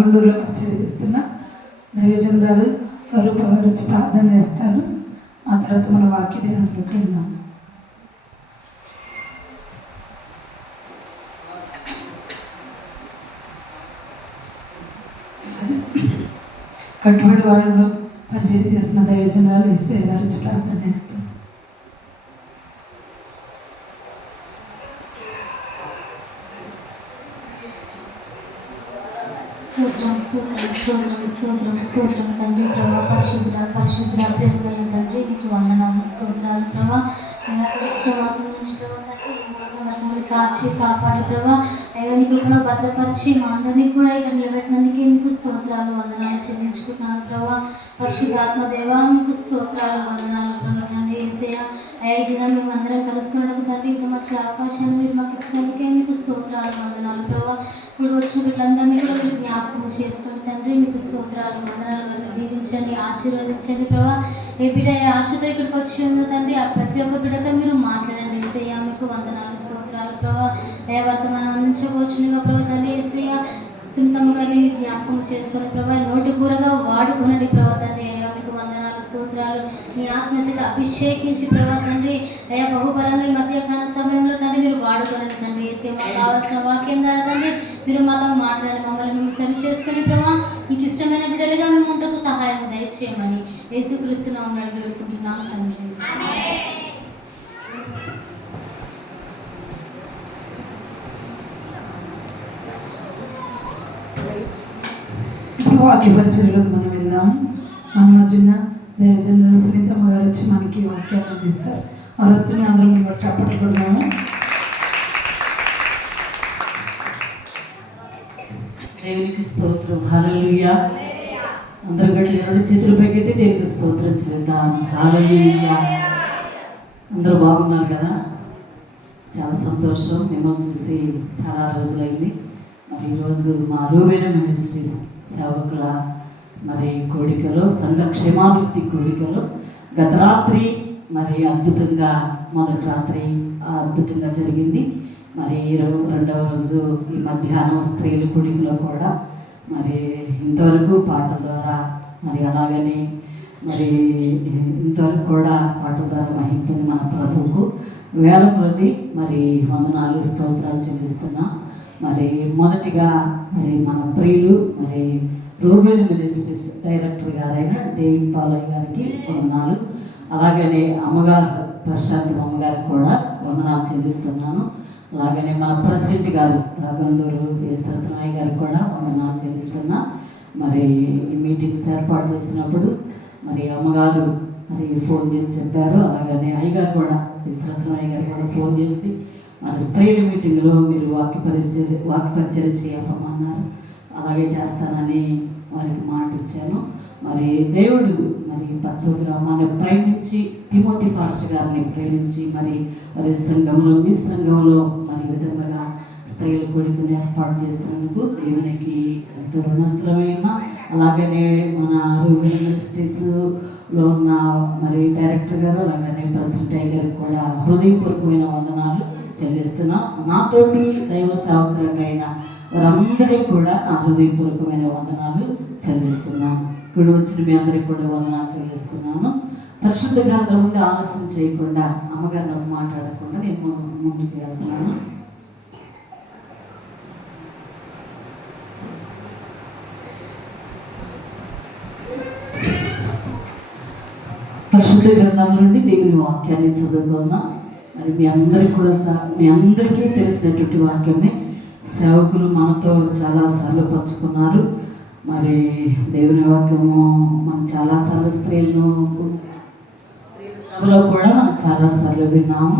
నాగుండూరులో పరిచయం చేస్తున్న దైవజనురాలు స్వరూప గారు వచ్చి ప్రార్థన చేస్తారు. ఆ తర్వాత మన వాక్య ధ్యానంలోకి వెళ్దాం. కట్టుబడి వారిలో పరిచయం చేస్తున్న దైవజనురాలు ఇస్తే గారు వచ్చి ప్రార్థన చేస్తారు. స్తోత్రం స్తోత్రం స్తోత్రం స్తోత్రం స్తోత్రం తండ్రి ప్రభా, పరిశుద్ధ ప్రేమగల తండ్రి, మీకు వందనాలు స్తోత్రాలు ప్రభా. మాసం నుంచి ప్రభావం కాచి కాపాడే ప్రభా, నీ కృపను భద్రపరిచి మా అందరినీ కూడా ఇక్కడ నిలబెట్టినందుకే మీకు స్తోత్రాలు వందనాలు చెల్లించుకుంటున్నాను ప్రభా. పరిశుద్ధాత్మ దేవా, మీకు స్తోత్రాలు వందనాలు ప్రభా. తండ్రి యేసయ్య, ఈ దినాలు మేము అందరం కలుసుకోవడానికి తండ్రి ఇంత మంచి అవకాశాన్ని మీరు మాకు ఇచ్చినందుకే మీకు స్తోత్రాలు వందనాలు ప్రభా. ఇప్పుడు వచ్చిన వీళ్ళందరినీ కూడా మీరు జ్ఞాపకం చేసుకోండి తండ్రి, మీకు స్తోత్రాలు వందనాలు. వారిని దీవించండి, ఆశీర్వదించండి ప్రభా. ఏ బిడ్డ ఏ ఆశతో ఇక్కడికి వచ్చి ఉందో తండ్రి, ఆ ప్రతి ఒక్క బిడ్డతో మీరు మాట్లాడండి యేసయ్య. మీకు వందనాలు స్తోత్రాలు ప్రభా. వర్తమానం అందించవచ్చునుగా ప్రభా. తండ్రి యేసయ్య, సున్నితమ్మ గారిని జ్ఞాపకం చేసుకుని ప్రభా, నోటి కూరగా వాడుకునండి ప్రభా. తండ్రి మీకు వందనాలు స్తోత్రాలు. నీ ఆత్మచేత అభిషేకించి ప్రభా తండ్రి బహుబలంగా ఈ మధ్యకాల సమయంలో తండ్రి మీరు వాడుకోనండి తండ్రి యేసయ్య. మాకు కావాల్సిన వాక్యం ద్వారా తండ్రి మీరు మాతో మాట్లాడి మమ్మల్ని మేము సరి చేసుకుని ప్రభా, మీకు ఇష్టమైన బిడ్డలుగా మేము ఉంటకు సహాయం దయచేయమని యేసుక్రీస్తు నామమున అడిగి వేడుకుంటున్నాను తండ్రి. ఇప్పుడు వాక్య పరిచయంలోకి మనం వెళ్దాము. మన మధ్యన దైవజనులు సునీతమ్మ గారు వచ్చి మనకి వాక్యాన్ని అందిస్తారు. వారు వస్తున్న అందరం కూడా చప్పట్లు కొడదాము. దేవునికి స్తోత్రం, హల్లెలూయా. అందరూ గట్టిగా చేతుల పైకైతే దేవునికి స్తోత్రం చేద్దాం, హల్లెలూయా. అందరూ బాగున్నారు కదా? చాలా సంతోషం, మిమ్మల్ని చూసి చాలా రోజులైంది. మరి ఈరోజు మా రూబేన మినిస్ట్రీస్ సేవకుల మరి కోడికలో, సంఘ క్షేమాభివృద్ధి కోడికలో గత రాత్రి మరి అద్భుతంగా, మొదటి రాత్రి అద్భుతంగా జరిగింది. మరి రెండవ రోజు ఈ మధ్యాహ్నం స్త్రీల కూడికలో కూడా మరి ఇంతవరకు పాటల ద్వారా మరి అలాగని మరి ఇంతవరకు కూడా పాటల ద్వారా మహింపుని మన ప్రభువుకు వేల కొలది మరి వందనాలు స్తోత్రాలు చెల్లిస్తున్నాం. మరి మొదటిగా మరి మన ప్రియులు మరి రూబేన్ మినిస్ట్రీస్ డైరెక్టర్ గారైన డేవిడ్ పాలయ్య గారికి వందనాలు. అలాగనే అమ్మగారు ప్రశాంత్ అమ్మగారికి కూడా వందనాలు చెల్లిస్తున్నాను. అలాగనే మన ప్రెసిడెంట్ గారు రాఘవల్లూరు సరతనాయ్ గారికి కూడా వందనాలు చెల్లిస్తున్నా. మరి ఈ మీటింగ్స్ ఏర్పాటు చేసినప్పుడు మరి అమ్మగారు మరి ఫోన్ చేసి చెప్పారు. అలాగనే అయ్యగారు కూడా సరతనాయ్ గారు కూడా ఫోన్ చేసి మరి స్త్రీల మీటింగ్లో మీరు వాక్య పరిచయం చేయాలన్నారు. అలాగే చేస్తానని వారికి మాట ఇచ్చాను. మరి దేవుడు మరి పచ్చూరు గ్రామాన్ని ప్రేమించి, తిమోతి పాస్టర్ గారిని ప్రేమించి మరి సంఘంలో, మీ సంఘంలో మరి విధంగా స్త్రీల కోడికను ఏర్పాటు చేసినందుకు దేవునికి ఎంతో రుణస్థలమైన. అలాగనే మన రూబేన్ మినిస్ట్రీస్లో ఉన్న మరి డైరెక్టర్ గారు, అలాగనే ప్రెసిడెంట్ అయ్య గారికి కూడా హృదయపూర్వకమైన వందనాలు చెల్లిస్తున్నా. నాతోటి దైవ సేవకులైన వారందరికీ కూడా నా హృదయపూర్వకమైన వందనాలు చెల్లిస్తున్నాను. ఇక్కడ వచ్చిన మీ అందరికీ కూడా వందనాలు చెల్లిస్తున్నాను. పరిశుద్ధ గ్రంథం నుండి ఆలస్యం చేయకుండా, అమ్మగారిని మాట్లాడకుండా నేను ముందుకు వెళ్తున్నాను. పరిశుద్ధ గ్రంథం నుండి దేవుని వాక్యాన్ని చదువుకుందాం. మరి మీ అందరికీ తెలిసినటువంటి వాక్యమే. సేవకులు మనతో చాలాసార్లు పంచుకున్నారు. మరి దేవుని వాక్యము మనం చాలాసార్లు స్త్రీలను సభలో కూడా మనం చాలాసార్లు విన్నాము.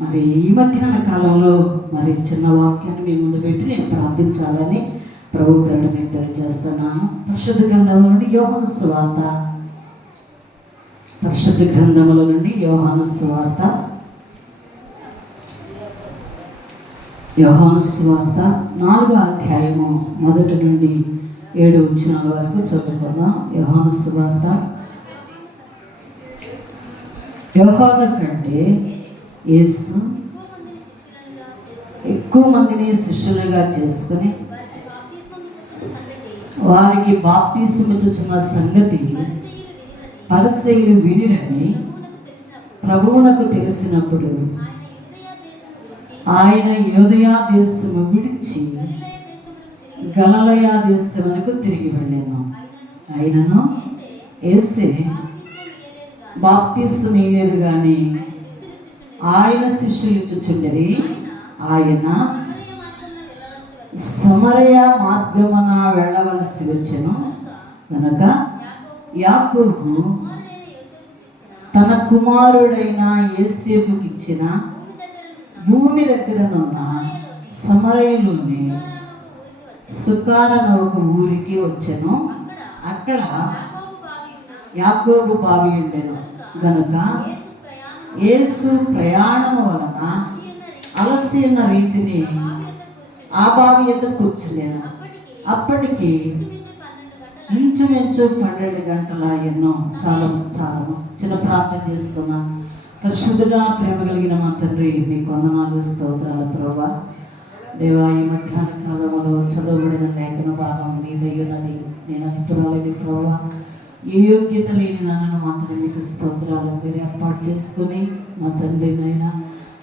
మరి ఈ మధ్యాహ్న కాలంలో మరి చిన్న వాక్యాన్ని మీ ముందు పెట్టి నేను ప్రార్థించాలని ప్రభు పేరిట మీకు తెలియజేస్తున్నాను. పరిశుద్ధ గ్రంథంలో నుండి యోహాను సువార్త, పరిశుద్ధ గ్రంథముల నుండి యోహాను సువార్త, యోహాను సువార్త 4వ అధ్యాయము 1 నుండి 7 వచనాల వరకు చదువుకుందాం. యోహాను సువార్త. యోహాను కంటే యేసు ఎక్కువ మందిని శిష్యులుగా చేసుకుని వారికి బాప్తిసమిచ్చుచున్న సంగతి పరిసయ్యులు వినిరని ప్రభువునకు తెలిసినప్పుడు ఆయన యూదయ దేశము విడిచి గలిలయ దేశమునకు తిరిగి వెళ్ళాను. ఆయనను యేసే బాప్తిసం ఇయ్యలేదు కానీ ఆయన శిష్యులు ఇచ్చుచుండరి. ఆయన సమరయ మార్గమున వెళ్ళవలసి వచ్చెను కనుక యాకోబు తన కుమారుడైన యోసేపుకి ఇచ్చిన భూమి దగ్గరనున్న సమరయలోని సుకారన ఒక ఊరికి వచ్చెను. అక్కడ యాకోబు బావి ఉండెను గనుక యేసు ప్రయాణం వలన అలసి ఉన్న రీతిని ఆ బావి యొద్ద కూర్చునేను. అప్పటికి ఇంచుమించు 12 గంటల ఎన్నో. చాలా చిన్న ప్రార్థన చేసుకున్నా. పరిశుద్ధుడా, ప్రేమ కలిగిన మా తండ్రి, మీకు వందనాలు, స్తోత్రాలు ప్రభువా. దేవా, ఈ మధ్యాహ్న కాలంలో చదవబడిన లేఖన భాగం నీదయ్యున్నది. నేను అభిప్రాయాలని ప్రభువా, ఏ యోగ్యత లేని నన్ను మాత్రం మీకు స్తోత్రాలు మీరు ఏర్పాటు చేసుకొని మా తండ్రినైనా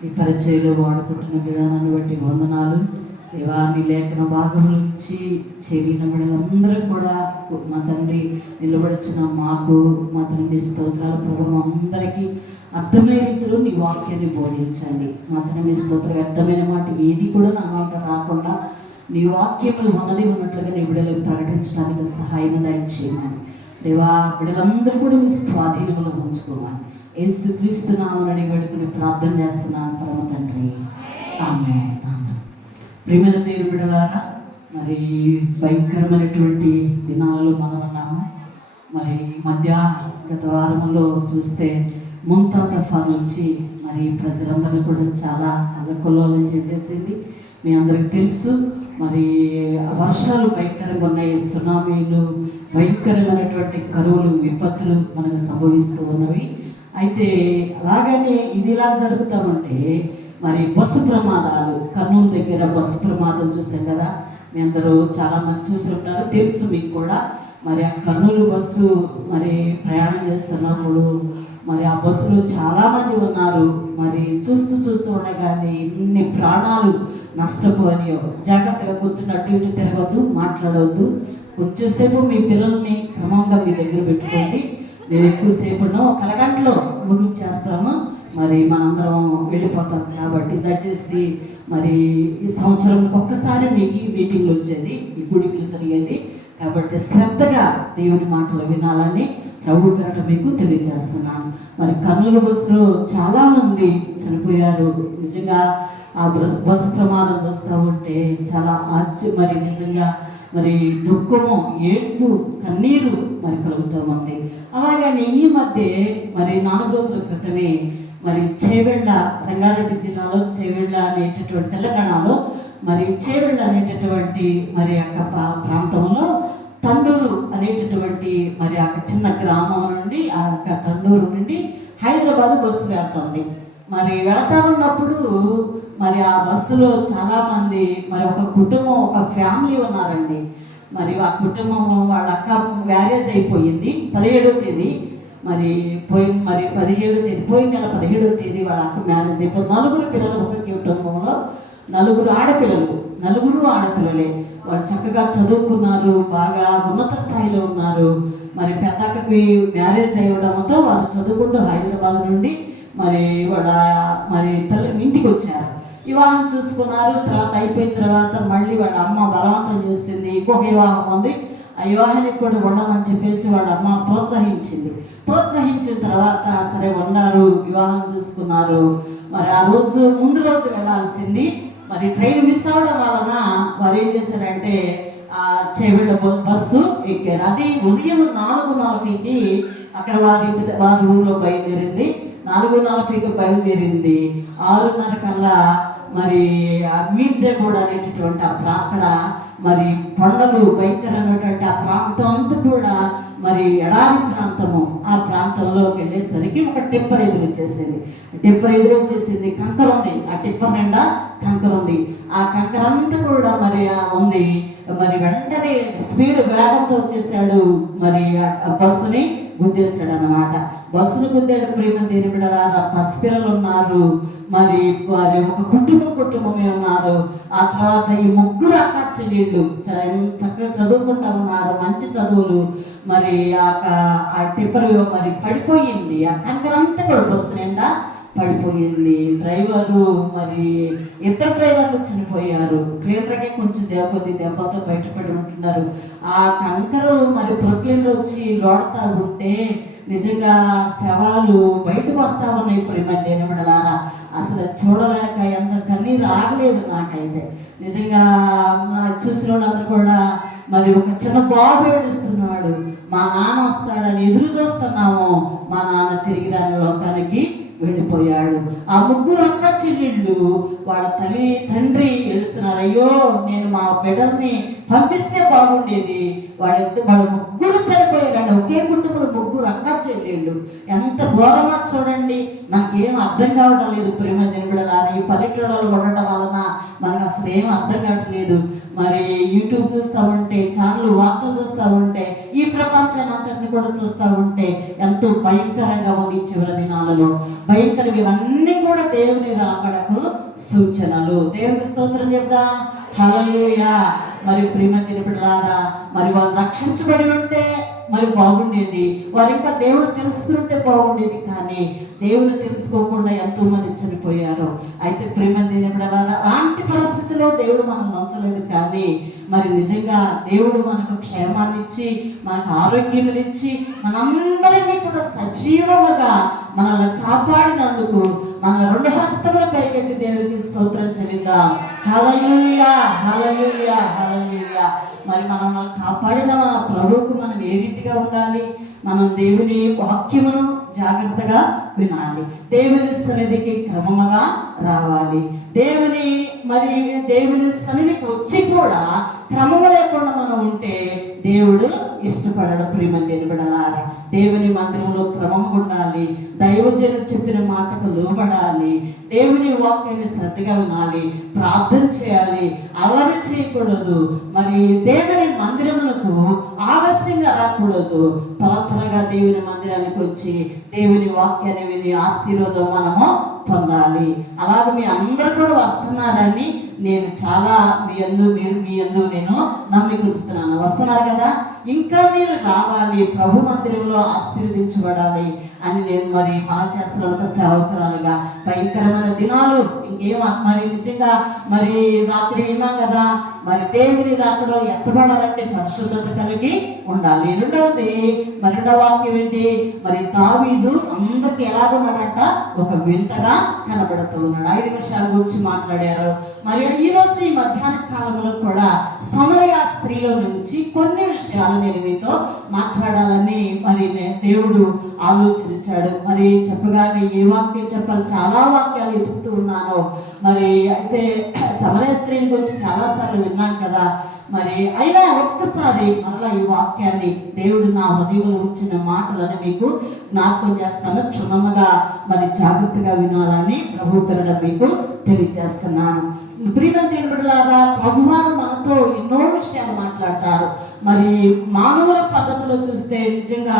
ఈ పరిచయలో వాడుకుంటున్న విధానాన్ని బట్టి వందనాలు. దేవా, నీ లేఖన భాగం నుంచి చేరిన బిడ్డలందరూ కూడా మా తండ్రి నిలబడిచిన మాకు మా తండ్రి స్తోత్రాల ప్రభావం అందరికీ అర్థమైన రీతిలో నీ వాక్యాన్ని బోధించండి. మా తండ్రి స్తోత్రం అర్థమైన మాట ఏది కూడా నా నోట రాకుండా నీ వాక్యములు ఉన్నది ఉన్నట్లుగా నీ బిడ్డలకు ప్రకటించడానికి సహాయం దయచేయమని దేవా, బిడ్డలందరూ కూడా మీ స్వాధీనంలో ఉంచుకోమని యేసుక్రీస్తు నామమున వేడుకొని ప్రార్థన చేస్తున్నాను పరమ తండ్రి, ఆమేన్. ప్రియమైన దేవుని బిడ్డలారా, మరి భయంకరమైనటువంటి దినాలలో మనం ఉన్నాము. మరి గత వారంలో చూస్తే ముంతా తుఫాను వచ్చి మరి ప్రజలందరూ కూడా చాలా అల్లకల్లోలం చేసేసింది. మీ అందరికీ తెలుసు. మరి వర్షాలు భయంకరంగా ఉన్నాయి, సునామీలు, భయంకరమైనటువంటి కరువులు, విపత్తులు మనకు సంభవిస్తూ ఉన్నవి. అయితే అలాగనే ఇది ఇలా జరుగుతామంటే మరి బస్సు ప్రమాదాలు, కర్నూలు దగ్గర బస్సు ప్రమాదం చూసాం కదా, మీ అందరూ చాలామంది చూసి ఉంటారు, తెలుసు మీకు కూడా. మరి ఆ కర్నూలు బస్సు మరి ప్రయాణం చేస్తున్నప్పుడు మరి ఆ బస్సులో చాలామంది ఉన్నారు. మరి చూస్తూ ఉండగానే ఇన్ని ప్రాణాలు నష్టపోయాయో. జాగ్రత్తగా కూర్చున్నట్టు ఇటు తిరగద్దు, మాట్లాడవద్దు. కొంచెంసేపు మీ పిల్లల్ని క్రమంగా మీ దగ్గర పెట్టుకోండి. మేము ఎక్కువసేపు ఒక అరగంటలో ముగించేస్తాము. మరి మనందరం వెళ్ళిపోతాం కాబట్టి దయచేసి మరి ఈ సంవత్సరం ఒక్కసారి మీకు ఈ మీటింగ్లు వచ్చేది, ఈ గుడికి జరిగేది కాబట్టి శ్రద్ధగా దేవుని మాటలు వినాలని ప్రభు పేరట మీకు తెలియజేస్తున్నాను. మరి కర్నూలు బస్సులో చాలామంది చనిపోయారు. నిజంగా ఆ బస్సు ప్రమాదం చూస్తూ ఉంటే చాలా మరి నిజంగా మరి దుఃఖము, ఏడ్పు, కన్నీరు మరి కలుగుతూ ఉంది. అలాగని ఈ మధ్య మరి 4 రోజుల క్రితమే మరి చేవెళ్ళ, రంగారెడ్డి జిల్లాలో చేవెళ్ళ అనేటటువంటి, తెలంగాణలో మరి చేవెళ్ళ అనేటటువంటి మరి అక్క ప్రాంతంలో తండూరు అనేటటువంటి మరి ఆ చిన్న గ్రామం నుండి ఆ తండూరు నుండి హైదరాబాద్ బస్సు వెళ్తుంది. మరి వెళ్తా ఉన్నప్పుడు మరి ఆ బస్సులో చాలామంది మరి ఒక కుటుంబం, ఒక ఫ్యామిలీ ఉన్నారండి. మరి ఆ కుటుంబం వాళ్ళ అక్క మ్యారేజ్ అయిపోయింది 17వ తేదీ. మరి పోయిన 17వ తేదీ వాళ్ళ అక్క మ్యారేజ్ అయిపోయింది. 4 పిల్లలు, ఒక కుటుంబంలో 4 ఆడపిల్లలు, 4 ఆడపిల్లలే. వాళ్ళు చక్కగా చదువుకున్నారు, బాగా ఉన్నత స్థాయిలో ఉన్నారు. మరి పెద్దక్కకి మ్యారేజ్ అయ్యడంతో వారు చదువుకుంటూ హైదరాబాద్ నుండి మరి వాళ్ళ ఇంటికి వచ్చారు. వివాహం చూసుకున్నారు. తర్వాత అయిపోయిన తర్వాత మళ్ళీ వాళ్ళ అమ్మ బలవంతం చేసింది, ఇంకొక వివాహం ఉంది, ఆ వివాహానికి కూడా ఉండమని చెప్పేసి వాళ్ళ అమ్మ ప్రోత్సహించిన తర్వాత సరే ఉన్నారు, వివాహం చూసుకున్నారు. మరి ఆ రోజు ముందు రోజు వెళ్ళాల్సింది, మరి ట్రైన్ మిస్ అవ్వడం వలన వారు ఏం చేశారంటే ఆ చేవెళ్ళ బస్సు ఎక్కారు. అది ఉదయం 4:40కి అక్కడ వారి ఊళ్ళో బయలుదేరింది. 4:40కి బయలుదేరింది. 6:30 కల్లా మరి మీర్జగూడ అనేటటువంటి అక్కడ మరి కొండలు భయంకరమైనటువంటి ఆ ప్రాంతం అంతా కూడా మరి ఎడారి ప్రాంతము. ఆ ప్రాంతంలోకి వెళ్ళేసరికి ఒక టిప్పర్ ఎదురొచ్చేసింది. కంకర ఉంది, ఆ టిప్పర్ నిండా కంకర ఉంది. ఆ కంకర అంతా కూడా మరి ఉంది. మరి వెంటనే స్పీడ్ వేగంతో వచ్చేసాడు, మరి ఆ బస్సుని గుద్దేశాడు అన్నమాట. బస్సును గుద్దాడు. ప్రేమ దేని బిడ్డలారా, పసిపిల్లలు ఉన్నారు, మరి వారి ఒక కుటుంబమే ఉన్నారు. ఆ తర్వాత ఈ ముగ్గురు అక్క చెల్లెళ్ళు చక్కగా చదువుకుంటా ఉన్నారు, మంచి చదువులు. మరి ఆ టిప్పర్ మరి పడిపోయింది. ఆ కంకరంతా కూడా బస్సు నిండా పడిపోయింది. డ్రైవరు మరి ఇద్దరు డ్రైవర్లు చనిపోయారు. క్లీనర్కే కొంచెం కొద్ది దెబ్బలతో బయటపడి ఉంటున్నారు. ఆ కంకరు మరి ప్రొక్లీనర్ వచ్చి లోడతా ఉంటే నిజంగా శవాలు బయటకు వస్తా ఉన్నాయి. ప్రేమ దేని బిడ్డలారా, అసలు చూడలేక ఎంత కన్నీరు ఆగలేదు నాకైతే. నిజంగా చూసిన వాళ్ళందరూ కూడా మరి ఒక చిన్న బాబు ఏడుస్తున్నాడు, మా నాన్న వస్తాడని ఎదురు చూస్తున్నాము, మా నాన్న తిరిగి రాని లోకానికి వెళ్ళిపోయాడు. ఆ ముగ్గురు అక్క చెల్లెళ్ళు వాళ్ళ తండ్రి ఏడుస్తున్నారు, అయ్యో నేను మా బిడ్డల్ని పంపిస్తే బాగుండేది, వాళ్ళ ముగ్గురు చనిపోయారండి. ఒకే కుటుంబంలో ముగ్గురు అక్క చెల్లెళ్ళు. ఎంత ఘోరమా చూడండి. నాకేం అర్థం కావడం లేదు. ప్రేమ నిలబడాలని ఈ పల్లెటూళ్ళలో ఉండటం వలన మనకు అసలు ఏం అర్థం కావట్లేదు. మరి యూట్యూబ్ చూస్తూ ఉంటే, ఛానల్ వార్తలు చూస్తూ ఉంటే, ఈ ప్రపంచాన్ని అంతటిని కూడా చూస్తూ ఉంటే ఎంతో భయంకరంగా ఉంది. చివరి దినాలలో భయంకరం. ఇవన్నీ కూడా దేవుని రాకడకు సూచనలు. దేవునికి స్తోత్రం చెప్దా. హల్లెలూయా. మరి ప్రేమ తిరుపతిలారా, మరి వాళ్ళు రక్షించబడి ఉంటే మరి బాగుండేది, వారు ఇంకా దేవుడు తెలుసుకుంటే బాగుండేది. కానీ దేవుని తెలుసుకోకుండా ఎంతో మంది చనిపోయారు. అయితే ప్రేమ తిరుపతిలారా, అలాంటి పరిస్థితిలో దేవుడు మనం ఉంచలేదు. కానీ మరి నిజంగా దేవుడు మనకు క్షేమాన్ని ఇచ్చి, మనకు ఆరోగ్యం ఇచ్చి, మనందరినీ కూడా సజీవముగా మనల్ని కాపాడినందుకు మన రెండు హస్తముల పైకెత్తి దేవునికి స్తోత్రం చెల్లిద్దాం. హల్లెలూయా, హల్లెలూయా, హల్లెలూయా. మరి మనల్ని కాపాడిన మన ప్రభువుకు మనం ఏ రీతిగా ఉండాలి? మనం దేవుని వాక్యమును జాగ్రత్తగా వినాలి, దేవుని సన్నిధికి క్రమముగా రావాలి. దేవుని సన్నిధికి వచ్చి కూడా క్రమము లేకుండా మనం ఉంటే దేవుడు ఇష్టపడడు. ప్రేమ దేవుడలారా, దేవుని మందిరంలో క్రమము ఉండాలి, దైవజనుడు చెప్పిన మాటకు లోబడాలి, దేవుని వాక్యాన్ని శ్రద్ధగా వినాలి, ప్రార్థన చేయాలి, అల్లరి చేయకూడదు. మరి దేవుని మందిరములకు ఆలస్యంగా రాకూడదు. త్వరగా దేవుని మందిరానికి వచ్చి దేవుని వాక్యాన్ని విని ఆశీర్వాదం మనము పొందాలి. అలాగే మీ అందరూ కూడా వస్తున్నారని నేను చాలా మీ యందు నేను నమ్మిక ఉంచుతున్నాను. వస్తున్నారు కదా, ఇంకా మీరు రావాలి, ప్రభు మందిరంలో ఆశీర్వదించబడాలి అని నేను మరి మనం చేస్తున్నాను. ఒక సేవకురాలుగా భయంకరమైన దినాలు ఇంకేం మరి నిజంగా మరి రాత్రి విన్నాం కదా, మరి దేవుని రాకడో ఎత్తబడాలంటే పరిశుద్ధత కలిగి ఉండాలి. రెండవది మరి రెండవ వాక్యం ఏంటి? మరి దావీదు అందరికి ఎలాగున్నాడంట? ఒక వింతగా కనబడుతూ ఉన్నాడు. 5 నిమిషాల గురించి మాట్లాడారు. మరి ఈరోజు ఈ మధ్యాహ్న కాలంలో కూడా సమరయ స్త్రీలో నుంచి కొన్ని విషయాలు నేను మీతో మాట్లాడాలని మరి దేవుడు ఆలోచించాడు. మరి చెప్పగానే ఏ వాక్యం చెప్పాలి, చాలా వాక్యాలు ఎదుగుతూ ఉన్నాను. మరి అయితే సమరయ స్త్రీని గురించి చాలాసార్లు విన్నాను కదా. మరి అయినా ఒక్కసారి మరలా ఈ వాక్యాన్ని దేవుడు నా హృదయంలో ఉంచిన మాటలను మీకు జ్ఞాపకం చేస్తాను. క్షుణ్ణముగా మరి జాగ్రత్తగా వినాలని ప్రభు పేరిట మీకు తెలియజేస్తున్నాను. ప్రియ దేవుడులారా, ప్రభువారు మనతో ఎన్నో విషయాలు మాట్లాడతారు. మరి మానవుల పద్ధతిలో చూస్తే నిజంగా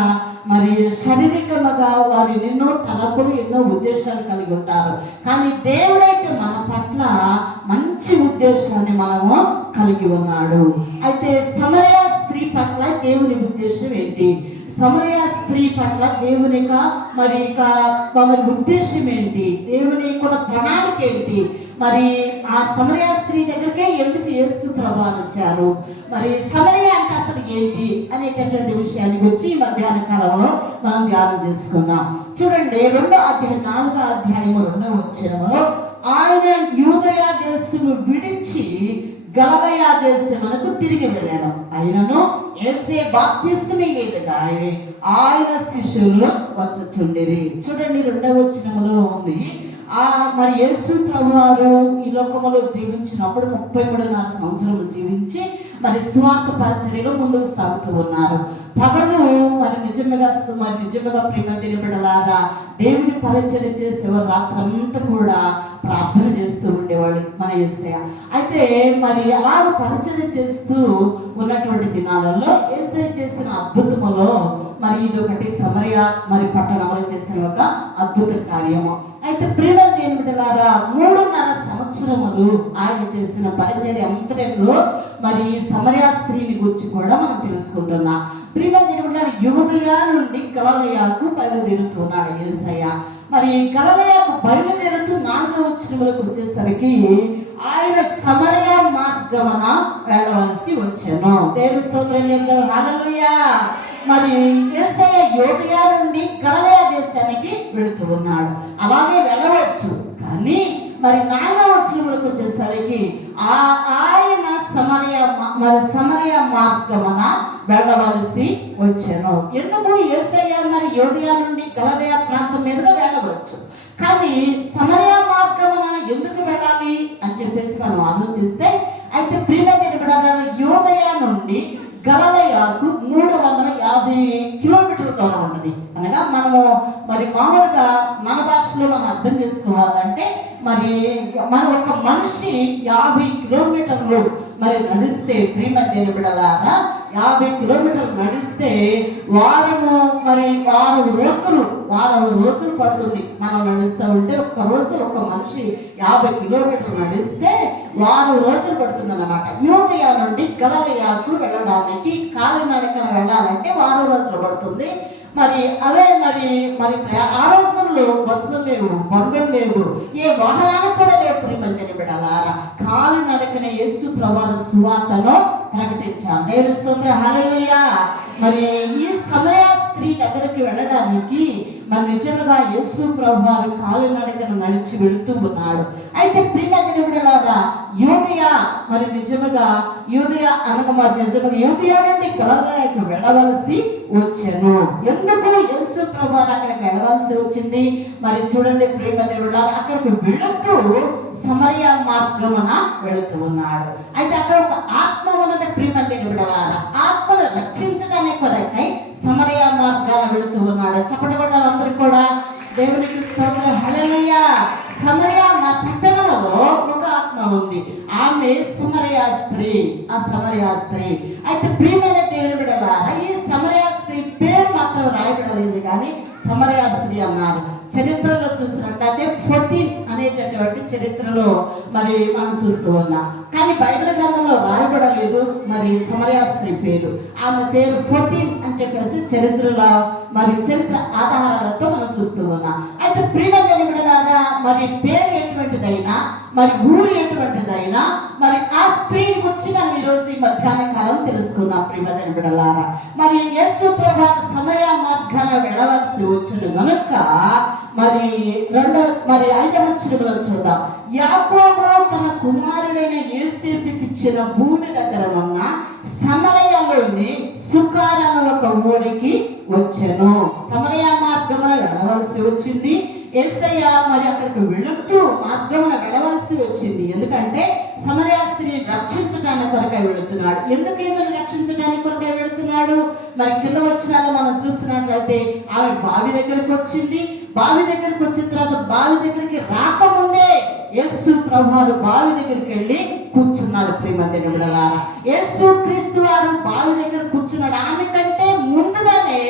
మరి శారీరకంగా వారు ఎన్నో తలపులు, ఎన్నో ఉద్దేశాలు కలిగి ఉంటారు. కానీ దేవుడైతే మన పట్ల మంచి ఉద్దేశాన్ని మనము కలిగి ఉన్నాడు. అయితే సమరయ స్త్రీ పట్ల దేవుని ఉద్దేశం ఏంటి? సమరయ స్త్రీ పట్ల దేవుని మరి ఉద్దేశం ఏంటి? దేవుని ప్రణాళిక ఏంటి? మరి ఆ సమరయ స్త్రీ దగ్గరికే ఎందుకు యేసు ప్రభువు వచ్చారు? మరి సమరయ అంటే అసలు ఏంటి అనేటటువంటి విషయాన్ని గురించి ఈ మధ్యాహ్న కాలంలో మనం ధ్యానం చేసుకుందాం. చూడండి, 4వ అధ్యాయము 2వ వచనములో ఆయన యూదయ దేశము విడిచి గలిలయ దేశమునకు తిరిగి వెళ్ళాను. ఆయనను యేసే బాప్తిస్మము మీదుగా ఆయన శిష్యులు వచ్చుచుండిరి. చూడండి, 2వ వచనములో ఉంది, మరి యేసు ప్రభువారు ఈ లోకములో జీవించినప్పుడు 33.5 సంవత్సరాలు జీవించి మరి స్వార్థ పరిచర్యలో ముందుకు సాగుతూ ఉన్నారు. పగలు మరి నిజంగా ప్రేమ బిడ్డలారా దేవుని పరిచర్య చేసేవారు రాత్రంతా కూడా ప్రార్థన చేస్తూ ఉండేవారు. ఉండేవాడు మన యేసయ్య. అయితే మరి అలాగ పరిచయం చేస్తూ ఉన్నటువంటి దినాలలో యేసయ్య చేసిన అద్భుతములో మరి ఇది ఒకటి సమరయ మరి పట్టణంలో చేసిన ఒక అద్భుత కార్యము. అయితే ప్రేమ దేవుని బిడ్డలారా 3.5 సంవత్సరములు ఆయన చేసిన పరిచర్య అంతరంలో మరి సమరయ స్త్రీని గురించి కూడా మనం తెలుసుకుంటున్నాం. ప్రేమ దేవుని బిడ్డలారా యూదయ నుండి గలిలయకు బయలుదేరుతున్నాడు యేసయ్య. మరి గలిలయకు బయలుదేరుతూ 4వ వచనంలోకి వచ్చేసరికి ఆయన సమరయ మార్గమున వెళ్ళవలసి వచ్చెను. దేవుని స్తోత్రం చెప్తారు. హల్లెలూయా. మరి యేసయ్య యూదయ నుండి గలిలయ దేశానికి వెళుతూ ఉన్నాడు. అలాగే వెళ్ళవచ్చు, కానీ మరి 4వ వచనంలోకి వచ్చేసరికి ఆయన సమరయ మార్గమున వెళ్ళవలసి వచ్చెను. ఎందుకు? యేసయ్య మరి యూదయ నుండి గలిలయ ప్రాంతం మీదుగా వెళ్ళవచ్చు, కానీ సమరయ మార్గమున ఎందుకు వెళ్ళాలి అని చెప్పేసి మనం ఆలోచిస్తే, అయితే ప్రియమైన బిడ్డలారా యూదయ నుండి గలిలయకు 350 కిలోమీటర్ల దూరం ఉన్నది. అనగా మనము మరి మామూలుగా మన భాషలో మనం అర్థం చేసుకోవాలంటే మరి మన ఒక మనిషి 50 కిలోమీటర్లు మరి నడిస్తే, ప్రియమైన బిడ్డలారా 50 కిలోమీటర్లు నడిస్తే వారం రోజులు పడుతుంది. మనం నడుస్తూ ఉంటే ఒక్క రోజు ఒక మనిషి 50 కిలోమీటర్లు నడిస్తే వారం రోజులు పడుతుంది అన్నమాట. యూదయ నుండి గలిలయకు వెళ్ళడానికి కాలినడకన వెళ్ళాలంటే వారం రోజులు పడుతుంది. మరి అదే మరి ఆ రోజుల్లో బస్సులు లేవు, బండ్లు లేవు, ఏ వాహనాలు కూడా లేవు. ప్రియమైన బిడ్డలారా కాలినడకన యేసు ప్రభువు సువార్తను ప్రకటించారు. దేవుని స్తోత్రం. హల్లెలూయా. మరి ఈ సమరయ స్త్రీ దగ్గరికి వెళ్ళడానికి మరి నిజంగా యేసు ప్రభువు కాలినడకన నడిచి వెళుతూ ఉన్నాడు. అయితే ప్రియమైన బిడ్డలారా యూదయ మరి నిజంగా యూదయ యూదయ నుండి గలిలయకు వెళ్ళవలసి వచ్చాను. ఎందుకు యేసు ప్రభువు అక్కడికి వెళ్ళవలసి వచ్చింది? మరి చూడండి ప్రియమైన బిడ్డలారా అక్కడికి వెళుతూ సమరయ మార్గమున వెళుతూ ఉన్నాడు. అయితే అక్కడ ఒక ఆత్మ ఉన్నది. ప్రియమైన బిడ్డలారా ఆత్మను రక్షించడానికి కొరకై సమరయ మార్గాన వెళుతూ ఉన్నాడు. చెప్పండి కూడా అందరూ కూడా దేవునికి స్తోత్రం. హల్లెలూయా. సమరయ పట్టణంలో ఒక ఆత్మ ఉంది. ఆమె సమరయ స్త్రీ. ఆ సమరయ స్త్రీ అయితే ప్రియమైన దేవుని బిడ్డలారా ఈ సమరయ స్త్రీ పేరు మాత్రం రాయబడలేదు, కానీ సమరయ స్త్రీ అన్నారు. చరిత్రలో చూసినట్లయితే 14 అనేటటువంటి చరిత్రలో మరి మనం చూస్తూ ఉన్నాం, కానీ బైబిల్ గ్రంథంలో రాయబడలేదు మరి సమరయ స్త్రీ పేరు. ఆమె పేరు 14 అని చెప్పేసి చరిత్రలో మరి చరిత్ర ఆధారాలతో మనం చూస్తూ ఉన్నాం. అయితే ప్రియమైన బిడ్డలారా మరి పేరు ఎటువంటిదైనా మరి ఊరు ఎటువంటిదైనా మరి ఆ స్త్రీ గురించి మనం ఈరోజు ఈ మధ్యాహ్న కాలం తెలుసుకున్నాం. ప్రియమైన బిడ్డలారా మరి యేసు ప్రభువు సమరయ మార్గాన వెళ్ళవలసి వచ్చిన కనుక మరి 5వ వచనంలో చూద్దాం. యాకోబు తన కుమారుడైన యోసేపుకి ఇచ్చిన భూమి దగ్గర ఉన్న సమరయలోని సుకార్ అనే ఒక ఊరికి వచ్చెను. సమరయ మార్గమున వెళ్ళవలసి వచ్చింది. యేసయ్య మరి అక్కడికి వెళుతూ మార్గమున వెళ్ళవలసి వచ్చింది. ఎందుకంటే సమరయ స్త్రీని రక్షించడానికి కొరకై వెళుతున్నాడు. ఎందుకు ఏమైనా రక్షించడానికి కొరకై వెళుతున్నాడు? మరి కింద వచ్చినాక మనం చూసినట్లయితే ఆమె బావి దగ్గరికి వచ్చింది. బావి దగ్గరికి వచ్చిన తర్వాత బావి దగ్గరికి రాకముందే యేసు ప్రభువు బావి దగ్గరికి వెళ్ళి కూర్చున్నాడు. ప్రియమైన బిడ్డలారా యేసు క్రీస్తు వారు బావి దగ్గర కూర్చున్నాడు. ఆమె కంటే ముందుగానే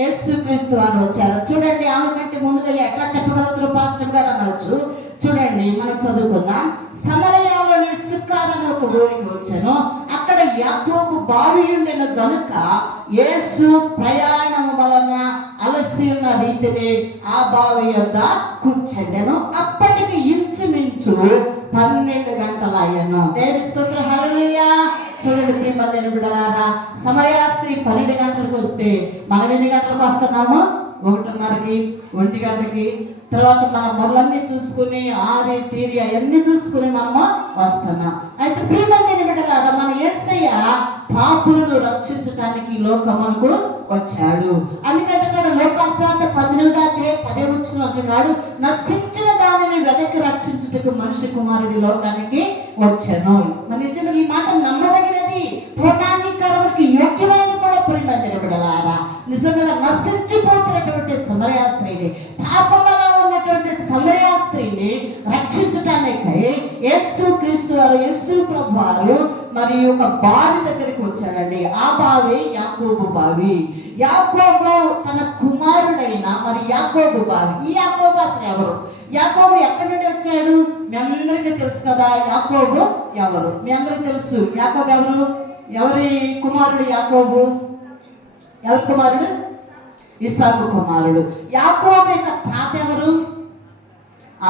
యేసు క్రీస్తు వారు వచ్చారు. చూడండి ఆమె కంటే ముందుగా ఎట్లా చెప్పగలుగుతారు పాస్టర్ గారు అనవచ్చు. చూడండి మనం చదువుకుందాం. సమరయలోని సుకార్ అనే ఒక ఊరికి వచ్చాను. అక్కడ యాకోబు బావి ఉండెను గనుక యేసు ప్రయాణం వలన అలసి ఉన్న రీతిని ఆ బావి యొద్ద కూర్చుండెను. అప్పటికి ఇంచుమించు 12 గంటలు అయ్యాను. దేవుని స్తోత్రం. హల్లెలూయా. చూడండి ప్రియమైన బిడ్డలారా సమరయ స్త్రీ 12 గంటలకు వస్తే మనం ఎన్ని గంటలకు వస్తున్నాము? 1:30కి 1 గంటకి. తర్వాత మన మొదలన్నీ చూసుకుని ఆరి తీరి అవన్నీ చూసుకుని మనము వస్తున్నాం. అయితే ప్రియమైన బిడ్డలారా మన యేసయ్య పాపులను రక్షించడానికి లోకమునకు వచ్చాడు. అందుకంటే లోకాసువార్త 18:10 అంటున్నాడు, నశించిన దానిని వెనక్కి రక్షించుటకు మనిషి కుమారుడి లోకానికి వచ్చాను. మరి నిజంగా ఈ మాట నమ్మదగినది, పూర్ణాంగీకారానికి యోగ్యమైనది కూడా. ప్రియమైన బిడ్డలారా నిజంగా నశించిపోతున్నటువంటి సమరయ స్త్రీని, పాపంలో ఉన్నటువంటి సమరయ స్త్రీని రక్షించటానికి యేసు క్రీస్తు వారు, యేసు ప్రభు వారు మరి ఒక బావి దగ్గరికి వచ్చాడండి. ఆ బావి యాకోబు బావి. యాకోబు తన కుమారుడైన మరి యాకోబు బావి. ఈ యాకోబు అసలు ఎవరు? యాకోబు ఎక్కడి నుండి వచ్చాడు? మీ అందరికీ తెలుసు కదా యాకోబు ఎవరు? మీ అందరికీ తెలుసు యాకోబు ఎవరు? ఎవరి కుమారుడు యాకోబు? ఎవరి కుమారుడు? ఇస్సాకు కుమారుడు. యాకోబు యొక్క తాత ఎవరు?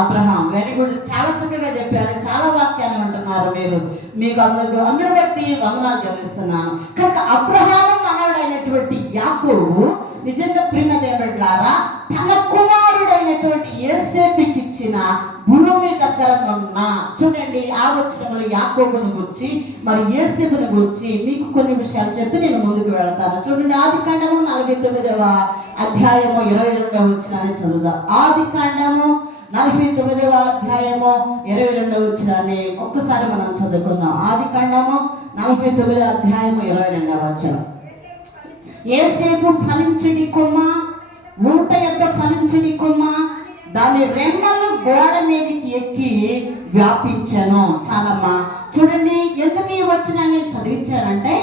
అబ్రహాం. వెరీ గుడ్, చాలా చక్కగా చెప్పారు. చాలా వాక్యాలు అంటున్నారు మీరు. మీకు అందరూ బట్టి వందనాలు చెల్లిస్తున్నాను. కనుక అబ్రహాం మనవడైనటువంటి యాకోబు నిజంగా ప్రేమ దేవుడారా తన కుమారుడైనటువంటి యోసేపుకి ఇచ్చిన భూమి దగ్గర ఉన్న, చూడండి ఆ వచనంలో యాకోబును గురించి మరి యోసేపును గురించి మీకు కొన్ని విషయాలు చెప్పి నేను ముందుకు వెళతాను. చూడండి ఆదికాండము 49వ అధ్యాయము 22వ వచనాన్ని చదువుదాం. ఆదికాండము 49వ అధ్యాయము 22వ వచనాన్ని ఒక్కసారి మనం చదువుకుందాం. ఆదికాండము 49వ అధ్యాయము 22వ వచనం. యోసేపు ఫలించని కొమ్మ, ఊట యొక్క ఫలించని కొమ్మ, దాని రెమ్మలు గోడ మీదకి ఎక్కి వ్యాపించను. చాలమ్మా. చూడండి ఎందుకు ఈ వచనాన్ని చదివించారంటే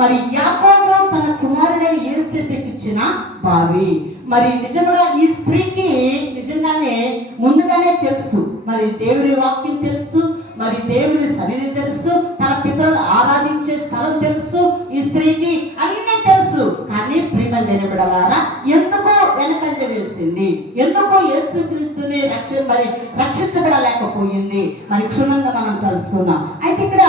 మరి యాకోబు తన కుమారుడైన యోసేపుకి ఇచ్చిన బావి. మరి నిజంగా ఈ స్త్రీకి నిజంగానే ముందుగానే తెలుసు, మరి దేవుని వాక్యం తెలుసు, మరి దేవుని సన్నిధి తెలుసు, తన పితరులు ఆరాధించే స్థలం తెలుసు, ఈ స్త్రీకి అన్నీ తెలుసు. కానీ ప్రేమ దేనిబడలారా ఎందుకు వెనకంజ వేసింది? ఎందుకు యేసుక్రీస్తుని రక్షించబడలేకపోయింది? మరి క్షుణ్ణంగా మనం తెలుసుకున్నాం. అయితే ఇక్కడ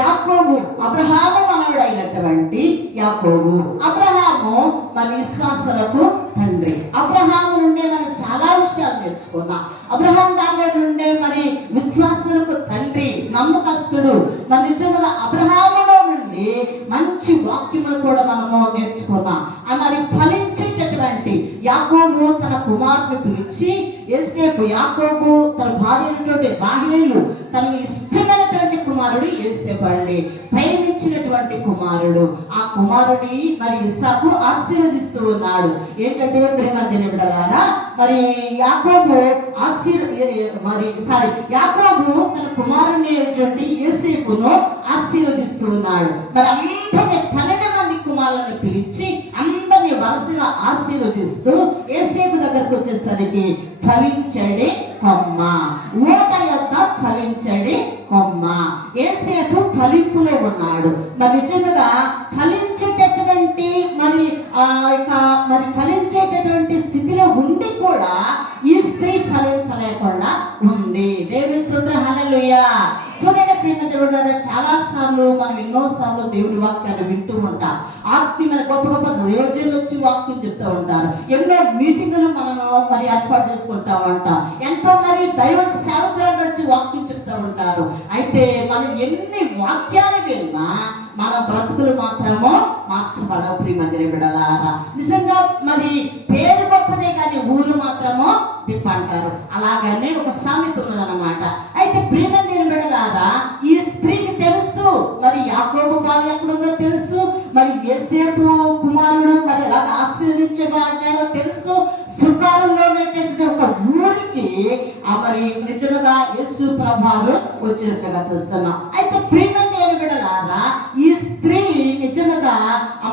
యాకోబు అబ్రహాము మనవడైనటువంటి యాకోబు. అబ్రహాము మన విశ్వాసాలకు తండ్రి. అబ్రహాము నుండే మనం చాలా విషయాలు నేర్చుకున్నాం. అబ్రహాం గారి నుండే మరి విశ్వాసాలకు తండ్రి, నమ్మకస్తుడు. మరి నిజంగా అబ్రహాములో నుండి మంచి వాక్యములు కూడా మనము నేర్చుకున్నాం. మరి ఫలించేటటువంటి యాకోబు తన కుమారుని పిలిచి యోసేపు, యాకోబు తన భార్య అయినటువంటి రాహేలు తనకు ఇష్టమైనటువంటి కుమారుడు యోసేపు అండి, ప్రేమించినటువంటి కుమారుడు. ఆ కుమారుడి మరి ఇస్సాకు ఆశీర్వదిస్తూ ఉన్నాడు. ఏంటంటే ప్రేమ దేవుడారా మరి యాకోబు యాకోబు తన కుమారుని అయినటువంటి యోసేపును ఆశీర్వదిస్తూ ఉన్నాడు. మరి అందరిని 12 మంది కుమారులను పిలిచి అందరిని వరుసగా ఆశీర్వదిస్తూ యోసేపు దగ్గరకు వచ్చేసరికి ఫలించడి కొమ్మ, ఊట యొక్క ఫలించడి కొమ్మ. యోసేపు ఫలింపులో ఉన్నాడు. మరి నిజంగా ఫలించేటటువంటి మరి మరి ఫలించేటటువంటి స్థితిలో ఉండి కూడా ఈ స్త్రీ ఫలించలేకుండా ఉంది. దేవుని స్తోత్రం, హల్లెలూయా. చూడండి ప్రియ దేవుడారా, చాలా సార్లు మనం ఎన్నోసార్లు దేవుని వాక్యాన్ని వింటూ ఉంటాం. ఆత్మీయ గొప్ప గొప్ప దైవజనులు వచ్చి వాక్యం చెప్తూ ఉంటారు. ఎన్నో మీటింగులు మనం మరి ఏర్పాటు చేసుకుంటా ఉంటాం. ఎంతో మరి దైవ సేవకులు వచ్చి వాక్యం చెప్తూ ఉంటారు. అయితే మనం ఎన్ని వాక్యాలు విన్నా మన బ్రతుకులు మాత్రమో మార్చబడవు. ప్రియ దేవుడారా, నిజంగా మరి పేరు గొప్పదే కానీ ఊరు మాత్రమో దిప్ప అంటారు. అలాగనే ఒక సామెత ఉన్నదన్నమాట. అయితే ప్రియ దేవుడారా, ఈ స్త్రీకి తెలుసు మరి యాకోబు బావి ఎక్కడుందో తెలుసు, మరి యోసేపు కుమారుడు మరి ఎలాగ ఆశీర్వదించబడ్డాడో తెలుసు. సుకారంలో ఉన్నటువంటి ఒక ఊరికి మరి నిజంగా యేసు ప్రభావం వచ్చినట్లుగా చూస్తున్నాం. అయితే ప్రియ దేవుడారా, ఈ స్త్రీ నిజంగా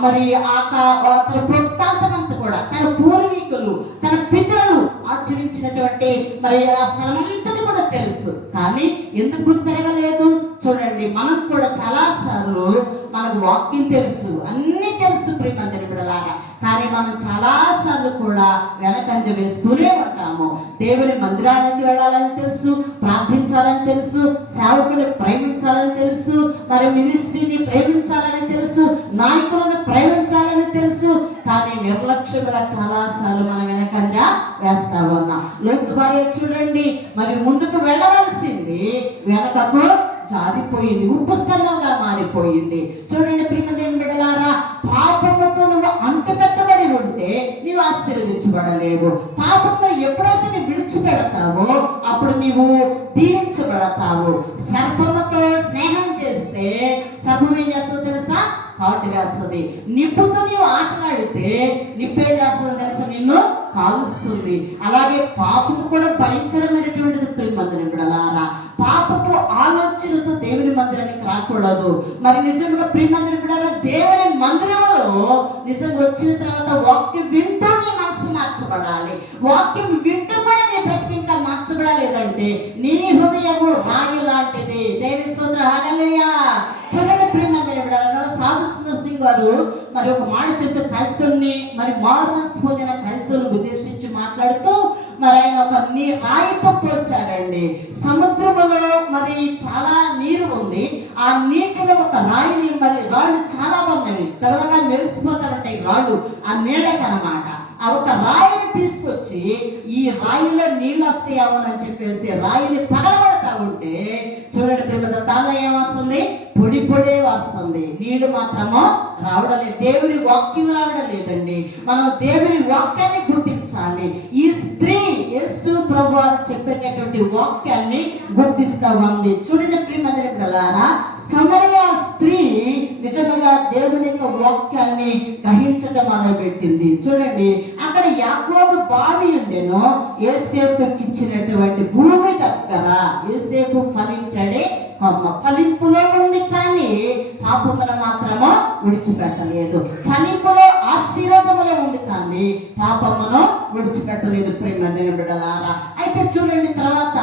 మరి తన వృత్తాంతమంతా కూడా తన పూర్వీకులు, తన పితరులు ఆచరించినటువంటి మరి ఆ స్థలమంతటి కూడా తెలుసు. కానీ ఎందుకు గుర్తిరగలేదు? చూడండి, మనం కూడా చాలా సార్లు మనకు వాక్యం తెలుసు, అన్నీ తెలుసు ప్రేమ దేవుడారా, కానీ మనం చాలా సార్లు కూడా వెనకంజ వేస్తూనే ఉంటాము. దేవుని మందిరానికి వెళ్ళాలని తెలుసు, ప్రార్థించాలని తెలుసు, సేవకుని ప్రేమించాలని తెలుసు, మరి మినిస్ట్రీని ప్రేమించాలని తెలుసు, నాయకులను ప్రేమించాలని తెలుసు, కానీ నిర్లక్ష్యంగా చాలా సార్లు మనం వెనకంజ వేస్తా ఉన్నాం. లోతు భార్య చూడండి, మరి ముందుకు వెళ్ళవలసింది వెనకకు జారిపోయింది, ఉప్పు స్తంభంగా మారిపోయింది. చూడండి ప్రియ దేవుని బిడ్డలారా, పాపముతో నువ్వు అంటుకట్టబడి ఉంటే నీవు ఆశీర్వదించబడలేవు. పాపము ఎప్పుడైతే నువ్వు విడిచిపెడతావో అప్పుడు నీవు దీవించబడతావు. సర్పముతో స్నేహం చేస్తే సర్పం ఏం చేస్తుందో తెలుసా? కాటు వేస్తుంది. నిప్పుతో నీవు ఆటలాడితే నిప్పేం చేస్తుందో తెలుసా? నిన్ను కాలుస్తుంది. అలాగే పాపము కూడా భయంకరమైనటువంటిది ప్రియ దేవుని బిడ్డలారా. పాపపు దేవుని మందిరానికి రాకూడదు. మరి నిజంగా ప్రియమందిరం కూడా దేవుని మందిరంలో నిజంగా వచ్చిన తర్వాత వాక్యం వింటూ నీ మనసు మార్చబడాలి. వాక్యం వింటూ కూడా నీ బ్రతికి ఇంకా మార్చబడాలేదంటే నీ హృదయము రాయి లాంటిది. దేవుని స్తోత్రం, హల్లెలూయా. చూడండి ప్రియమందిరం సాధు సుందర్ సింగ్ వారు మరి ఒక మాట చెప్తే క్రైస్తవుల్ని మరి మారుమనసు పొందిన క్రైస్తవులను ఉద్దేశించి మాట్లాడుతూ మరి ఆయన ఒక రాయితో పోల్చాడండి. సముద్రంలో మరి చాలా నీరు ఉంది, ఆ నీటిలో ఒక రాయిని మరి రాళ్ళు చాలా బాగున్నాయి, తగలగా మెరిసిపోతా ఉంటాయి రాళ్ళు ఆ నీడకనమాట. ఆ ఒక రాయిని తీసుకొచ్చి ఈ రాయిలో నీళ్ళు వస్తాయేమోనని చెప్పేసి రాయిని పగలబడతా ఉంటే చూడండి ప్రేమ దానిలో ఏమొస్తుంది? పొడి పొడే వస్తుంది, నీడు మాత్రము రావడం లేదు. దేవుని వాక్యం రావడం లేదండి. మనం దేవుని వాక్యాన్ని గుర్తించాలి. ఈ స్త్రీ యేసు ప్రభు వారు చెప్పేటటువంటి వాక్యాన్ని గుర్తిస్తా ఉంది. చూడండి ప్రియమందిరారా, సమరయ స్త్రీ నిజంగా దేవుని యొక్క వాక్యాన్ని గ్రహించడం మొదలుపెట్టింది. చూడండి అక్కడ యాకోబు బావి ఉండెను, యోసేపుకి ఇచ్చినటువంటి భూమి దగ్గర యోసేపు ఫలించడే కొమ్మ. ఫలింపులో ఉంది కానీ పాపమును మాత్రము విడిచిపెట్టలేదు. ఫలింపులో ఆశీర్వాదములో ఉంది కానీ పాపమును విడిచిపెట్టలేదు. ప్రియమందిరం బిడ్డలారా, అయితే చూడండి తర్వాత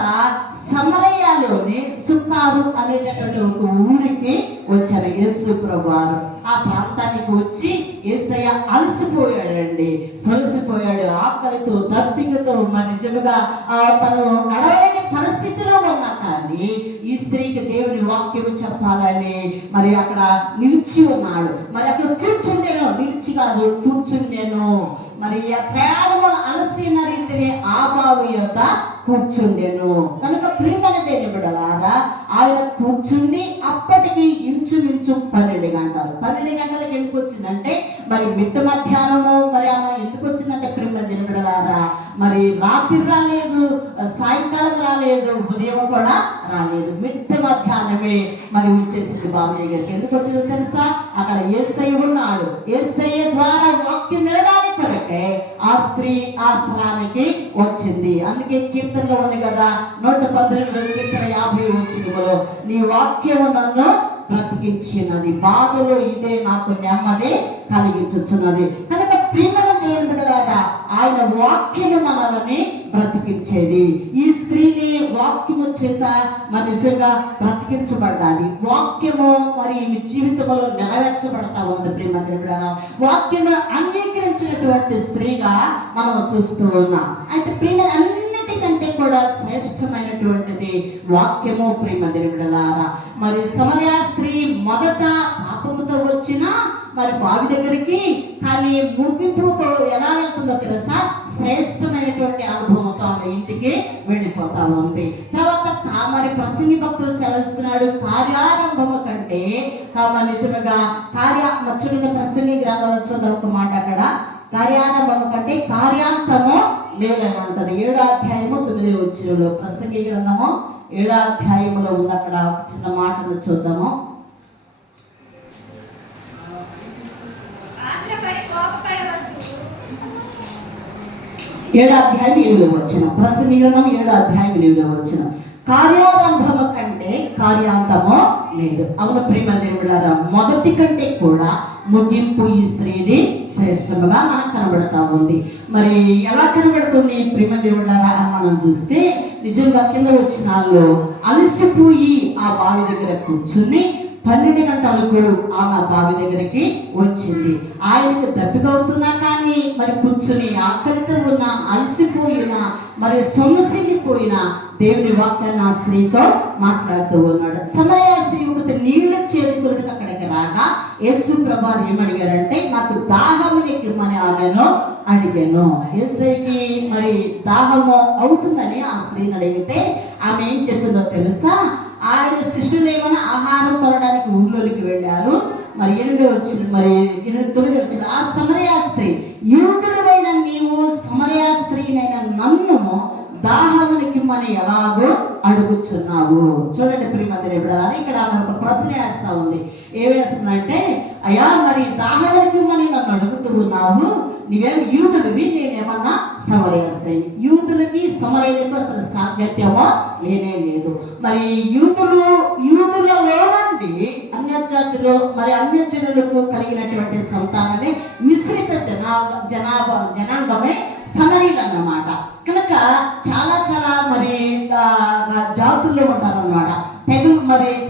సమరయలోని సుకారు అనేటటువంటి ఒక ఊరికి వచ్చారు యేసు ప్రభువారు. ఆ ప్రాంతానికి వచ్చి యేసయ్య అలసిపోయాడండి, సొలసిపోయాడు, ఆకలితో దప్పికతో మరి నిజంగా తను నడవలేని పరిస్థితిలో ఉన్నా కానీ ఈ స్త్రీకి దేవుని వాక్యం చెప్పాలని మరి అక్కడ నిలిచి ఉన్నాడు. మరి అక్కడ కూర్చుండేను, నిలిచి కాదు కూర్చుండేను. మరి ప్రయాణం అలసిన రీతిని ఆ బావి యొక్క కూర్చుండెను. కనుక ప్రియమైన దేవుని బిడ్డలారా, ఆయన కూర్చుండి అప్పటికి ఇంచుమించు 12 గంటలు. 12 గంటలకు ఎందుకు వచ్చిందంటే మరి మిట్ట మధ్యాహ్నము మరి ఆమె ఎందుకు వచ్చిందంటే ప్రియమైన దేవుని బిడ్డలారా, మరి రాత్రి రాలేదు, సాయంకాలం రాలేదు, ఉదయం కూడా రాలేదు, మిట్ట మధ్యాహ్నమే మరి వచ్చేసింది బాబు దగ్గరికి. ఎందుకు వచ్చిందో తెలుసా? అక్కడ యేసయ్య ఉన్నాడు. యేసయ్య ద్వారా వాక్యం వినడానికి కొరకే ఆ స్త్రీ ఆ స్థలానికి వచ్చింది. అందుకే కీర్తనలో ఉంది కదా, 118 కీర్తన 50 వచ్చిందిలో, నీ వాక్యము నన్ను బ్రతికించినది, బాధలో ఇదే నాకు నెమ్మది కలిగించుచున్నది. కనుక ప్రియమైన దేవుని బిడ్డలారా, ఆయన వాక్యము మనల్ని బ్రతికించేది. ఈ స్త్రీని వాక్యము చేత మరి నిజంగా బ్రతికించబడాలి. వాక్యము మరి జీవితంలో నెరవేర్చబడతా ఉంది. ప్రియమైన దేవుని బిడ్డలారా, వాక్యము అంగీకరించినటువంటి స్త్రీగా మనం చూస్తూ ఉన్నాం. అయితే ప్రియమైన అన్నిటికంటే కూడా శ్రేష్టమైనటువంటిది వాక్యము. ప్రియమైన దేవుని బిడ్డలారా, మరి సమరయ స్త్రీ మొదట పాపముతో వచ్చిన మరి బావి దగ్గరికి, కానీ ముగింపుతో ఎలా వెళ్తుందో తెలుసా? శ్రేష్టమైనటువంటి అనుభవంతో ఆమె ఇంటికి వెళ్ళిపోతా ఉంది. తర్వాత మరి ప్రసంగి భక్తులు సెలవిస్తున్నాడు, కార్యారంభము కంటే నిజంగా చూడండి ప్రసంగి గ్రంథంలో చూద్దాం ఒక మాట, అక్కడ కార్యారంభము కంటే కార్యాంతము మేలని ఉంటది. 7వ అధ్యాయము 9వ వచనంలో ప్రసంగి గ్రంథము 7వ అధ్యాయములో ఉంది. అక్కడ ఒక చిన్న మాటను చూద్దాము. 7వ అధ్యాయం 8వ వచనం, ప్రసంగి గ్రంథం 7వ అధ్యాయం 8వ వచనం, కార్యారంభము కంటే కార్యాంతము మేలు. అవును ప్రియమైన దేవుని బిడ్డలారా, మొదటి కంటే కూడా ముగింపు ఈ స్త్రీది శ్రేష్టముగా మనకు కనబడతా ఉంది. మరి ఎలా కనబడుతుంది ప్రియమైన దేవుని బిడ్డలారా అని మనం చూస్తే, నిజంగా కింద వచనాల్లో అలసిపోయి ఆ బావి దగ్గర కూర్చుని 12 గంటలకు ఆమె బావి దగ్గరికి వచ్చింది. ఆయనకు దప్పికవుతున్నా కానీ మరి కూర్చుని ఆకలితో ఉన్న, అలసిపోయిన, మరి సొమ్మసిల్లిపోయిన దేవుని వాక్యాన్ని ఆ స్త్రీతో మాట్లాడుతూ ఉన్నాడు. సమరయ స్త్రీ ఒక నీళ్లు చేరుకున్నట్టు అక్కడికి రాగా యేసు ప్రభువారు ఏమడిగారంటే, నాకు దాహమునికి మరి ఆమెను అడిగాను. యేసయ్యకి మరి దాహము అవుతుందని ఆ స్త్రీని అడిగితే ఆమె ఏం చెప్పిందో తెలుసా? ఆయన శిష్యులు ఏమైనా ఆహారం కొనడానికి ఊర్లోకి వెళ్ళారు. మరి 8వ వచ్చిన మరి 9వ వచ్చిన, ఆ సమరయ స్త్రీ, యూదుడైన నీవు సమరయ స్త్రీనైన నన్ను దాహమునికి మరి ఎలాగో అడుగుచున్నావు. చూడండి ప్రియమైన దేవుని బిడ్డలారా, ఇక్కడ ఆమె ఒక ప్రశ్న వేస్తా ఉంది. ఏం వేస్తుందంటే, అయ్యా మరి దాహమునికి మరి నన్ను అడుగుతూ ఉన్నావు, నువ్వేం యూదుడివి, నేనేమన్నా సమరయ స్త్రీని. యూదులకి సమరయులకు అసలు సాంగత్యమో లేనే లేదు. మరి యూదులలో నుండి అన్యజాతిలో మరి అన్యజనులకు కలిగినటువంటి సంతానమే మిశ్రిత జనాంగమే సమరీలు అన్నమాట. కనుక చాలా చాలా మరి జాతుల్లో ఉంటారన్నమాట.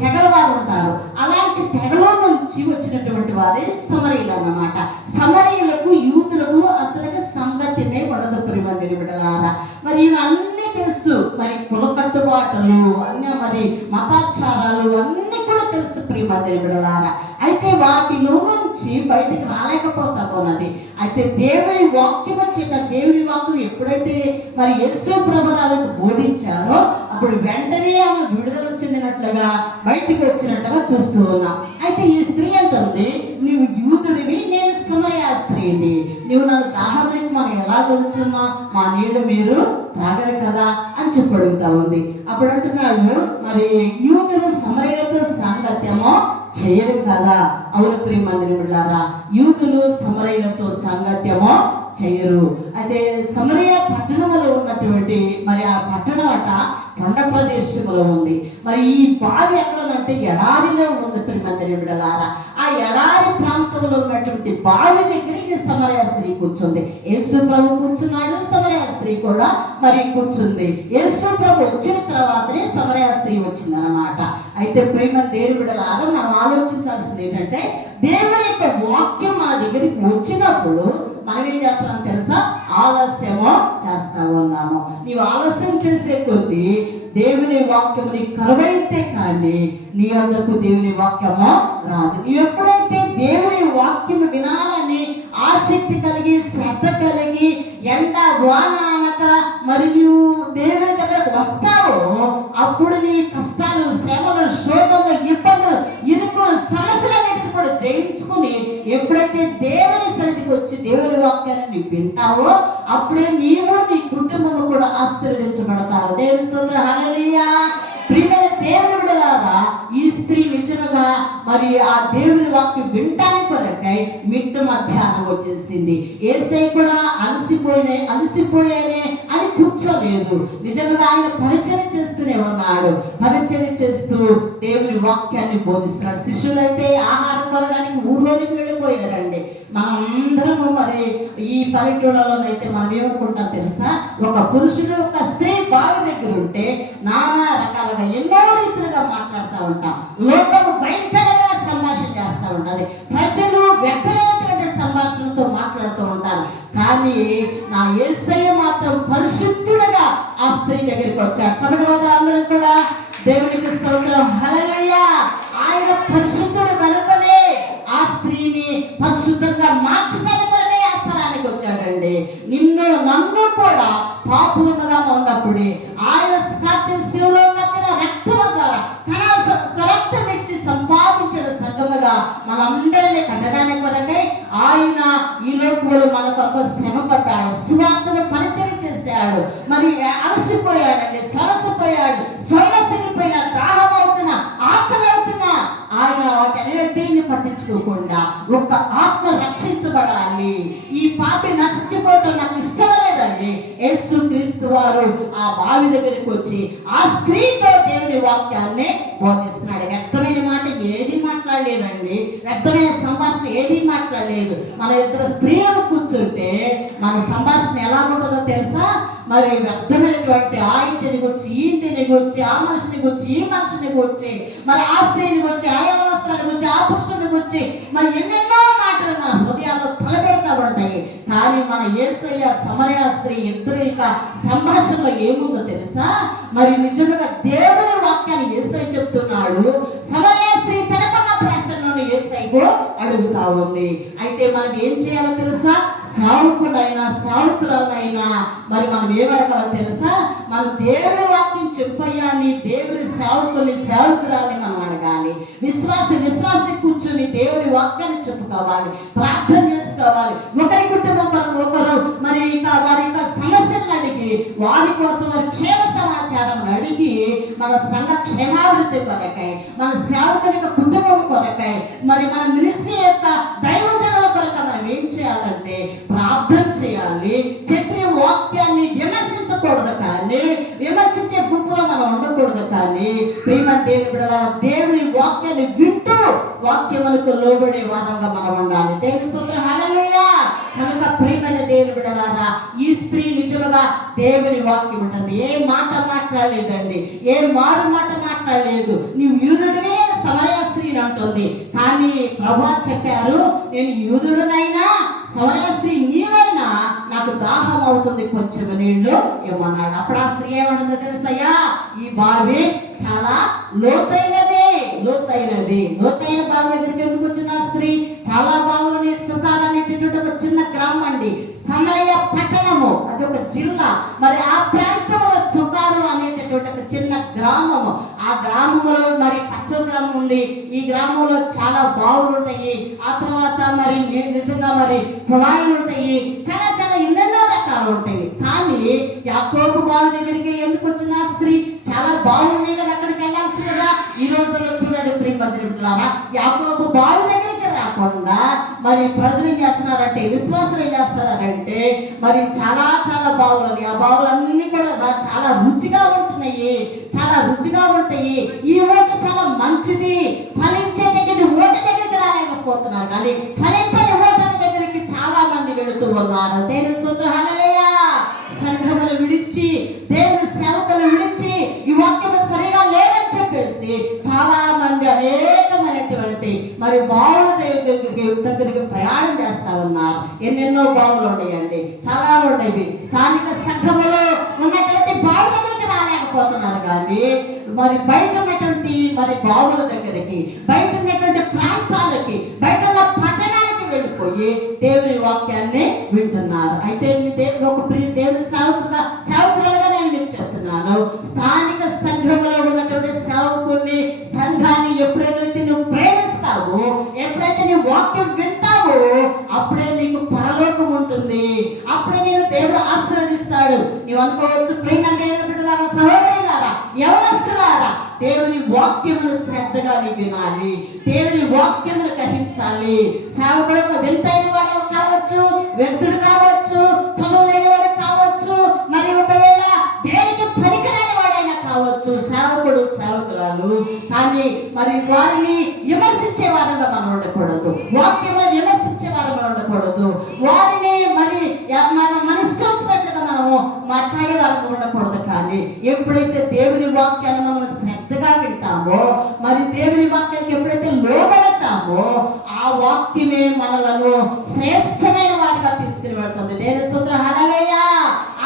తెగల వారు ఉంటారు. అలాంటి తెగల నుంచి వచ్చినటువంటి వారే సమరీలు అన్నమాట. సమరీయులకు యూదులకు అసలు సంగతినే ఉండదు ప్రియమందిని బిడ్డలారా. మరి ఇవన్నీ తెలుసు. మరి కుల కట్టుబాటులు అన్నీ, మరి మతాచారాలు అన్నీ కూడా తెలుసు ప్రియమందిని బిడ్డలారా. అయితే వాటిలో నుంచి బయటికి రాలేకపోతా ఉన్నది. అయితే దేవుని వాక్యం చేత, దేవుని వాక్యం ఎప్పుడైతే మరి యేసు ప్రభువుకు బోధించారో అప్పుడు వెంటనే ఆమె విడుదల చెందినట్లుగా బయటికి వచ్చినట్టుగా చూస్తూ ఉన్నాం. అయితే ఈ స్త్రీ అంటుంది, నీవు యూదుడివి, నేను సమరయ స్త్రీని, నీవు నన్ను దాహరికి మనం ఎలా వెళ్తున్నా మా నీళ్ళు మీరు త్రాగరు కదా అని చెప్పి అడుగుతా ఉంది. అప్పుడు అంటున్నాడు, మరి యూదులు సమరయులతో సాంగత్యమో చేయరు కదా. అవును ప్రియమందిని బిడ్డలారా, యూదులు సమరయులతో సాంగత్యమో చేయరు. అయితే సమరయ పట్టణంలో ఉన్నటువంటి మరి ఆ పట్టణం కొండ ప్రదేశంలో ఉంది. మరి ఈ బావి ఎక్కడ ఉందంటే ఎడారిలో ఉంది ప్రియమందిని బిడ్డలారా. ఆ ఎడారి ప్రాంతంలో ఉన్నటువంటి బావి దగ్గర ఈ సమరయ స్త్రీ కూర్చుంది. యేసు ప్రభు కూర్చున్నాడు, సమరయ స్త్రీ కూడా మరి కూర్చుంది. యేసు ప్రభు వచ్చిన తర్వాతనే సమరయ స్త్రీ వచ్చింది అన్నమాట. అయితే ప్రేమ దేవుని బిడ్డలారా, మనం ఆలోచించాల్సింది ఏంటంటే, దేవుని యొక్క వాక్యం మన దగ్గరికి వచ్చినప్పుడు మనం ఏం చేస్తామో తెలుసా? ఆలస్యమో చేస్తా ఉన్నాము. నీవు ఆలస్యం చేసే కొద్దీ దేవుని వాక్యము నీ కరువైతే కానీ నీ అందరకు దేవుని వాక్యము రాదు. నీవు ఎప్పుడైతే దేవుని వాక్యము వినాలని ఆసక్తి కలిగి, శ్రద్ధ కలిగి, ఎండ వాన అనక మరియు దేవుని దగ్గరకు వస్తావో అప్పుడు నీ కష్టాలు, శ్రమలు, శోధనలు, ఇబ్బందులు, ఇరుకులు, సమస్యలన్నిటిని కూడా జయించుకుని ఎప్పుడైతే దేవుని సన్నిధికి వచ్చి దేవుని వాక్యాన్ని నీవు వింటావో అప్పుడే నీవు నీ కుటుంబము కూడా ఆశీర్వదించబడతారు. దేవుని స్తోత్రం, హల్లెలూయా. ప్రియమైన దేవుని బిడ్డలారా, ఈ స్త్రీ నిజంగా మరి ఆ దేవుని వాక్యం వినటానికి కొరకై మిట్ట మధ్యాహ్నం వచ్చేసింది. యేసయ్య కూడా అలసిపోయానే అని కూర్చోలేదు. నిజంగా ఆయన పరిచయం చేస్తూనే ఉన్నాడు. పరిచయం చేస్తూ దేవుని వాక్యాన్ని బోధిస్తున్నాడు. శిష్యులైతే ఆహారం కొనడానికి ఊర్లోనికి వెళ్ళిపోయారండి. మనందరము మరి ఈ పల్లెటూళ్ళలోనైతే మనం ఏమనుకుంటాం తెలుసా? ఒక పురుషుడు ఒక స్త్రీ బావి దగ్గర ఉంటే నానా రకాలుగా ఎన్నో రీతులుగా మాట్లాడుతూ ఉంటాం. లోకము భయంకరంగా సంభాషణ చేస్తూ ఉంటుంది. ప్రజలు వ్యక్తమైనటువంటి సంభాషణతో మాట్లాడుతూ ఉంటారు. కానీ నా యేసయ్య మాత్రం పరిశుద్ధుడుగా ఆ స్త్రీ దగ్గరికి వచ్చాడు. చదవడం అందరూ కూడా దేవునికి స్తోత్రం, హల్లెలూయా. ఆయన పరిశుద్ధుడు కనుకనే ఆ స్త్రీని పరిశుద్ధంగా మార్చడానికి ఆ స్థలానికి వచ్చాడండి. నన్ను కూడా పాపులుగా ఉన్నప్పుడే ఆయన శిలువలో కచ్చిన రక్తము ద్వారా తన స్వరక్తం ఇచ్చి సంపాదించిన సంఘముగా మనందరినీ కట్టడానికి కొరకై ఆయన ఈ లోకంలో మన కొరకు శ్రమ పడ్డాడు, సువార్తను పరిచయం చేశాడు. మరి అలసిపోయాడండి, సొలసిపోయాడు, సొలసిపోయిన, దాహం అవుతున్నా, ఆకలి అవుతున్నా ఆయన వాటన్నిటిని పట్టించుకోకుండా ఒక ఆత్మ రక్షించబడాలి, ఈ పాపి నశించిపోవటం నాకు ఇష్టం లేదండి. యేసు క్రీస్తు వారు ఆ బావి దగ్గరికి వచ్చి ఆ స్త్రీతో దేవుని వాక్యాన్ని బోధిస్తున్నాడు. వ్యక్తమైన మాట ఏది మాట్లాడలేదండి, వ్యక్తమైన సంభాషణ ఏది మాట్లాడలేదు. మన ఇద్దరు స్త్రీలను కూర్చుంటే మన సంభాషణ ఎలా ఉంటుందో తెలుసా? మరి వ్యక్తమైనటువంటి ఆ ఇంటిని వచ్చి, ఈ ఇంటిని వచ్చి, ఆ మనిషిని వచ్చి, ఈ మనిషిని వచ్చి, మరి ఆ స్త్రీని వచ్చి, ఆ యవనస్తుని వచ్చి, ఆ పురుషుని వచ్చి, మరి ఎన్నెన్నో మాటలు మన హృదయాల్లో తలపెడతా ఉంటాయి. కానీ మన యేసయ్య సమరయ స్త్రీ ఇద్దరు ఇక సంభాషణలో ఏముందో తెలుసా? మరి నిజంగా దేవుని వాక్యాన్ని యేసయ్య చెప్తున్నాడు. సమరయ స్త్రీ తనకున్న ప్రశ్నలను యేసయ్యకు అడుగుతా ఉంది. అయితే మనం ఏం చేయాలో తెలుసా? సావుకుడైనా సావుకురాలైనా మరి మనం ఏమడగాలో తెలుసా? మనం దేవుని వాక్యం చెప్పయ్యా, నీ దేవుని సేవకుని సేవకురాలని మనం అడగాలి. విశ్వాసి కూర్చొని దేవుని వాక్యాన్ని చెప్పుకోవాలి, ప్రార్థన చేసుకోవాలి. ఒకరి కుటుంబం ఒకరు మరి వారి యొక్క సమస్యలను అడిగి, వారి కోసం వారి క్షేమ సమాచారం అడిగి, మన సంఘ క్షేమాభివృద్ధి కొరకై, మన సేవకుని యొక్క కుటుంబం కొరకై, మరి మన మినిస్ట్రీ యొక్క దైవజనుల కొరక మనం ఏం చేయాలంటే ప్రార్థన చేయాలి. చెప్పిన వాక్యాన్ని విమర్శించకూడదు, కానీ విమర్శించే గుంపులో మనం ఉండకూడదు. కానీ ప్రేమ దేవుని బిడ్డలారా, దేవుని వాక్యాన్ని వింటూ వాక్యములకు లోబడే వారంగా మనం ఉండాలి. దేవుని స్తోత్రం, హల్లెలూయా. కనుక ప్రియమైన దేవుని బిడ్డలారా, ఈ స్త్రీ నిజముగా దేవుని వాక్యం ఉంటుంది. ఏ మాట మాట్లాడలేదండి, ఏ మారు మాట మాట్లాడలేదు. నీవు యూదుడివే, సమరయ స్త్రీని అంటుంది. కానీ ప్రభువా చెప్పారు, నేను యూదుడునైనా సమరయ స్త్రీ నీవైనా నాకు దాహం అవుతుంది, కొంచెం నీళ్లు ఇవ్వమన్నాడు. అప్పుడు ఆ స్త్రీ ఏమన్నదో తెలుసయ్యా, ఈ బావి చాలా లోతైనది. లోతైన బావి దగ్గరికి ఎందుకు వచ్చిన ఆ స్త్రీ? చాలా బావుని సుఖాలు అనేటటువంటి ఒక చిన్న గ్రామం అండి, సమరయ పట్టణము, అది ఒక జిల్లా. మరి ఆ ప్రాంతంలో సుఖాలు అనేటటువంటి ఒక చిన్న గ్రామము. ఆ గ్రామంలో మరి పచ్చ గ్రామం ఉంది. ఈ గ్రామంలో చాలా బావులు ఉంటాయి. ఆ తర్వాత మరి నిజంగా మరి కుళాయిలు ఉంటాయి. చాలా చాలా ఎన్నెన్నో రకాలు ఉంటాయి. కానీ యాకోబు బావి దగ్గరికి ఎందుకు వచ్చిన ఆ స్త్రీ? చాలా బాగున్నాయి కదా, అక్కడికి వెళ్ళవచ్చు కదా. ఈ రోజుల్లో చూడండి ప్రియమంత్రులారా, యాకోబు బావి దగ్గరికి రాకుండా మరి ప్రజలు ఏం చేస్తున్నారంటే, విశ్వాసులు ఏం చేస్తున్నారంటే మరి చాలా చాలా బావులని, ఆ బావులన్నీ కూడా చాలా రుచిగా ఉంటున్నాయి, చాలా రుచిగా ఉంటాయి. ఈ ఓట చాలా మంచిది, ఫలించేటటువంటి ఓట దగ్గరికి రాలేకపోతున్నారు. కానీ ఫలింపని ఓట దగ్గరికి చాలా మంది వెళుతూ ఉన్నారు. దేవుని స్తోత్రం, హల్లెలూయా. సంఘమును విడిచి, దేవుని సేవకులు విడిచి, ఈ వాక్యం సరిగా లేదని చెప్పేసి చాలా మంది అనేకమైనటువంటి మరి బావుల దగ్గరికి ప్రయాణం చేస్తా ఉన్నారు. ఎన్నెన్నో బావులు ఉన్నాయండి, చాలా ఉండేవి. స్థానిక సంఘములో ఉన్నటువంటి బావుల దగ్గరికి రాలేకపోతున్నారు. కానీ మరి బయట ఉన్నటువంటి మరి బావుల దగ్గరికి, బయట ఉన్నటువంటి ప్రాంతాలకి, బయట ఉన్న పట్టణానికి వెళ్ళిపోయి దేవుని వాక్యాన్ని వింటున్నారు. అయితే ఒక ప్రియ దేవుని సేవకులుగా నేను మీకు చెప్తున్నాను, స్థానిక సంఘంలో ఉన్నటువంటి సేవకుల్ని, సంఘాన్ని ఎప్పుడైతే నువ్వు ప్రేమిస్తావో, ఎప్పుడైతే నీ వాక్యం వింటావో, అప్పుడే నీకు పరలోకం ఉంటుంది. అప్పుడే నేను దేవుడు ఆశీర్వదిస్తాడు. నీవు అనుకోవచ్చు, ప్రేమ దేవుని బిడ్డలారా, సహోదరులారా, యవనస్తులారా, దేవుని వాక్యమును శ్రద్ధగా వినాలి, దేవుని వాక్యమును గ్రహించాలి. సేవకుడు ఒక వింతైన వాడు కావచ్చు, వ్యక్తుడు కావచ్చు, చదువు లేని వాడు కావచ్చు, మరి ఒకవేళ దేనికి పనికిరాని వాడైనా కావచ్చు, సేవకుడు సేవకురాలు. కానీ మరి వారిని విమర్శించే వారంగా మనం ఉండకూడదు, వాక్యము విమర్శించే వారంగా ఉండకూడదు. వారిని మరి మన ఇష్టం వచ్చినట్లుగా మనము మాట్లాడే వారంగా ఉండకూడదు. కానీ ఎప్పుడైతే దేవుని వాక్యాన్ని మనం శ్రద్ధగా వింటామో, మరి దేవుని వాక్యానికి ఎప్పుడైతే లోబడతామో, ఆ వాక్యమే మనలను శ్రేష్టమైన వారిగా తీసుకుని వెళ్తుంది. దేవుని స్తోత్రం, హల్లెలూయా.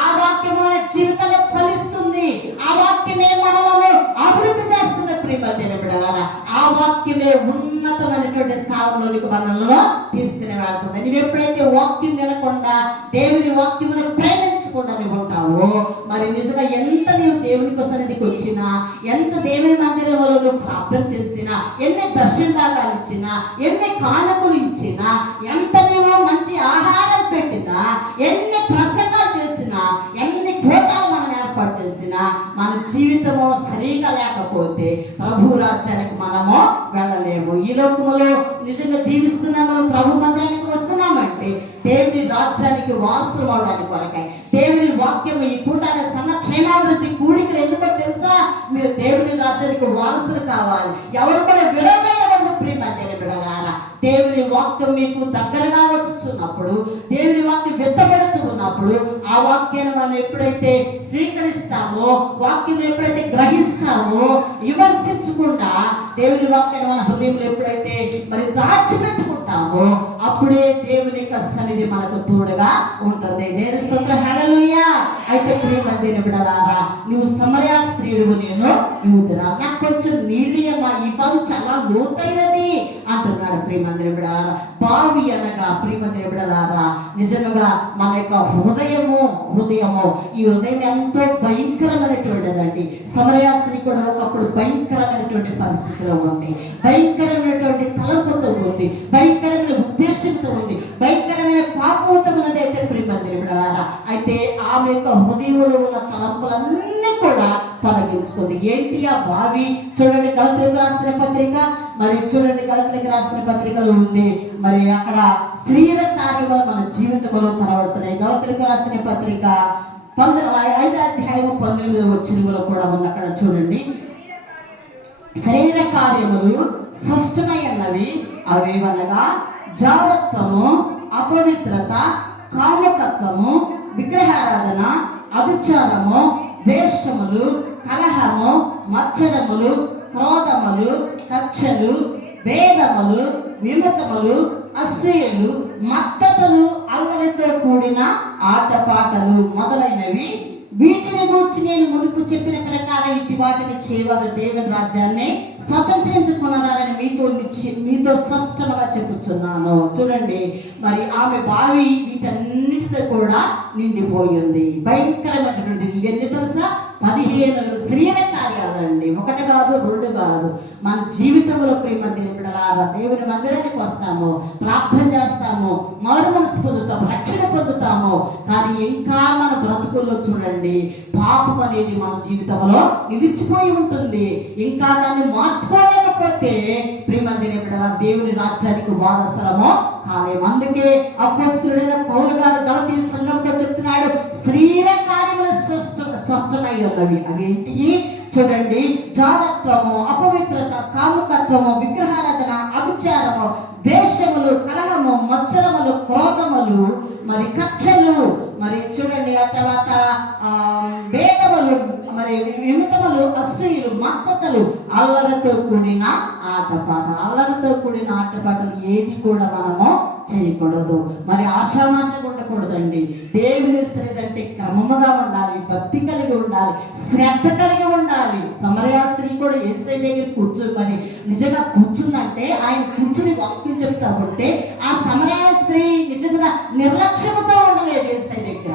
ఆ వాక్యం మన జీవితంలో ఫలిస్తుంది. ఆ వాక్యమే మనలను అభివృద్ధి చేస్తుంది. ప్రియమైన దేవుని బిడ్డలారా, ఆ వాక్యమే ఉన్నతమైనటువంటి స్థానంలోనికి మనల్ని తీసుకుని వెళ్తుంది. నువ్వు ఎప్పుడైతే వాక్యం వినకుండా, దేవుని వాక్యమును ప్రేమించకుండా నువ్వు ఉంటావో, మరి నిజంగా ఎంత నీవు దేవుని సన్నిధికి వచ్చినా, ఎంత దేవుని మందిరంలో నువ్వు ప్రార్థన చేసినా, ఎన్ని దర్శనాలు ఇచ్చినా, ఎన్ని కానుకలు ఇచ్చినా, ఎంత నువ్వు మంచి ఆహారం పెట్టినా, ఎన్ని ప్రసంగాలు చేసినా, ఎన్ని కోటాలు మనం ఏర్పాటు చేసినా, మన జీవితము సరిగా లేకపోతే ప్రభు రాజ్యానికి మనము వెళ్ళలేము. ఈ లోకంలో నిజంగా జీవిస్తున్నాము, ప్రభు మందిరానికి వస్తున్నామంటే దేవుని రాజ్యానికి వారసులు అవడానికి కొరకై. దేవుని వాక్యం ఈ కూటాల క్షేమాభివృద్ధి కూడికలు ఎందుకో తెలుసా? మీరు దేవుని రాజ్యానికి వారసులు కావాలి. ఎవరు కూడా విడవేయడం ప్రేమ దేవుని బిడ్డలారా. దేవుని వాక్యం మీకు దగ్గరగా వచ్చుచున్నప్పుడు, దేవుని వాక్యం వెత్తబడుతూ ఉన్నప్పుడు, ఆ వాక్యాన్ని మనం ఎప్పుడైతే స్వీకరిస్తామో, వాక్యం ఎప్పుడైతే గ్రహిస్తామో, విమర్శించకుండా దేవుని వాక్యాన్ని మన హృదయంలో ఎప్పుడైతే మరి దాచిపెట్టుకుంటామో, అప్పుడే దేవుని యొక్క సన్నిధి మనకు తోడుగా ఉంటుంది. దేవుని స్తోత్రం, హల్లెలూయా. అయితే ప్రియమైన దేవుని బిడ్డలారా, నువ్వు సమరయ స్త్రీవు, నువ్వు తినాలి, నాకు కొంచెం నీళ్ళియమ్మా, ఈ బావి చాలా లోతైనది అంటున్నాడు. ప్రియమైన దేవుని బిడ్డలారా, బావి అనగా ప్రియమైన దేవుని బిడ్డలారా, నిజంగా మన యొక్క హృదయము, ఈ హృదయం ఎంతో భయంకరమైనటువంటిదండి. సమరయ స్త్రీ కూడా ఒకప్పుడు భయంకరమైనటువంటి పరిస్థితిలో ఉంది, భయంకరమైనటువంటి తలంపుతో ఉంది, భయంకరమైన ఉద్దేశంతో ఉంది, భయంకరమైన పాపంతో ఉన్నది. అయితే ప్రియమైన దేవుని బిడ్డలారా, అయితే ఆమె యొక్క హృదయంలో ఉన్న తలంపులన్నీ కూడా తొలగించుకుంది. ఏంటి ఆ బావి? చూడండి గలతీయులకు రాసిన పత్రిక, మరి చూడండి గలతీయులకు రాసిన పత్రికలో ఉంది, మరి అక్కడ శరీర కార్యములు మన జీవితంలో కనబడుతున్నాయి. గలతీయులకు రాసిన పత్రిక 5వ అధ్యాయం 19వ వచనంలో కూడా ఉంది. అక్కడ చూడండి, శరీర కార్యములు స్పష్టమై ఉన్నవి, అవేవనగా జారత్వము, అపవిత్రత, కాముకత్వము, విగ్రహారాధన, అభిచారము, ద్వేషములు, కలహము, మత్సరములు, క్రోధములు, కక్షలు, భేదములు, విమతములు, అసూయలు, మత్తతలు, అల్లరితో కూడిన ఆటపాటలు మొదలైనవి. వీటిని గూర్చి నేను మునుపు చెప్పిన ప్రకారం ఇట్టి వాటిని చేయవారు దేవుని రాజ్యాన్ని స్వతంత్రించుకున్నారని మీతో స్పష్టంగా చెప్పుచున్నాను. చూడండి, మరి ఆమె బావి వీటన్నిటితో కూడా నిండిపోయింది. భయంకరమైనటువంటిది. ఇవన్నీ తెలుసా? 15 శరీర కార్యాలండి. 1 కాదు, 2 కాదు. మన జీవితంలో ప్రేమ దేవుడలారా దేవుని మందిరానికి వస్తాము, ప్రార్థన చేస్తాము, మారు మనసు పొందుతాము, రక్షణ పొందుతాము. కానీ ఇంకా మన బ్రతుకుల్లో చూడండి, పాపం అనేది మన జీవితంలో నిలిచిపోయి ఉంటుంది. ఇంకా దాన్ని మార్చుకోలేకపోతే ప్రేమ దేవుడలా దేవుని రాజ్యానికి వారసులము కాలేము. అందుకే అపోస్తలుడైన పౌలు గారు గలతీ సంఘంతో చెప్తున్నాడు, శరీర కార్యములు స్పష్టమై ఉన్నవి. అవేంటి? చూడండి, జారత్వము, అపవిత్రత, కాముకత్వము, విగ్రహారాధన, అభిచారము, ద్వేషములు, కలహము, మత్సరములు, క్రోధములు, మరి కక్షలు, మరి చూడండి ఆ తర్వాత భేదములు, మరి విమతములు, అసూయలు, మత్తతలు, అల్లరితో కూడిన ఆటపాటలు. అల్లరితో కూడిన ఆటపాటలు ఏది కూడా మనము చేయకూడదు. మరి ఆషామాషగా ఉండకూడదండి. దేవుని శ్రద్ధ అంటే క్రమముగా ఉండాలి, భక్తి కలిగి ఉండాలి, శ్రద్ధ కలిగి ఉండాలి. సమరయ స్త్రీ కూడా యేసయ్య దగ్గర మరి నిజంగా కూర్చుందంటే, ఆయన కూర్చుని వాక్యం చెప్తా ఉంటే ఆ సమరయ స్త్రీ నిజంగా నిర్లక్ష్యంతో ఉండలేదు. యేసయ్య దగ్గర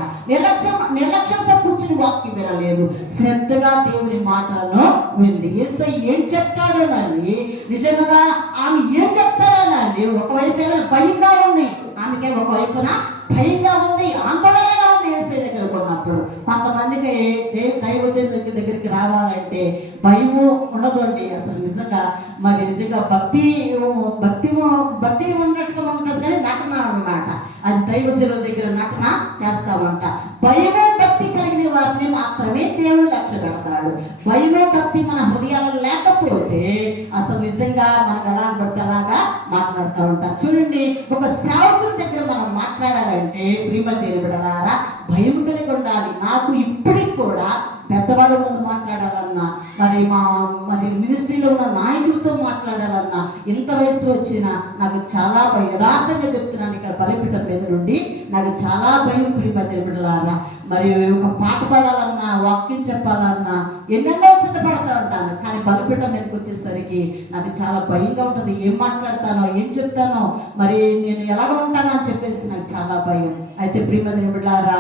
నిర్లక్ష్యంతో కూర్చుని వాక్యం వినలేదు, శ్రద్ధగా దేవుని మాటలను వింది. యేసయ్య ఏం చెప్తాడోనని, నిజంగా ఆమె ఏం చెప్తాడోనని ఒకవైపు ఏమైనా భయంగా ఉంది, ఆమెకే ఒకవైపున భయంగా ఉంది, ఆందోళనగా ఉంది. యేసయ్య దగ్గర కొన్నప్పుడు కొంతమందికి దైవజనుల దగ్గరికి రావాలంటే భయము ఉండదు అండి అసలు. నిజంగా మరి నిజంగా భక్తి ఉన్నట్టుగా ఉంటుంది, కానీ నటన అన్నమాట. అది దైవజనుల దగ్గర నటన చేస్తామంట. భయము భక్తి కలిగిన వారిని మాత్రమే దేవుడు లక్ష్య పెడతాడు. భయము భక్తి మన హృదయాలు లేకపోతే అసలు నిజంగా మనం ఎలా పడితే అలాగా మాట్లాడుతూ ఉంటాం. చూడండి, ఒక సేవకుని దగ్గర మనం మాట్లాడాలంటే ప్రేమ దేవుడలారా భయం కలిగి ఉండాలి. నాకు ఇప్పటికి కూడా పెద్దవాళ్ళ ముందు మాట్లాడాలన్నా, మరి మినిస్ట్రీలో ఉన్న నాయకులతో మాట్లాడాలన్నా, ఇంత వయసు వచ్చినా నాకు చాలా భయం. యథార్థంగా చెప్తున్నాను, ఇక్కడ బలిపీఠం మీద నుండి నాకు చాలా భయం ప్రేమ దేవుడలారా. మరి ఒక పాట పాడాలన్నా, వాక్యం చెప్పాలన్నా ఎన్నెన్నో సిద్ధపడతా ఉంటాను, కానీ బలిపీఠం మీదకి వచ్చేసరికి నాకు చాలా భయంగా ఉంటుంది. ఏం మాట్లాడతానో, ఏం చెప్తానో, మరి నేను ఎలాగ ఉంటానో అని చెప్పేసి నాకు చాలా భయం. అయితే ప్రేమ దేవుడలారా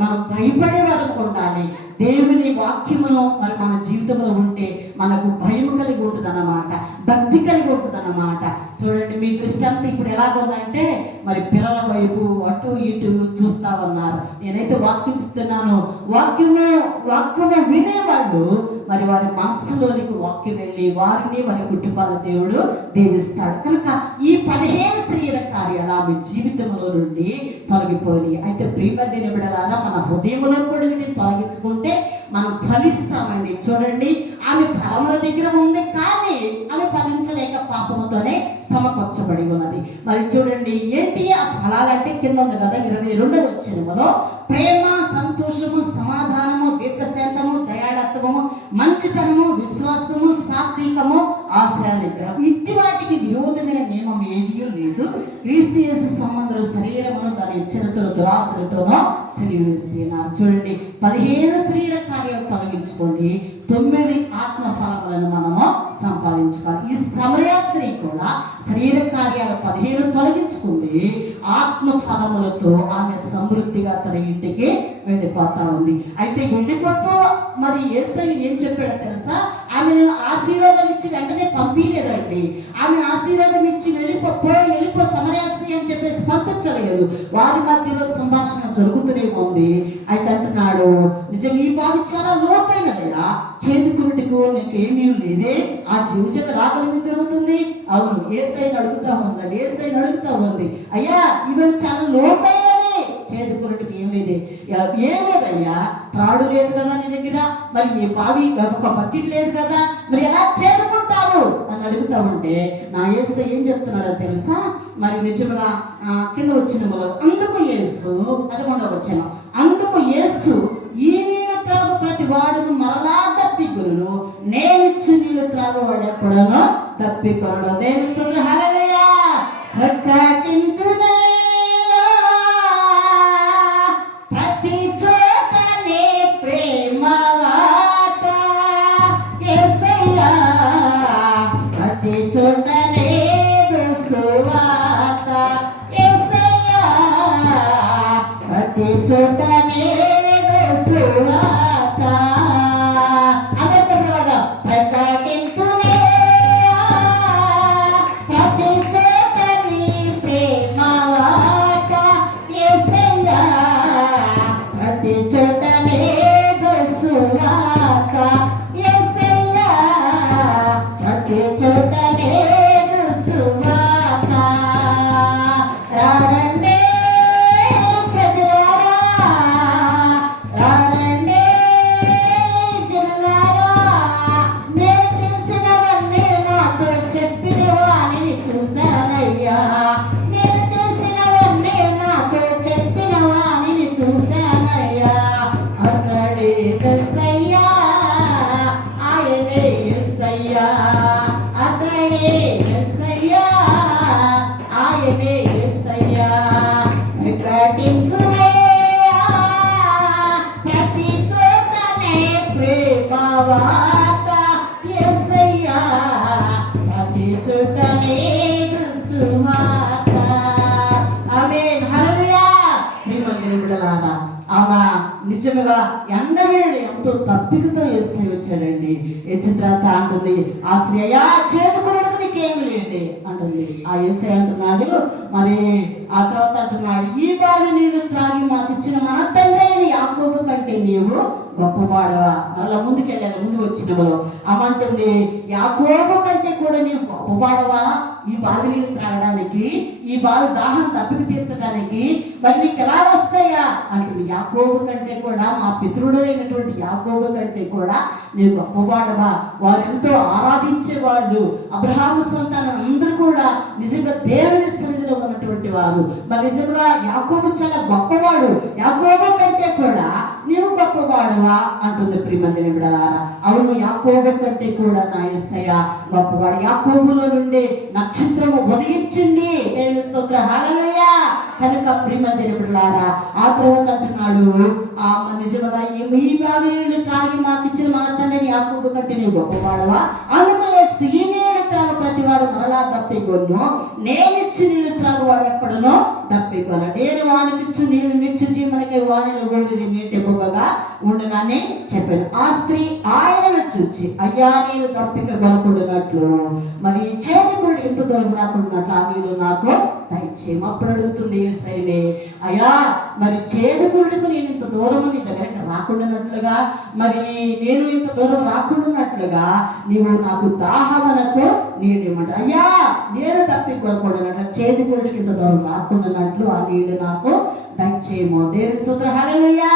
మనం భయపడే వాళ్ళకు ఉండాలి. దేవుని వాక్యమును మరి మన జీవితంలో ఉంటే మనకు భయం కలిగి ఉంటుంది అన్నమాట, భక్తి కలిగి ఉంటుంది అన్నమాట. చూడండి, మీ దృష్టి అంతా ఇప్పుడు ఎలాగుందంటే మరి పిల్లల వైపు అటు ఇటు చూస్తా ఉన్నారు. నేనైతే వాక్యం చెప్తున్నాను, వాక్యము వినేవాళ్ళు మరి వారి మనస్సులోనికి వాక్యం వెళ్ళి వారిని వారి కుటుంబాల దేవుడు దీవిస్తాడు. కనుక ఈ 15 శరీర కార్యాలు ఆమె జీవితంలో నుండి తొలగిపోయి. అయితే ప్రేమ దేవుడలారా మన హృదయంలో కూడా వీటిని తొలగించుకుంటే మనం ఫలిస్తామండి. చూడండి, ఆమె ఫలముల దగ్గర ఉంది, కానీ ఆమె ఫలించలేక పాపముతోనే సమకూర్చబడి ఉన్నది. మరి చూడండి, ఏంటి ఆ ఫలాలంటే కింద ఉంది కదా 22వ వచనములో, ప్రేమ, సంతోషము, సమాధానము, దీర్ఘశాంతము, దయాళత్వము, మంచితనము, విశ్వాసము, సాత్వికము, ఆశ్రయ నిగ్రహం. ఇట్టి వాటికి విరోధమైన నియమం ఏదీ లేదు. క్రీస్తు యేసు సంబంధులు శరీరమును దాని ఇచ్చలతో దురాశలతోనో సిలివేసినారు. చూడండి, 15 శరీర కార్యాలు తొలగించుకోండి, 9 ఆత్మ ఫలములను మనము సంపాదించుకోవాలి. ఈ సమరయ స్త్రీ కూడా శరీర కార్యాలు 15 తొలగించుకుంది, ఆత్మ ఫలములతో ఆమె సమృద్ధిగా తన ఇంటికి వెళ్ళిపోతా ఉంది. అయితే వెళ్ళిపోతూ మరి యేసయ్య ఏం చెప్పాడో తెలుసా? ఆమెను ఆశీర్వాదం ఇచ్చి వెంటనే పంపించలేదండి. ఆమె ఆశీర్వాదం ఇచ్చి వెళ్ళిపో సమరయాస్త్రి అని చెప్పేసి పంపించలేదు. వారి మధ్యలో సంభాషణ జరుగుతూనే ఉంది. అయితే అంటున్నాడు, నిజంగా ఈ బావి చాలా లోతైనదయ్యా, చేతికురుటికు నీకేమీ లేదే, ఆ జీవజల రాగలిగి జరుగుతుంది. అవును, ఏసైని అడుగుతా ఉందండి, ఏసైని అడుగుతా ఉంది, అయ్యా ఇవన్నీ చాలా లోతైనది, చేతికురుటికి ఏం లేదయ్యా, త్రాడు లేదు కదా నీ దగ్గర, మరి ఈ బావి ఒక బకెట్ లేదు కదా, మరి ఎలా చేరుకుంటావు అని అడుగుతా ఉంటే నా యేసు ఏం చెప్తున్నాడో తెలుసా? మరి నిజంగా కింద వచ్చిన అందుకు యేసు 11వ వచనం, అందుకు యేసు ఈ నీళ్ళు త్రాగు ప్రతి వాడును మరలా తప్పికొను, నేనిచ్చు నీళ్ళు త్రాగువాడు ఎప్పుడనో తప్పికొనడు. దేవుని స్తోత్రం, హల్లెలూయా. ప్రకటింతునే ప్రతి చోటనే ప్రేమ వార్త, యేసయ్యా ప్రతి చోటనే సువార్త, యేసయ్యా ప్రతి చోటనే సువార్త. అదే చెప్పగలదా? ప్రకటింతునే ప్రతి చోటని ప్రేమ వార్త, యేసయ్యా ప్రతి చోటనే సువార్త, యేసయ్యా ప్రతి చోటనే సువార్త. రారండే ప్రజలారా, రారండే జనులారా, నేను చేసినవన్నీ నాతో చెప్పిన వారిని చూశానయ్యా, నేను చేసినవన్నీ నాతో చెప్పిన వారిని చూశానయ్యా. అతడే యేసయ్యా, ఆయనే యేసయ్యా, అతడే యేసయ్యా, ఆయనే యేసయ్యా. ప్రకటింతునే ప్రతి చోటనే ప్రేమ వార్త, యేసయ్యా ప్రతి చోటనే సువార్త. ఆమేన్, హల్లెలూయా. ప్రియమైన బిడ్డలారా, ఆమె నిజంగా ఎండవేళి ఎంతో తప్పికతో యేసు వచ్చాడండి. ఏ చిత్రాత అంటుంది, ఆ స్త్రీ అయ్యా చేతుకురుడికి నీకేమి లేదే అంటుంది. ఆ యేసయ్య అంటున్నాడు, మరి ఆ తర్వాత అంటున్నాడు, ఈ బావి నీళ్లు త్రాగి మాకు ఇచ్చిన మన తండ్రి అయిన యాకోబు కంటే నీవు గొప్పవాడవా. మళ్ళా ముందుకెళ్ళాను, ముందు వచ్చినప్పుడు అమంటుంది, యాకోబు కంటే కూడా నీవు గొప్పవాడవా ఈ బావి నీళ్లు త్రాగడానికి, ఈ బావి దాహం తప్పిక తీర్చడానికి, మరి నీకు ఎలా వస్తాయా అంటుంది. యాకోబు కంటే కూడా, మా పితృడు అయినటువంటి యాకోబు కంటే కూడా నీవు గొప్పవాడవా. వారు ఎంతో ఆరాధించేవాళ్ళు, అబ్రహాము సంతానం అందరూ కూడా నిజంగా దేవుని సన్నిధిలో ఉన్నటువంటి వారు. మరి నిజంగా యాకోబు చాలా గొప్పవాడు, యాకోబు కంటే కూడా నీవు గొప్పవాడవా అంటుంది. ప్రియమైన బిడ్డలారా, అవును, యాకోబు కంటే కూడా నా యేసయ్య గొప్పవాడు. యాకోబులో నుండి నక్షత్రము ఉదయించింది. దేవుని స్తోత్రం, హల్లెలూయా. కనుక ప్రియమైన బిడ్డలారా, ఆ తర్వాత అంటున్నాడు, నిజంగా ఈ బావి నీళ్లు త్రాగి మాకు ఇచ్చిన మన తండ్రి యాకోబు కంటే నీవు గొప్పవాడవా. అందుకే ఈ నీళ్లు త్రాగు ప్రతి వాడు మరలా తప్పికొను, నేనిచ్చి నీళ్లు త్రాగువాడు ఎక్కడనో తప్పికొన. నేను వానికిచ్చు నీళ్లు నిత్య జీవనకి వానిలో ఊరి నీటిగా ఉండగానే చెప్పాను. ఆ స్త్రీ ఆయనను చూచి, అయ్యా నేను తప్పిక కొనుకుంటున్నట్లు, మరి చేతికుడు ఎంత దూరం రాకుండాట్లు ఆ నీళ్ళు నాకు దయచేయం. అప్పుడు అడుగుతుంది యేసయ్యనే, అయ్యా మరి చేదుకురుడికి నేను ఇంత దూరం నీ దగ్గరికి రాకుండానట్లుగా, మరి నేను ఇంత దూరం రాకుండానట్లుగా నీవు నాకు దాహమనకు నీళ్ళు ఇవ్వమంట. అయ్యా నేను తప్పి కొనకూడనట్ల చేదుకురుడికి ఇంత దూరం రాకుండానట్లు ఆ నీళ్ళు నాకు దయచేయము. దేవుని స్తోత్రం, హల్లెలూయా.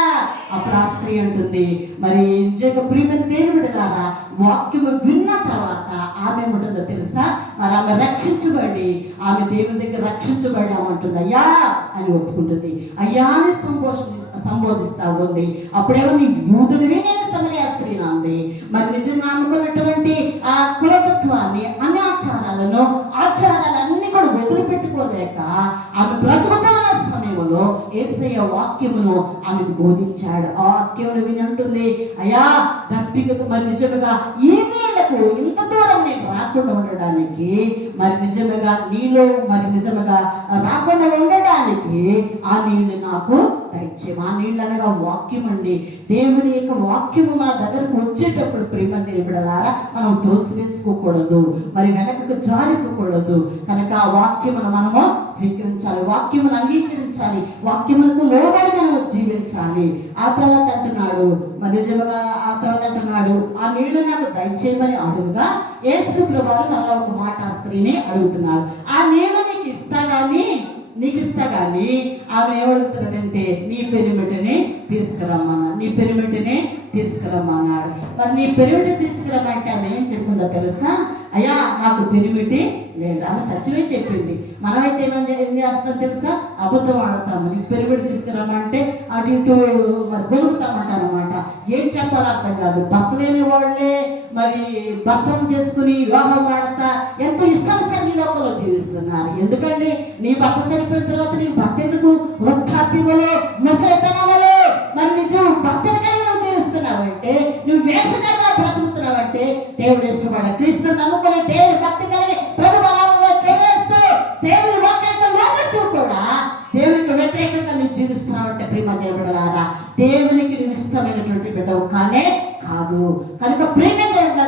అప్పుడు ఆ స్త్రీ అంటుంది, మరి నిజంగా ప్రియమైన దేవుని బిడ్డలారా, వాక్యము విన్న తర్వాత ఆమె ఏముంటుందో తెలుసా? మరి ఆమె రక్షించబడి, ఆమె దేవుని దగ్గర రక్షించబడి ఆమె అయ్యా అని ఒప్పుకుంటుంది. అయ్యా అని సంబోధిస్తా ఉంది. అప్పుడేమో నీ యూదుడివి, నేను సమరయ స్త్రీని అంది. మరి నిజంగా అనుకున్నటువంటి ఆ కులతత్వాన్ని, అనాచారాలను, ఆచారాలన్నీ కూడా వదిలిపెట్టుకోలేక ఆమె బ్రతుకుతున్న సమయంలో యేసయ్య వాక్యమును ఆమెకు బోధించాడు. ఆ వాక్యమును విని అంటుంది, అయ్యా దప్పికతో మరి నిజంగా ఈ నీళ్లకు ఇంత దూరం నేను రాకుండా ఉండడానికి, మరి నిజంగా నీలో మరి నిజంగా రాకుండా ఉండడానికి ఆ నీళ్ళు నాకు దయచేయం. ఆ నీళ్ళు అనగా వాక్యం అండి. దేవుని యొక్క వాక్యము మన దగ్గరకు వచ్చేటప్పుడు ప్రేమ దేవుడలారా మనం త్రోసివేసుకోకూడదు, మరి వెనకకు జారిపోకూడదు. కనుక ఆ వాక్యమును మనము స్వీకరించాలి, వాక్యమును అంగీకరించాలి, వాక్యములకు లోబడి మనం జీవించాలి. ఆ తర్వాత అంటున్నాడు, మరి నిజంగా ఆ తర్వాత అంటున్నాడు, ఆ నీళ్లు నాకు దయచేయమని అడుగుగా యేసు ప్రభువు మళ్ళా ఒక మాట ఆ స్త్రీని అడుగుతున్నాడు, ఆ నీళ్లు నీకు ఇస్తా కానీ ఆమె ఏమడుగుతున్నాడంటే నీ పెరిమిటిని తీసుకురమ్మన్నాడు, నీ పెరిమిటిని తీసుకురమ్మన్నాడు. మరి నీ పెరిమిటి తీసుకురమ్మంటే ఆమె ఏం చెప్పిందో తెలుసా? అయ్యా నాకు పెరిమిటి లేదు. ఆమె సత్యమే చెప్పింది. మనమైతే ఏం చేస్తాం తెలుసా? అబద్ధం ఆడతాము. నీకు పెరిమిటి తీసుకురమ్మంటే అటు ఇటు మరి గొలుగుతామంట అనమాట. ఏం చెప్పాలో అర్థం కాదు. భర్త లేని వాళ్ళే మరి భర్తను చేసుకుని వివాహం ఆడతా ఎంతో ఇష్టానుసారి ఈ లోకంలో జీవిస్తున్నారు. ఎందుకండి నీ భర్త చనిపోయిన తర్వాత నీ భర్త ఎందుకు వృద్ధాప్యములో ముసలితనములో మరి నిజం భర్తనికై నువ్వు జీవిస్తున్నావంటే, నువ్వు వేషంగా బ్రతుకుతున్నావంటే దేవుడు ఇష్టపడ క్రీస్తు నమ్ముకుని దేవుడి భక్తి కలిగి ప్రభు బలంలో చేస్తూ దేవుని వాక్యంతో లోబడుతూ కూడా దేవునికి వ్యతిరేకంగా నువ్వు జీవిస్తున్నావంటే ప్రేమ దేవుడులారా దేవునికి నువ్వు ఇష్టమైనటువంటి బిడ్డవు కానే కాదు. కనుక ప్రేమ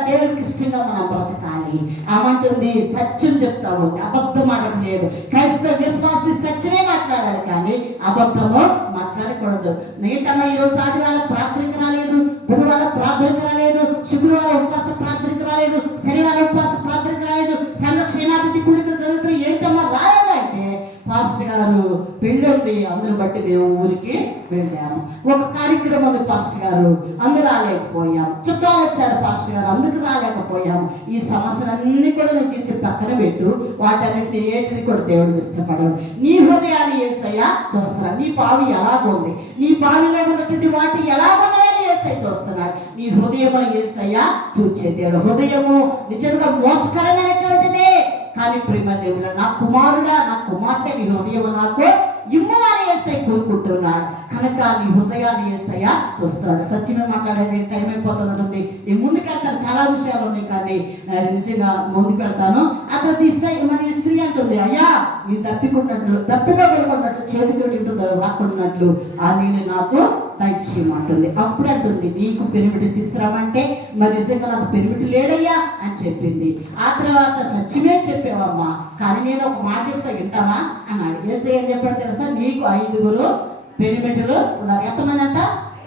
దేవుడికి ఇష్టంగా మనం బ్రతకాలి. ఆమంటుంది సత్యం చెప్తా ఉంది, అబద్ధం ఆడట్లేదు. క్రైస్తవ విశ్వాసి సత్యమే మాట్లాడాలి కానీ అబద్ధము మాట్లాడకూడదు. ఏంటమ్మా ఈరోజు ఆదివారం ప్రార్థనకు రాలేదు, బుధవారం ప్రార్థనకు రాలేదు, శుక్రవారం ఉపవాస ప్రార్థనకు రాలేదు, శనివారం ఉపవాస ప్రార్థనకు రాలేదు, సంఘ క్షేమాభివృద్ధి కూడిక జరుగుతుంది, ఏంటమ్మా రాయాలంటే పాస్టర్ గారు పెళ్ళి ఉంది అందరూ బట్టి మేము ఊరికి వెళ్ళాము. ఒక కార్యక్రమం ఉంది పాస్టర్ గారు అందరూ రాలేకపోయాం, చుట్టాలు వచ్చారు పాస్టర్ గారు అందుకు రాలేకపోయాము. ఈ సమస్యలన్నీ కూడా నేను తీసి పక్కన పెట్టు, వాటన్నిటిని ఏటిని కూడా దేవుడు ఇష్టపడడు. నీ హృదయాన్ని యేసయ్య చూస్తున్నాడు. నీ బావి ఎలాగుంది, నీ బావిలో ఉన్నటువంటి వాటి ఎలా ఉన్నాయని యేసయ్య చూస్తున్నాడు. నీ హృదయము యేసయ్య చూచే దేవుడు. హృదయము నిజంగా మోసకరమైనటువంటిదే కానీ ప్రేమ దేవుడు నా కుమారుడా నా కుమార్తె నీ హృదయం నాకు ఇమ్మని యేసయ్య కోరుకుంటున్నాడు. కనుక నీ హృదయాన్ని యేసయ్య చూస్తాడు. సత్యమే మాట్లాడే టైం అయిపోతున్నట్టుంది. నేను ముందుకు వెళ్తాను, చాలా విషయాలు ఉన్నాయి కానీ నిజంగా ముందుకు వెళ్తాను. అక్కడ తీస్తే మన స్త్రీ అంటుంది, అయ్యా నీ దప్పిగా వెళ్ళుకున్నట్లు చేతికి రాకున్నట్లు ఆ నేను నాకు దయచేయమంటుంది. అప్పుడు అంటుంది నీకు పెరిమిటి తీసుకురామంటే మరి నిజంగా నాకు పెరిమిటి లేడయ్యా అని చెప్పింది. ఆ తర్వాత సత్యమే చెప్పావమ్మా కానీ నేను ఒక మాట చెప్తా వింటావా అన్నాడు. యేసయ్య ఏం చెప్పాడు తెలుసా? నీకు 5 పెరిమిటులు ఉన్నారు. ఎంతమంది అంట?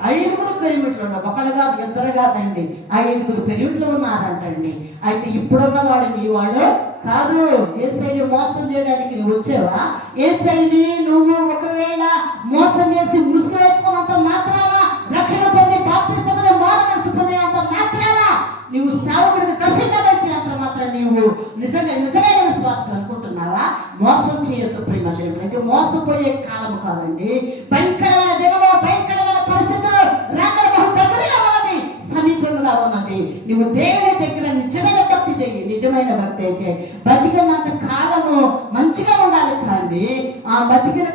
5 పెరిమిట్లు ఉన్నారు. ఒకళ్ళు కాదు ఇద్దరు కాదండి, 5 పెరిమిట్లు ఉన్నారంటండి. అయితే ఇప్పుడున్న వాడు నీ వాడు కాదు. యేసయ్యని మోసం చేయడానికి నువ్వు వచ్చావా? యేసయ్యని నువ్వు ఒకవేళ మోసం చేసి ముసుగు వేసుకున్నంత మాత్రాన రక్షణ పొంది బాప్తిసములో మారుమనసు పొందినంత మాత్రాన నువ్వు సేవకుడికి కష్టంగా వచ్చినంత మాత్రం నీవు నిజమైన విశ్వాసం అనుకుంటున్నావా? మోసం చేయొద్దు ప్రేమ దేవుడు. అయితే మోసపోయే కాలం కాదండి. భయంకరమైన దినము, భయంకరమైన పరిస్థితులు రాకడ బహు దగ్గరగా ఉన్నది, సమీపంగా ఉన్నది. నువ్వు దేవుని దగ్గర నిజమైన భక్తి చెయ్యి, నిజమైన భక్తి అయితే బతికినంత కాలము మంచిగా ఉండాలి కానీ ఆ బతికిన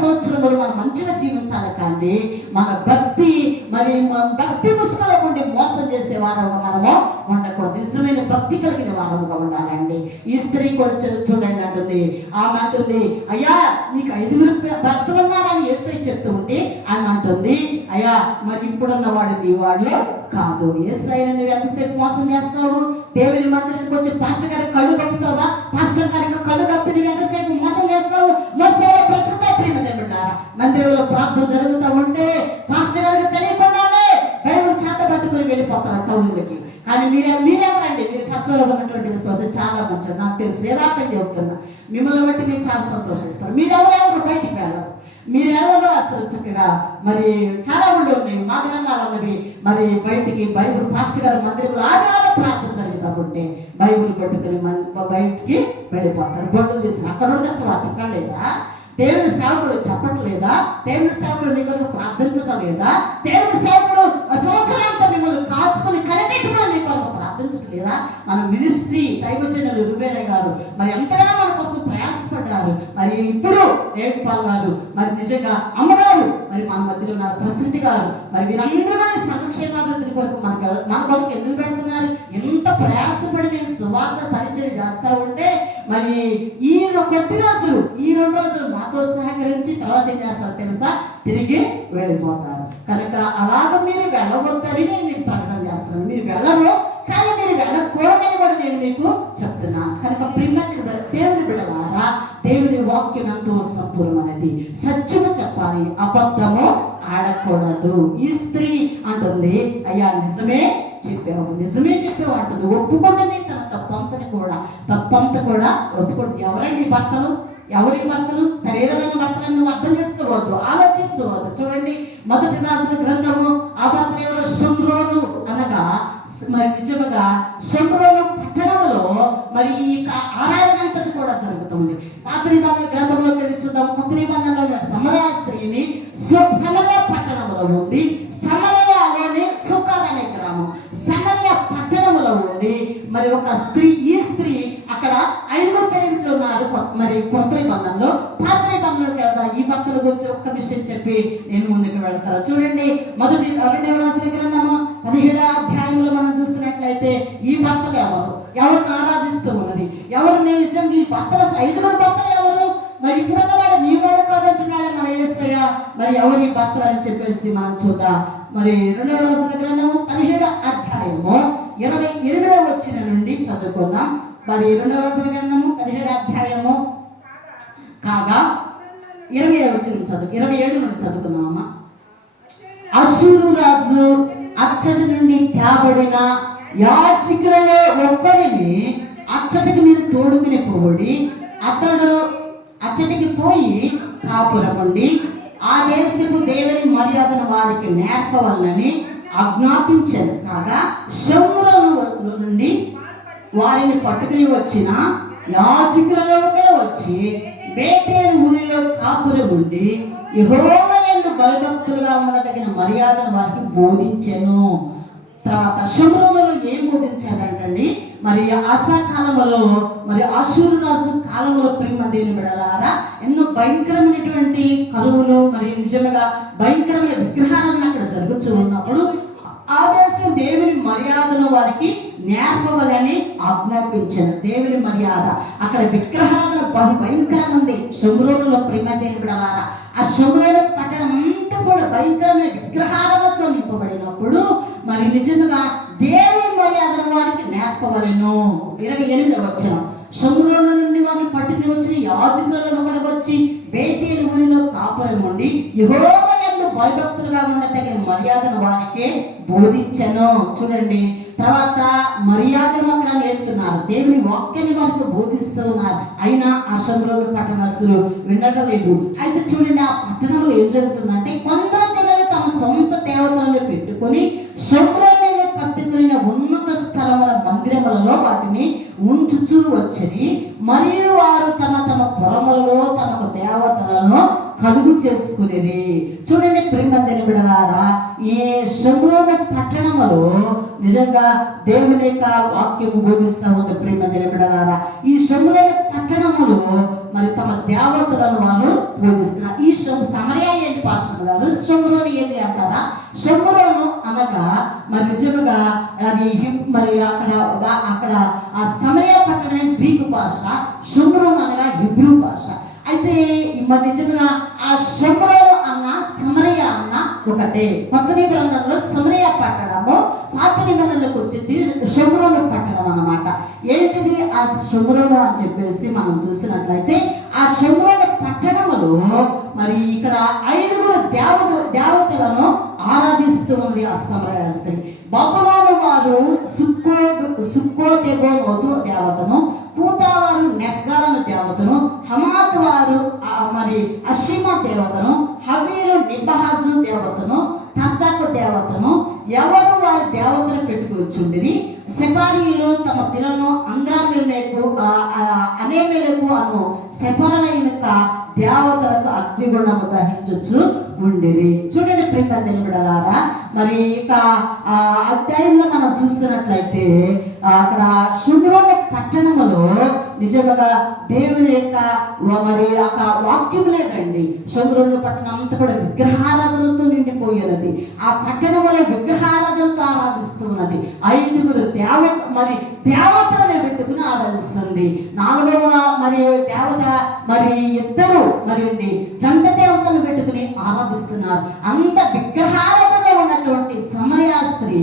సంవత్సరములు మనం మంచిగా జీవించాలి కానీ మన భక్తి మరి భక్తి పుస్తకాల నుండి మోసం చేసే వారంగా మనము ఉండకూడదు. నిజమైన భక్తి కలిగిన వారముగా ఉండాలండి. ఈ స్త్రీ కూడా చూడండి అంటుంది, ఆమె అంటుంది అయ్యా నీకు 5 భర్తలు ఉన్నారని యేసయ్య చెప్తూ ఉంటే ఆమె అంటుంది అయ్యా మరి ఇప్పుడున్న వాడు నీ వాడు కాదు. యేసయ్యని నువ్వు ఎంతసేపు మోసం చేస్తావు? దేవుని మందిరానికి వచ్చి పాస్టర్ గారికి కళ్ళు కప్పుతావా? పాస్టర్ గారికి కళ్ళు కప్పి నువ్వు ఎంతసేపు మోసం చేస్తావు? మోసంలో బ్రతుకుతావు ప్రేమ దేవుడారా. మందిరంలో ప్రార్థన జరుగుతూ ఉంటే పాస్టర్ గారికి తెలియకుండానే బైబిల్ చేత పట్టుకుని వెళ్ళిపోతారు టౌన్లకి. కానీ మీరెవరండి? మీరు పచ్చలో ఉన్నటువంటి విశ్వాసం చాలా మంచిది. నాకు తెలిసి యథార్థం చెబుతున్నా, మిమ్మల్ని బట్టి నేను చాలా సంతోషిస్తాను. మీరెవరెవరు బయటికి వెళ్ళరు, మీరెవరో అసలు చక్కగా మరి చాలా ఉండి ఉన్నాయి మా గ్రంథాలు ఉన్నవి. మరి బయటికి బైబిల్ పాస్టర్ గారు మందిరంలో ఆదివారం ప్రార్థన జరుగుతాకుంటే బైబిల్ పట్టుకుని బయటికి వెళ్ళిపోతారు. బొడ్డు తీసి అక్కడ ఉండే స్వార్థం లేదా? దేవుని సేవకుడు చెప్పట్లేదా? దేవుని సేవకుడు నీ కొరకు ప్రార్థించడం లేదా? దేవుని సేవకుడు సంవత్సరాంతా మిమ్మల్ని కాచుకొని కనిపెట్టుకొని నీ కొరకు ప్రార్థించట్లేదా? మన మినిస్ట్రీ దైవజనులు రుబేన గారు మరి ఎంతగానో మన కోసం ప్రయాసపడ్డారు. మరి ఇప్పుడు నేపాల్ గారు మరి నిజంగా అమ్మగారు మరి మన మధ్యలో ఉన్నారు, ప్రెసిడెంట్ గారు మరి వీరందరూ సంక్షేమాభివృద్ధి కొరకు మన కొరకు ఎందుకు పెడుతున్నారు? ఎంత ప్రయాసపడి మేము సువార్త పరిచయం చేస్తూ ఉంటే మరి ఈ కొద్ది రోజులు ఈ 2 రోజులు మాతో సహకరించి తర్వాత ఏం చేస్తారు తెలుసా, తిరిగి వెళ్ళిపోతారు. కనుక అలాగ మీరు వెళ్ళవద్దని నేను మీకు ప్రకటన చేస్తున్నాను. మీరు వెళ్ళరు, కానీ మీరు వెళ్ళకూడదని కూడా నేను మీకు చెప్తున్నాను. కనుక ప్రియమైన దేవుని బిడ్డలారా, దేవుని వాక్యం ఎంతో సంపూర్ణమైనది. సత్యము చెప్పాలి, అబద్ధము ఆడకూడదు. ఈ స్త్రీ అంటుంది, అయ్యా నిజమే చెప్పావు అంటుంది. ఒప్పుకుంటేనే తన తప్పంతా కూడా ఒప్పుకుంటుంది. ఎవరండి భర్తలు? ఎవరి భర్తలు? శరీరమైన భర్తలను నువ్వు అర్థం చేసుకోవద్దు, ఆలోచించవద్దు. చూడండి, మొదటి రాసిన గ్రంథము ఆ భర్త ఎవరో షోమ్రోను అనగా మరి నిజముగా షోమ్రోను పట్టణంలో మరి ఈ ఆరాధన అంతటి కూడా జరుగుతుంది. పాత నిబంధన గ్రంథంలోకి వెళ్ళి చూద్దాం. కొత్త నిబంధనలో సమరయ స్త్రీని సమరయ పట్టణంలో ఉంది. సమరయలోని సుకార్ అనే గ్రామం సమరయ పట్టణంలో ఉంది. మరి ఒక స్త్రీ, ఈ స్త్రీ అక్కడ 5 పేరింట్లు ఉన్నారు. మరి కొత్త నిబంధనలో, పాత నిబంధనలోకి వెళ్దాం. ఈ భక్తుల గురించి ఒక్క విషయం చెప్పి నేను ముందుకు వెళ్తాను. చూడండి, మొదటి 2వ రాసిన గ్రంథము 17వ అధ్యాయంలో మనం చూసినట్లయితే ఈ భక్తులు ఎవరిని ఆరాధిస్తూ ఉన్నది? ఎవరు? నిజంగా ఈ భక్తుల 5 భక్తులు ఎవరు? మరి ఇప్పుడున్నవాడు నీ వాడు కాదంటున్నాడే మన యేసయ్య. మరి ఎవరు ఈ భక్తులు అని చెప్పేసి మనం చూద్దాం. మరి 2వ రాసిన గ్రంథము 17వ అధ్యాయము 27వ వచనం నుండి చదువుకుందాం. మరి 2వ రాసిన గ్రంథము 17వ అధ్యాయము కాగా 27వ వచనం 27 నుండి చదువుకున్నామా. అష్షూరు రాజు అచ్చటి నుండి తేబడిన యాజకులలో ఒక్కరిని అచ్చటికి మీరు తోడుకుని పోవుడి. అతడు అచ్చటికి పోయి కాపురముండి ఆ దేశపు దేవుని మర్యాదను వారికి నేర్పవలనని ఆజ్ఞాపించాను. కాగా షోమ్రోను నుండి వారిని పట్టుకుని వచ్చిన యాజకులలో కూడా వచ్చి బేతేలు ఊరిలో కాపురం ఉండి యెహోవా యందు భయభక్తులుగా ఉండదగిన మర్యాదను వారికి బోధించెను. తర్వాత షోమ్రోనులో ఏం బోధించాడంటండి, మరి ఆసా కాలంలో, మరి అష్షూరు రాజు కాలంలో ప్రేమ దేవుని బిడ్డలారా ఎన్నో భయంకరమైనటువంటి కరువులు, మరి నిజంగా భయంకరమైన విగ్రహాలను అక్కడ జరుగుతూ ఉన్నప్పుడు ఆ దేశం దేవుని మర్యాదను వారికి నేర్పవలని ఆజ్ఞాపించాను. దేవుని మర్యాద అక్కడ విగ్రహాలను భయంకరంగా ఉంది. షోమ్రోనులో ప్రేమ దేవుని బిడ్డలారా, ఆ షోమ్రోను పట్టణం అంతా కూడా భయంకరమైన విగ్రహాలతో నింపబడినప్పుడు మరి నిజంగా దేవుని మర్యాదను వారికి నేర్పవలను. 28వ వచనం, షోమ్రోను నుండి వారిని పట్టుకుని వచ్చిన యాజకులను కూడా వచ్చి బేతేలు ఊరిలో కాపురం ఉండి యెహోవా యందు భయభక్తులుగా ఉండదగిన మర్యాదను వారికి బోధించెను. చూడండి, తర్వాత మర్యాదను అక్కడ నేర్పుతున్నారు. దేవుని వాక్యాన్ని వారికి బోధిస్తూ ఉన్నారు. అయినా ఆ షోమ్రోను పట్టణస్తులు వినటం లేదు. అయితే చూడండి, ఆ పట్టణంలో ఏం జరుగుతుందంటే కొందరు జనులు తమ సొంత దేవతలను పెట్టుకొని షోమ్రోనులో కట్టుకుని ఉన్నత స్థలముల మందిరములలో వాటిని ఉంచుచూ వచ్చి మరియు వారు తమ తమ పొలములలో తమకు దేవతలను కలుగు చేసుకునేది. చూడండి ప్రియమైన బిడ్డలారా, ఈ షోమ్రోను పట్టణములో నిజంగా దేవుని యొక్క వాక్యము బోధిస్తూ ఉంది. ప్రియమైన బిడ్డలారా, ఈ షోమ్రోను పట్టణములో మరి తమ దేవతలను వారు బోధిస్తున్నారు. ఈ సమరయ ఏంటి పాస్టర్ గారు, షోమ్రోను ఏంటి అంటారా? షోమ్రోను అనగా మరి నిజంగా అది మరి అక్కడ ఆ సమరయ పట్టణం గ్రీకు భాష, షోమ్రోను అనగా హిబ్రూ భాష. అయితే మరి నిజంగా ఆ షోమ్రోను అన్న సమరయ అన్న ఒకటే. కొత్త నిబంధనలో సమరయ పట్టణము, పాత నిబంధనలకు వచ్చేసి షోమ్రోను పట్టణం అన్నమాట. ఏంటిది ఆ షోమ్రోను అని చెప్పేసి మనం చూసినట్లయితే ఆ షోమ్రోను పట్టణములో మరి ఇక్కడ 5 దేవతలను ఆరాధిస్తూ ఉంది ఆ సమరయ స్త్రీ. బబులోను వారు సుక్కోతెబోతు దేవతను, కూతా వారు నెగ్గాలను దేవతను, హమాత్ వారు మరి అషిమ దేవతను, హవీలు నిబహాసు దేవతను, తర్దాకు దేవతను ఎవరు వారి దేవతను పెట్టుకొచ్చుండిరి. సెఫారీలు తమ పిల్లలను అంద్రామెలకు అనేమెలకు అను సెఫరైన దేవతలకు అగ్నిగుండము దహించు ఉండిరి. చూడండి ప్రియమైన బిడ్డలారా, మరి ఇక అధ్యాయంలో మనం చూస్తున్నట్లయితే అక్కడ షోమ్రోను పట్టణములో నిజంగా దేవుని యొక్క మరి ఒక వాక్యం లేదండి. షోమ్రోను పట్టణం అంతా కూడా విగ్రహారాధనతో నిండిపోయినది. ఆ పట్టణంలో విగ్రహారాధనతో ఆరాధిస్తున్నది. 5 దేవతలను పెట్టుకుని ఆరాధిస్తుంది. 4వ మరి దేవత మరి ఇద్దరు మరి జంట దేవతలను పెట్టుకుని ఆరాధిస్తున్నారు. అంత విగ్రహారాధనలో ఉన్నటువంటి సమరయ స్త్రీ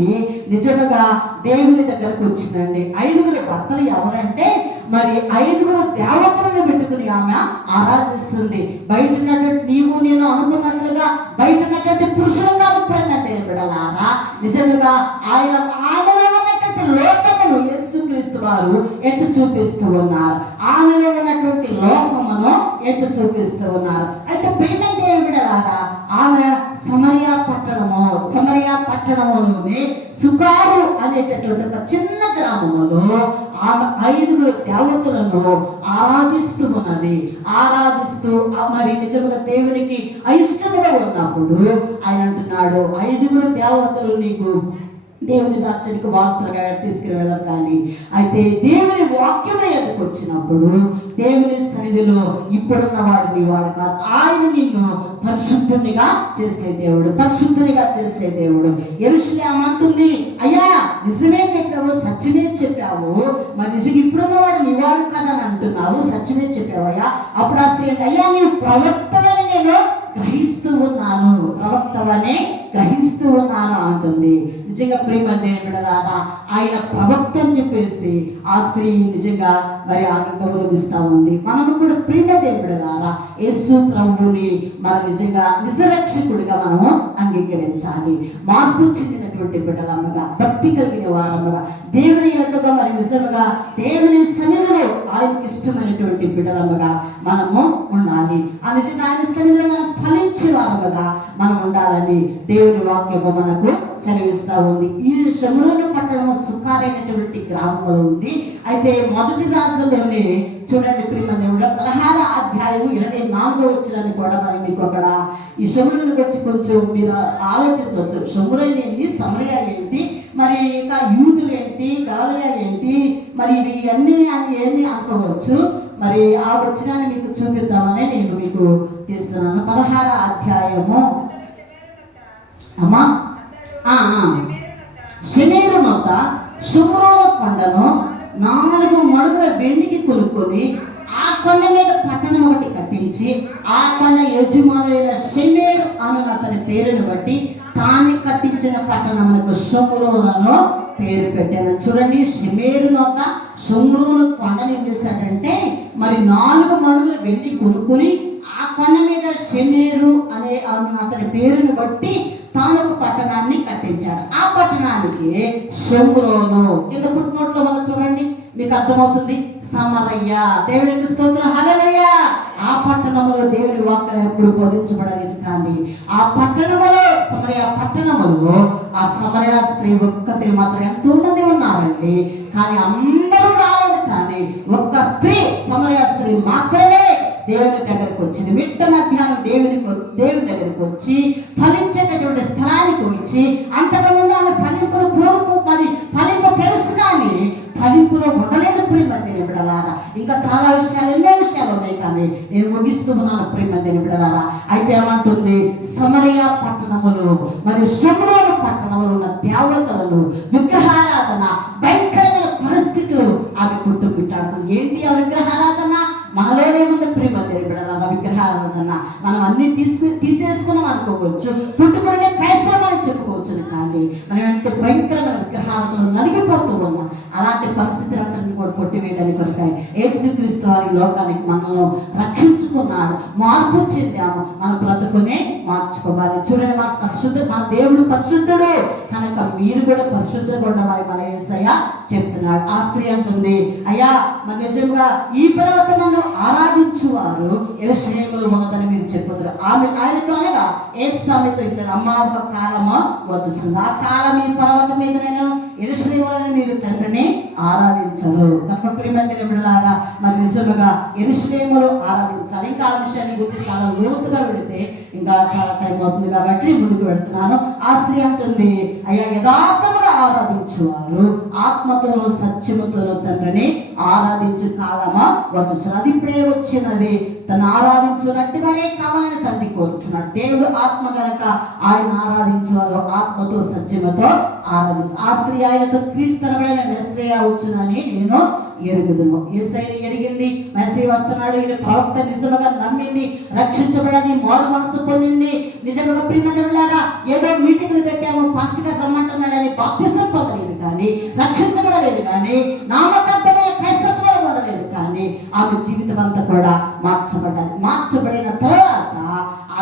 నిజంగా దేవుని దగ్గరకు వచ్చిందండి. 5 భర్తలు ఎవరంటే మరి 5 దేవతలను పెట్టుకుని ఆమె ఆరాధిస్తుంది. బయట ఉన్నటువంటి నీవు నేను అనుకున్నట్లుగా బయట ఉన్నటువంటి పురుషులు కాదు ప్రేమంటే బిడ్డలారా, నిజంగా ఆయన ఆమెలో ఉన్నటువంటి లోకమును యేసుక్రీస్తు వారు ఎత్తి చూపిస్తూ ఉన్నారు. ఆమెలో ఉన్నటువంటి లోకమును ఎత్తి చూపిస్తూ ఉన్నారు. అయితే ప్రేమంటే బిడ్డలారా, ఆమె సమరయ పట్టణములోని సుకారు అనేటటువంటి ఒక చిన్న గ్రామములో ఆమె 5 దేవతలను ఆరాధిస్తూ ఉన్నది. ఆరాధిస్తూ మరి నిజంగా దేవునికి అయిష్టముగా ఉన్నప్పుడు ఆయన అంటున్నాడు, 5 దేవతలు నీకు దేవుని రాజ్యానికి వారసులుగా తీసుకుని వెళ్ళరు. కానీ అయితే దేవుని వాక్యం ఎదుకు వచ్చినప్పుడు దేవుని సన్నిధిలో ఇప్పుడున్న వాడు నీ వాడు కాదు, ఆయన నిన్ను పరిశుద్ధునిగా చేసే దేవుడు, పరిశుద్ధునిగా చేసే దేవుడు. యెరూషలేము అంటుంది, అయ్యా నిజమే చెప్పావు, సత్యమే చెప్పావు, మరి నిజంగా ఇప్పుడున్న వాడు నీ వాడు కాదని అంటున్నావు, సత్యమే చెప్పావయ్యా. అప్పుడు ఆ స్త్రీ అంటే, అయ్యా నీవు ప్రవక్తవని నేను గ్రహిస్తూ ఉన్నాను అంటుంది. నిజంగా ప్రేమ దేవుడారా, ఆయన ప్రవక్త అని చెప్పేసి ఆ స్త్రీ నిజంగా మరి ఆమె గౌరవిస్తూ ఉంది. మనము కూడా ప్రేమ దేవుడారా యేసు ప్రభువుని మన నిజంగా నిజరక్షకుడిగా మనము అంగీకరించాలి. మార్పు చెందినటువంటి బిడ్డలమ్మగా, భక్తి కలిగిన వారమ్మగా, దేవుని యొక్కగా మరి నిజంగా దేవుని సన్నిధిలో ఆయనకి ఇష్టమైనటువంటి బిడ్డలమ్మగా మనము ఉండాలి. ఆ నిజంగా ఆయన సన్నిధిలో మనం ఫలించే వారముగా మనం ఉండాలని దేవుని వాక్యము మనకు సెలవిస్తూ ఉంది. ఈ షమ్రోను పట్టణము సుకారైనటువంటి గ్రామంలో ఉంది. అయితే మొదటి రాజులోనే చూడండి ప్రేమ దేవుడు 16వ అధ్యాయం 24వ వచనాన్ని కూడా మరి మీకు అక్కడ ఈ షమ్రోనుకి వచ్చి కొంచెం మీరు ఆలోచించవచ్చు. షమ్రోను ఏంటి, సమరయ ఏంటి, మరి ఇంకా యూదులు ఏంటి, గలిలయ ఏంటి, మరి ఇవి అన్నీ ఏంటి అనుకోవచ్చు. మరి ఆ వచనాన్ని మీకు చూపిద్దామని నేను మీకు తీస్తున్నాను. 16వ అధ్యాయము అమ్మా షెనేరు నొద్ద షుమ్రోను కొండను 4 మడుగుల వెండికి కొనుక్కొని ఆ కొండ మీద పట్టణం ఒకటి కట్టించి ఆ కొండ యజమానులైన షెనేరు అను అతని పేరును బట్టి తాను కట్టించిన పట్టణములకు షుమ్రోను పేరు పెట్టాను. చూడండి, షెనేరు నొద్ద షుమ్రోను కొండను ఏం చేశాడంటే మరి 4 మడుగుల వెండి కొనుక్కొని ఆ కొండ మీద షెనేరు అనే అతని పేరును బట్టి తాను ఒక పట్టణాన్ని కట్టించాడు. ఆ పట్టణానికి షోమ్రోను కింద పుట్టినోట్లో మనం చూడండి, మీకు అర్థమవుతుంది. సమరయ్య, దేవునికి స్తోత్రం, హల్లెలూయా. ఆ పట్టణంలో దేవుని వాక్యం ఎప్పుడు బోధించబడలేదు. కానీ ఆ పట్టణంలో సమరయ పట్టణంలో ఆ సమరయ స్త్రీ ఒక్కతే మాత్రం ఎంతోమంది ఉన్నారండి, కానీ అందరూ రాలేదు. కానీ ఒక్క స్త్రీ, సమరయ స్త్రీ మాత్రమే దేవుని దగ్గరకు వచ్చింది. మిట్ట మధ్యాహ్నం దేవుని దగ్గరకు వచ్చి ఫలించేటటువంటి స్థలానికి వచ్చి, అంతకుముందు ఆమె ఫలింపును మరి ఫలింపు తెలుసు కానీ ఫలింపులో ఉండలేదు. ప్రియమందిని బిడ్డలారా, ఇంకా చాలా విషయాలు, ఎన్నో విషయాలు ఉన్నాయి, కానీ నేను ముగిస్తున్నాను ప్రియమందిని బిడ్డలారా. అయితే ఏమంటుంది, సమరయ పట్టణములు మరియు షోమ్రోను పట్టణములు ఉన్న దేవతలను, విగ్రహారాధన, భయంకరమైన పరిస్థితులు ఆమె పుట్టుబిట్టాడుతుంది. ఏంటి ఆ విగ్రహారాధన? మనలోనే ఉంది ప్రియమందిని బిడ్డలారా. విగ్రహారాధన మనం అన్ని తీసేసుకున్నాం అనుకోవచ్చు, పుట్టుకునే క్రైస్తవం అని చెప్పుకోవచ్చు. కానీ మనం ఎంతో భయంకరమైన విగ్రహాలతో నలిగిపోతూ ఉన్నాం. అలాంటి పరిస్థితులు అంతని కూడా కొట్టివేయడానికి కొరకాయ యేసుక్రీస్తు వారి లోకానికి మనల్ని రక్షించుకున్నాడు. మార్పు చెందాము, మన బ్రతుకునే మార్చుకోవాలి. చూడండి, మన దేవుడు పరిశుద్ధుడు కనుక మీరు కూడా పరిశుద్ధంగా ఉండమని మన యేసయ్య చెప్తున్నాడు. ఆ స్త్రీ అంటుంది, అయ్యా మన నిజంగా ఈ పర్వతమును ఆరాధించువారు యెరూషలేములో ఉన్నదని మీరు చెప్పుతారు. ఆయనతో అనగా యేసుతో ఇట్లా అమ్మ ఒక కాలము వచ్చుతుంది, ఆ కాలం ఈ పర్వతం మీద నేను యెరూషలేములో మీరు తండ్రిని ఆరాధించరు. కనుక ప్రియమందిని బిడ్డలారా, మరి నిజంగా యెరూషలేములో ఆరాధించాలి. ఇంకా ఆ విషయాన్ని గురించి చాలా లోతుగా వెళితే ఇంకా చాలా టైం అవుతుంది కాబట్టి ముందుకు వెళ్తున్నాను. ఆ స్త్రీ అంటుంది, అయ్యా యథార్థముగా ఆరాధించేవారు ఆత్మతోనూ సత్యముతోనూ తండ్రిని ఆరాధించు కాలమా వచ్చుచున్నది. అది ఇప్పుడే వచ్చినది. తను ఆరాధించున్నట్టుగానే కావాలని తండ్రి కోరుచున్నాడు. దేవుడు ఆత్మ గనక ఆయన ఆరాధించేవారు ఆత్మతో సత్యముతో ఆరాధించు. ఆ స్త్రీ ఆయనతో క్రీస్తునబడిన మెస్సయ్య వచ్చునని నేను ఎరుగుదును. యేసయ్యను ఎరిగింది, మెస్సయ్య వస్తున్నాడు, ఈయన ప్రవక్త నిజముగా నమ్మింది, రక్షించబడని మారు మనసు పొందింది. నిజంగా ప్రియమైనవారా, ఏదో మీటింగ్లు పెట్టాము, పాస్టర్ గారు రమ్మంటున్నాడని బాప్తిసం పొందలేదు కానీ, రక్షించబడలేదు కానీ, నామకర్తమైన క్రైస్తత్వం ఉండలేదు కానీ, ఆమె జీవితం అంతా కూడా మార్చబడిన తర్వాత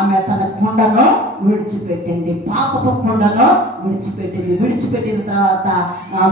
ఆమె తన కొండను విడిచిపెట్టింది, పాపపు కొండను విడిచిపెట్టిన తర్వాత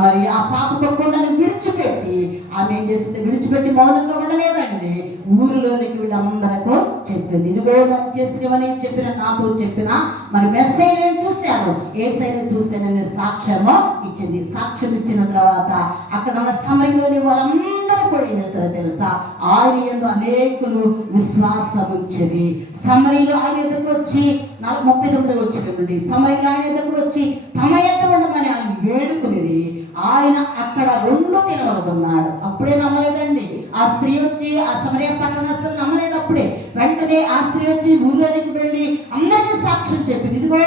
మరి ఆ పాపపు కొండను విడిచిపెట్టి ఆమె ఏం చేసింది? విడిచిపెట్టి మౌనంగా ఉండలేదండి. ఊరిలోనికి వీళ్ళందరికీ చెప్పింది, ఇదిగో నన్ను చేసినవని చెప్పిన, నాతో చెప్పిన మరి మెస్సయ్యను చూశాను, యేసయ్యను చూశానని సాక్ష్యము ఇచ్చింది. సాక్ష్యం ఇచ్చిన తర్వాత అక్కడ ఉన్న సమయంలోని వాళ్ళందరూ కూడా ఏం చేస్తారో తెలుసా? ఆయన యందు అనేకులు విశ్వాసం ఉంచేది. సమయంలో ఆయన ఎదురు వచ్చి 39 వచ్చినటువంటి సమయంలో ఆయన ఎదురు వచ్చి తమ ఎద్ద ఉండమని ఆయన వేడుకునేది. ఆయన అక్కడ 2 దినములు ఉన్నాడు. అప్పుడే నమ్మలేదండి ఆ స్త్రీ వచ్చి, ఆ సమరయ పట్టణస్థులు నమ్మలేదు. అప్పుడే వెంటనే ఆ స్త్రీ వచ్చి ఊరిలోనికి వెళ్ళి అందరికీ సాక్ష్యం చెప్పింది, ఇదిగో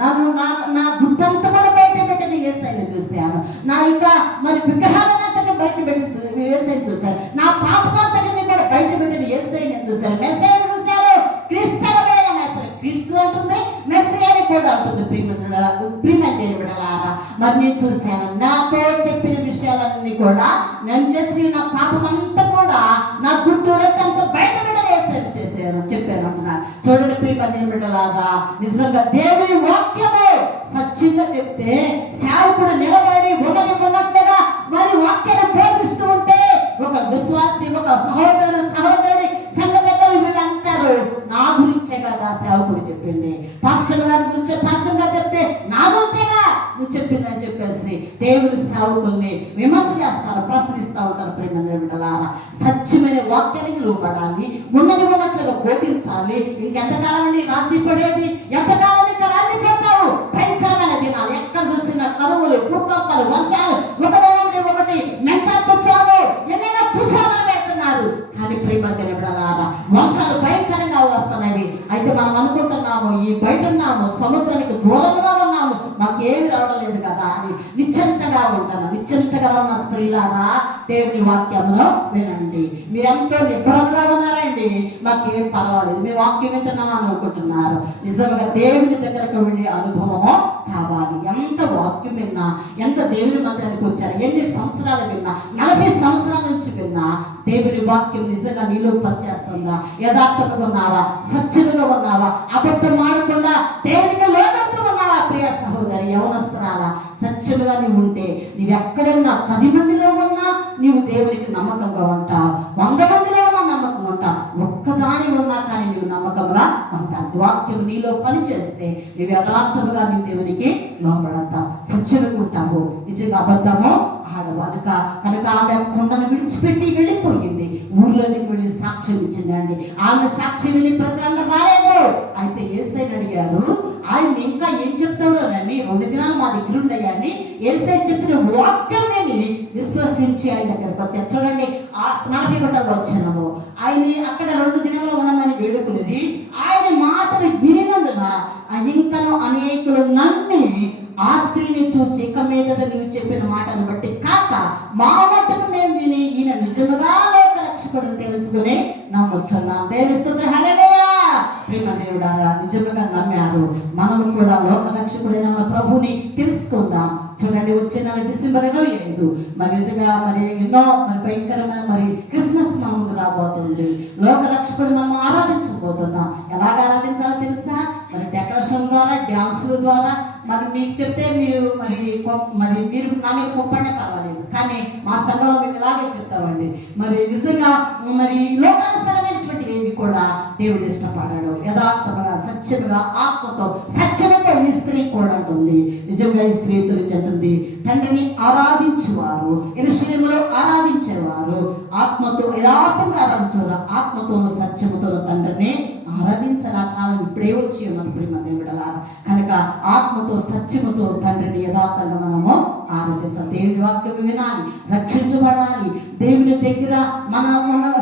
నన్ను నా గుర్తంతా కూడా బయట పెట్టని యేసయ్యను చూశాను, నా యొక్క మరి విగ్రహాలంతా బయట పెట్టి యేసయ్యను చూశాను, నా పాపమంతటిని కూడా బయట పెట్టని యేసయ్యను చూశాను, మెస్సయ్యను చూశాను, క్రీస్తునబడిన మెస్సయ్య. క్రీస్తు అంటుంది, మెస్సయ్య అని కూడా అంటుంది. ప్రియమైన దేవుడలారా, మరి నేను చూశాను, నాతో చెప్పిన విషయాలన్నీ కూడా నేను చేసిన నా పాపమంతా కూడా నా గుర్తులంతా బయట చెప్పాను అంటున్నారు. చూడండి ప్రియమైన దేవుడలారా, నిజంగా దేవుని వాక్యము సత్యంగా చెప్తే సేవకుడు నిలబడి ఉన్నట్లుగా మరి వాక్యాన్ని బోధిస్తూ ఉంటే ఒక విశ్వాసి, ఒక సహోదరుడు, సంఘ పెద్దలు వీళ్ళంటారు, నా గురించే కదా సేవకుడు చెప్పింది, పాస్టర్ గారి గురించే పాస్టర్ గారు చెప్తే నా గురించేగా నువ్వు చెప్పిందని చెప్పేసి దేవుని సేవకుల్ని విమర్శ చేస్తారు, ప్రశ్నిస్తూ ఉంటారు. ప్రియమైన బిడ్డలారా, సత్యమైన వాక్యానికి లోపడాలి, ఉన్నట్లుగా బోధించాలి. ఇంకెంతకాలం రాసి పడేది? ఎంతకాలం ఇంకా రాసి పెడతావు? భయంకరమైన దినాలు, ఎక్కడ చూసిన కరువులు, భూకంపాలు, వర్షాలు, ఒకటి మెంట తుఫాను, ఎన్నైనా తుఫానులు పెడుతున్నారు. కానీ ప్రియమైన బిడ్డలారా, వర్షాలు భయంకరంగా వస్తున్నాయి. అయితే మనం అనుకుంటున్నాము ఈ బయట ఉన్నాము, సముద్రానికి దూరంగా ఉన్నాము, మాకేమి రావడం లేదు కదా అని నిశ్చింతగా ఉంటాను. నిశ్చింతగా ఉన్న స్త్రీలారా, దేవుని వాక్యంలో వినండి. మీరెంతో నిబ్బరంగా ఉన్నారండి, మాకేం పర్వాలేదు, మీ వాక్యం వింటున్నామా అనుకుంటున్నారు. నిజంగా దేవుని దగ్గరకు వెళ్ళే అనుభవము కావాలి. ఎంత వాక్యం విన్నా, ఎంత దేవుని మందిరానికి వచ్చారు, ఎన్ని సంవత్సరాలు విన్నా, 40 సంవత్సరాల నుంచి విన్నా, దేవుని వాక్యం నిజంగా నీలో పనిచేస్తుందా? యథార్థంగా ఉన్నావా? సత్యంగా ఉన్నావా? అబద్ధం ఆడకుండా దేవునికి లోబడుతూ ఉన్నావా? ప్రియ సహోదరి, యవనస్తురాలా, సత్యముగా నీవు ఉంటే నీవు ఎక్కడున్నా, 10 మందిలో ఉన్నా నీవు దేవునికి నమ్మకంగా ఉంటావు, 100 మందిలో ఉన్నా నమ్మకం ఉంటావు, ఒక్కదాని ఉన్నా కానీ నీవు నమ్మకంగా ఉంటావు. వాక్యం నీలో పని చేస్తే నీవు యథార్థముగా నీవు దేవునికి లోబడతావు, సత్యముగా ఉంటావు. నిజంగా అబద్ధము ఆడవాళ్ళు కనుక ఆమె కొండను విడిచిపెట్టి వెళ్ళిపోయింది, ఊర్లోనికి వెళ్ళి సాక్ష్యం ఇచ్చిందండి. ఆమె సాక్ష్యం విని ప్రజలందరూ రాలేదు. అయితే యేసయ్యను అడిగారు, ఆయన ఇంకా ఏం చెప్తాడోనండి, 2 దినాలు మా దగ్గర ఉండేయండి. యేసయ్య చెప్పిన వాక్యం విని విశ్వసించి ఆయన దగ్గరకు వచ్చారు. చూడండి 41వ వచనము, ఆయన అక్కడ 2 దినాలు ఉండమని వేడుకునేది. ఆయన మాటలు వినినందున ఇంకను అనేకులు నమ్మి ఆ స్త్రీని చూచి, ఇక మీదట నువ్వు చెప్పిన మాటను బట్టి కాక మా మట్టుకు మేము విని ఈయన నిజముగా లోక రక్షకుడు తెలుసుకుని నమ్ముచున్నాం. దేవుని స్తోత్రం, హల్లెలూయా. ప్రేమ దేవుడారా, నిజముగా నమ్మారు. మనము కూడా లోక రక్షకుడైన మన ప్రభుని తెలుసుకుందాం. చూడండి, వచ్చే నెల డిసెంబర్ 25 మరి నిజంగా మరి ఎన్నో మరి భయంకరమైన మరి క్రిస్మస్ మన ముందు రాబోతుంది. లోక రక్షకుడు మనం ఆరాధించబోతున్నాం. ఎలాగ ఆరాధించాలో తెలుసా? మరి డెకరేషన్ ద్వారా, డ్యాన్సుల ద్వారా. మరి మీకు చెప్తే మీరు మీరు నా మీద కొప్పండి పర్వాలేదు, కానీ మా సంఘంలో మేము ఇలాగే చెప్తామండి. మరి నిజంగా మరి లోకానుసరమైనటువంటి ఏమి కూడా దేవుడు ఇష్టపడాడు. యథార్థంగా, సత్యముగా, ఆత్మతో, సత్యముతో ఈ స్త్రీ కూడా ఉంటుంది. నిజంగా ఈ స్త్రీతో చెప్తుంది, తండ్రిని ఆరాధించేవారు, యెరూషలేములో ఆరాధించేవారు, ఆత్మ ఆత్మతో యథార్థంగా ఆరాధించాలి. ఆత్మతోను సత్యముతోను తండ్రిని ఆరాధించాలి. ఆ కాలం ఇప్పుడే వచ్చి మన ప్రేమ దేవుడలా కనుక ఆత్మతో సత్యముతో తండ్రిని యథార్థంగా మనము ఆరాధించాలి. దేవుని వాక్యం వినాలి, రక్షించబడాలి. దేవుని దగ్గర మన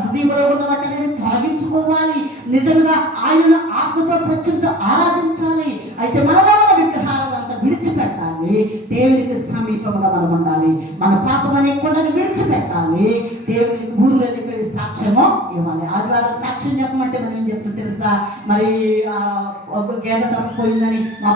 హృదయంలో ఉన్న వాటిని త్రాగించుకోవాలి. నిజంగా ఆయన ఆత్మతో సత్యంతో ఆరాధించాలి. అయితే మనలో ఉన్న విగ్రహాలను అంతా విడిచిపెట్టాలి. దేవునికి సమీపంగా మనం ఉండాలి. మన పాపం అనే కొండను విడిచిపెట్టాలి. దేవునికి ఊరిలోనికి వెళ్ళి సాక్ష్యము ఇవ్వాలి. ఆదివారం సాక్ష్యం చెప్పమంటే మనం ఏం చెప్తాం తెలుసా? మరి ఒక గేద తప్పిపోయిందని, మా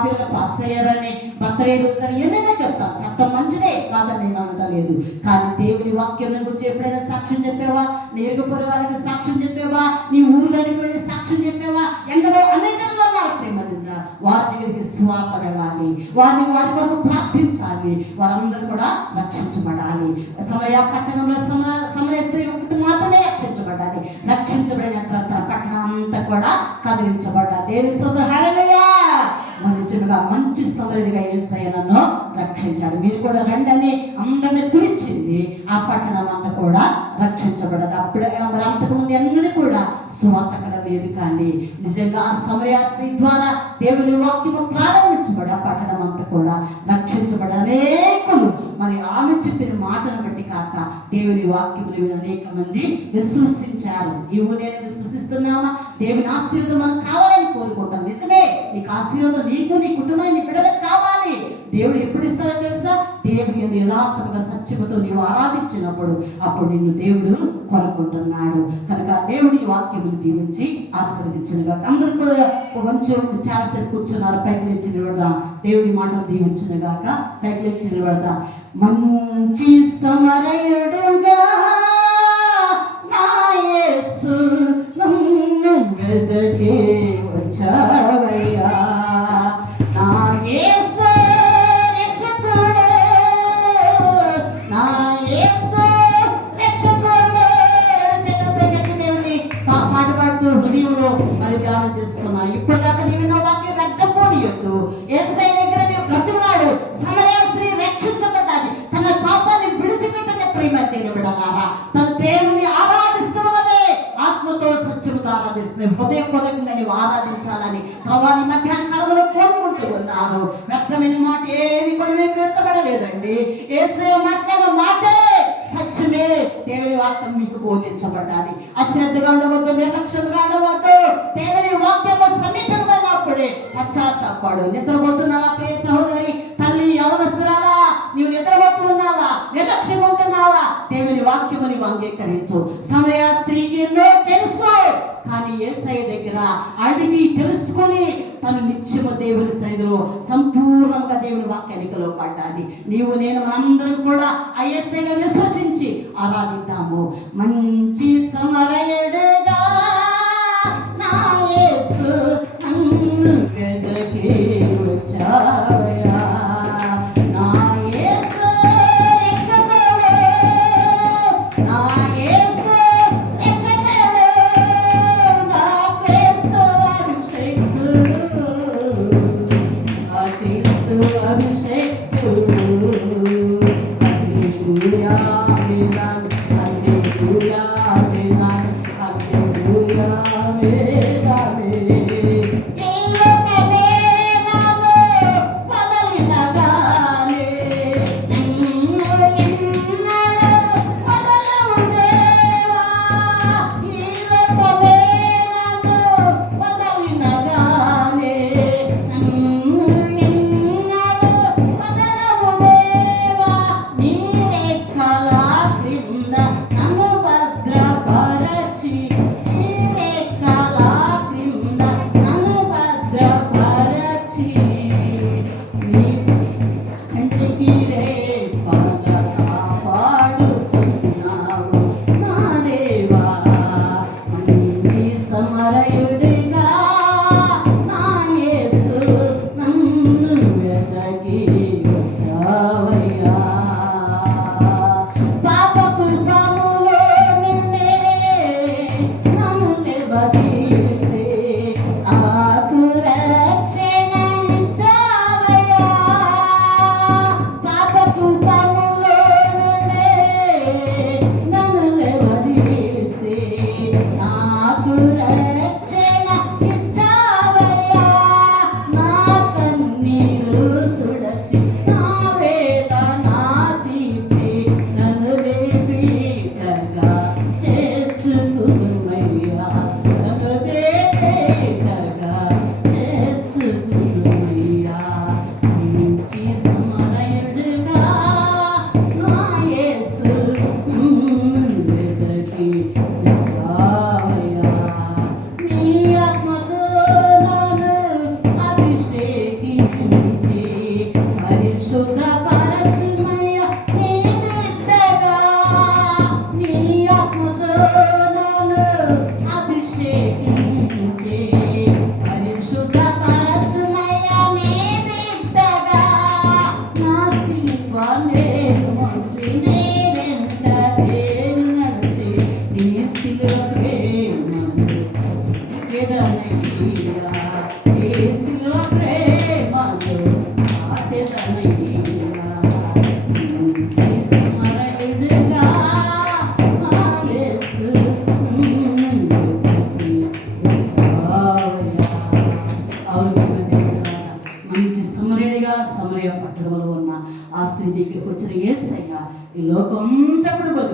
పిల్లలు పాస్ అయ్యారని, బర్త్డే రోజుని ఏమైనా చెప్తాను. చెప్పడం మంచిదే కాదని నేను అనటలేదు. కానీ దేవుని వాక్యం గురించి ఎప్పుడైనా సాక్ష్యం చెప్పావా? నీ ఇరుగుపొరి వారికి సాక్ష్యం చెప్పావా? నీ ఊర్లోనికి వెళ్ళి సాక్ష్యం చెప్పావా? ఎందరో అన్యజనులు ఉన్నారు ప్రేమ దిందా, వారి దగ్గరికి స్వార్థ వెళ్ళాలి. వారి కొరకు ప్రార్థించాలి. వారందరూ కూడా రక్షించబడాలి. సమరయ పట్టణంలో సమరయ స్త్రీ ఒకటి మాత్రమే రక్షించబడ్డాలి. రక్షించబడిన తర్వాత పట్టణం అంతా కూడా కదిలించబడ్డాలి. దేవుని స్తోత్రం, హల్లెలూయా. నిజంగా మంచి సమరుడిగా యేసయ్య నన్ను రక్షించాడు. మీరు కూడా రండి అని అందరిని పిలిచింది. ఆ పట్టణం అంతా కూడా రక్షించబడదు. అప్పుడే మరి అంతకుముందు ఎన్నడూ కూడా స్వార్థ అక్కడ లేదు. కానీ నిజంగా ఆ సమరయ స్త్రీ ద్వారా దేవుని వాక్యము ప్రారంభించబడి ఆ పట్టణం అంతా కూడా రక్షించబడి అనేకులు మరి ఆమె చెప్పిన మాటను బట్టి కాక దేవుని వాక్యములు అనేక మంది విశ్వసించారు. నేను విశ్వసిస్తున్నామా? దేవుని ఆశీర్వాదం మనకు కావాలని కోరుకుంటాం. నిజమే, నీకు ఆశీర్వాదం నీకు, నీ కుటుంబానికి, నీ బిడ్డలకు కావాలి. దేవుడు ఎప్పుడు ఇస్తారో తెలుసా? దేవుని యథార్థంగా సత్యముతో నీవు ఆరాధించినప్పుడు అప్పుడు నిన్ను దేవుడు కొనుక్కుంటున్నాడు. కనుక దేవుడి వాక్యమును దీవించి ఆశీర్వదించునుగా. అందరూ కూడా కొంచెం చాలాసేపు కూర్చున్నారు. పైకి లేచి నిలబడదాం. దేవుడి మాటలు దీవించునుగాక. పైకి లేచి నిలబడదాం. మంచి సమరయుడుగా నా యేసు నన్ను వెదకి వచ్చావయ్యా. నా యేసు రక్షకుడు, నా యేసు రక్షకుడు. దేవుని పాట పాడుతూ హృదయంలో మరి ధ్యానం చేసుకున్నా. ఇప్పుడు దాకా నీవు నా వాక్యం వ్యర్థపోనియొద్దు. యేసయ్య దగ్గర నీవు బ్రతిమాడు. సమరయ స్త్రీ రక్షించబడ్డాది. తన పాపాన్ని విడిచిపెట్టని ప్రేమ దేవుడలారా తన దేవుని ఆరాధిస్తున్నదే. ఆత్మతో సత్యముతో ఆరాధిస్తుంది. హృదయపూర్వకంగా నీవు ఆరాధించాలని ప్రభావి మధ్యాహ్న కాలంలో కోరుకుంటూ ఉన్నారు. వ్యర్థమైన మాట ఏది కూడా మీకు ఎత్తబడలేదండి. యేసయ్య మాట్లాడిన మాటే సత్యమే. దేవుని వాక్యం మీకు బోధించబడాలి. అశ్రద్ధగా ఉండవద్దు, నిర్లక్ష్యంగా ఉండవద్దు. దేవుని వాక్యము సమీపంగా ఉన్నప్పుడే పశ్చాత్తాపడు. నిద్రపోతున్నావా ప్రియ సహోదరి, తల్లి, యవనస్తురాలా? నీవు నిద్రపోతూ ఉన్నావా? నిర్లక్ష్యంగా ఉంటున్నావా? దేవుని వాక్యము నీవు అంగీకరించు. సమరయ స్త్రీకి ఎన్నో తెలుసు, కానీ యేసయ్య దగ్గర అడిగి తెలుసుకొని తను నిత్యము దేవుని సన్నిధిలో సంపూర్ణంగా దేవుని వాక్యానికి లోపడ్డాది. నీవు నేను మనందరం కూడా ఆ యేసయ్యను విశ్వసించి ఆరాధిద్దాము. మంచి సమరయుడుగా నా యేసు నన్ను వెదకి వచ్చావయ్యా. నా యేసు రక్షకుడు, నా యేసు రక్షకుడు, నా క్రీస్తు అభిషేకుడు, నా క్రీస్తు అభిషేకుడు. హల్లెలూయా, ఆమేన్, హల్లెలూయా, ఆమేన్, హల్లెలూయా, ఆమేన్, ఆమేన్. భద్రపరచుము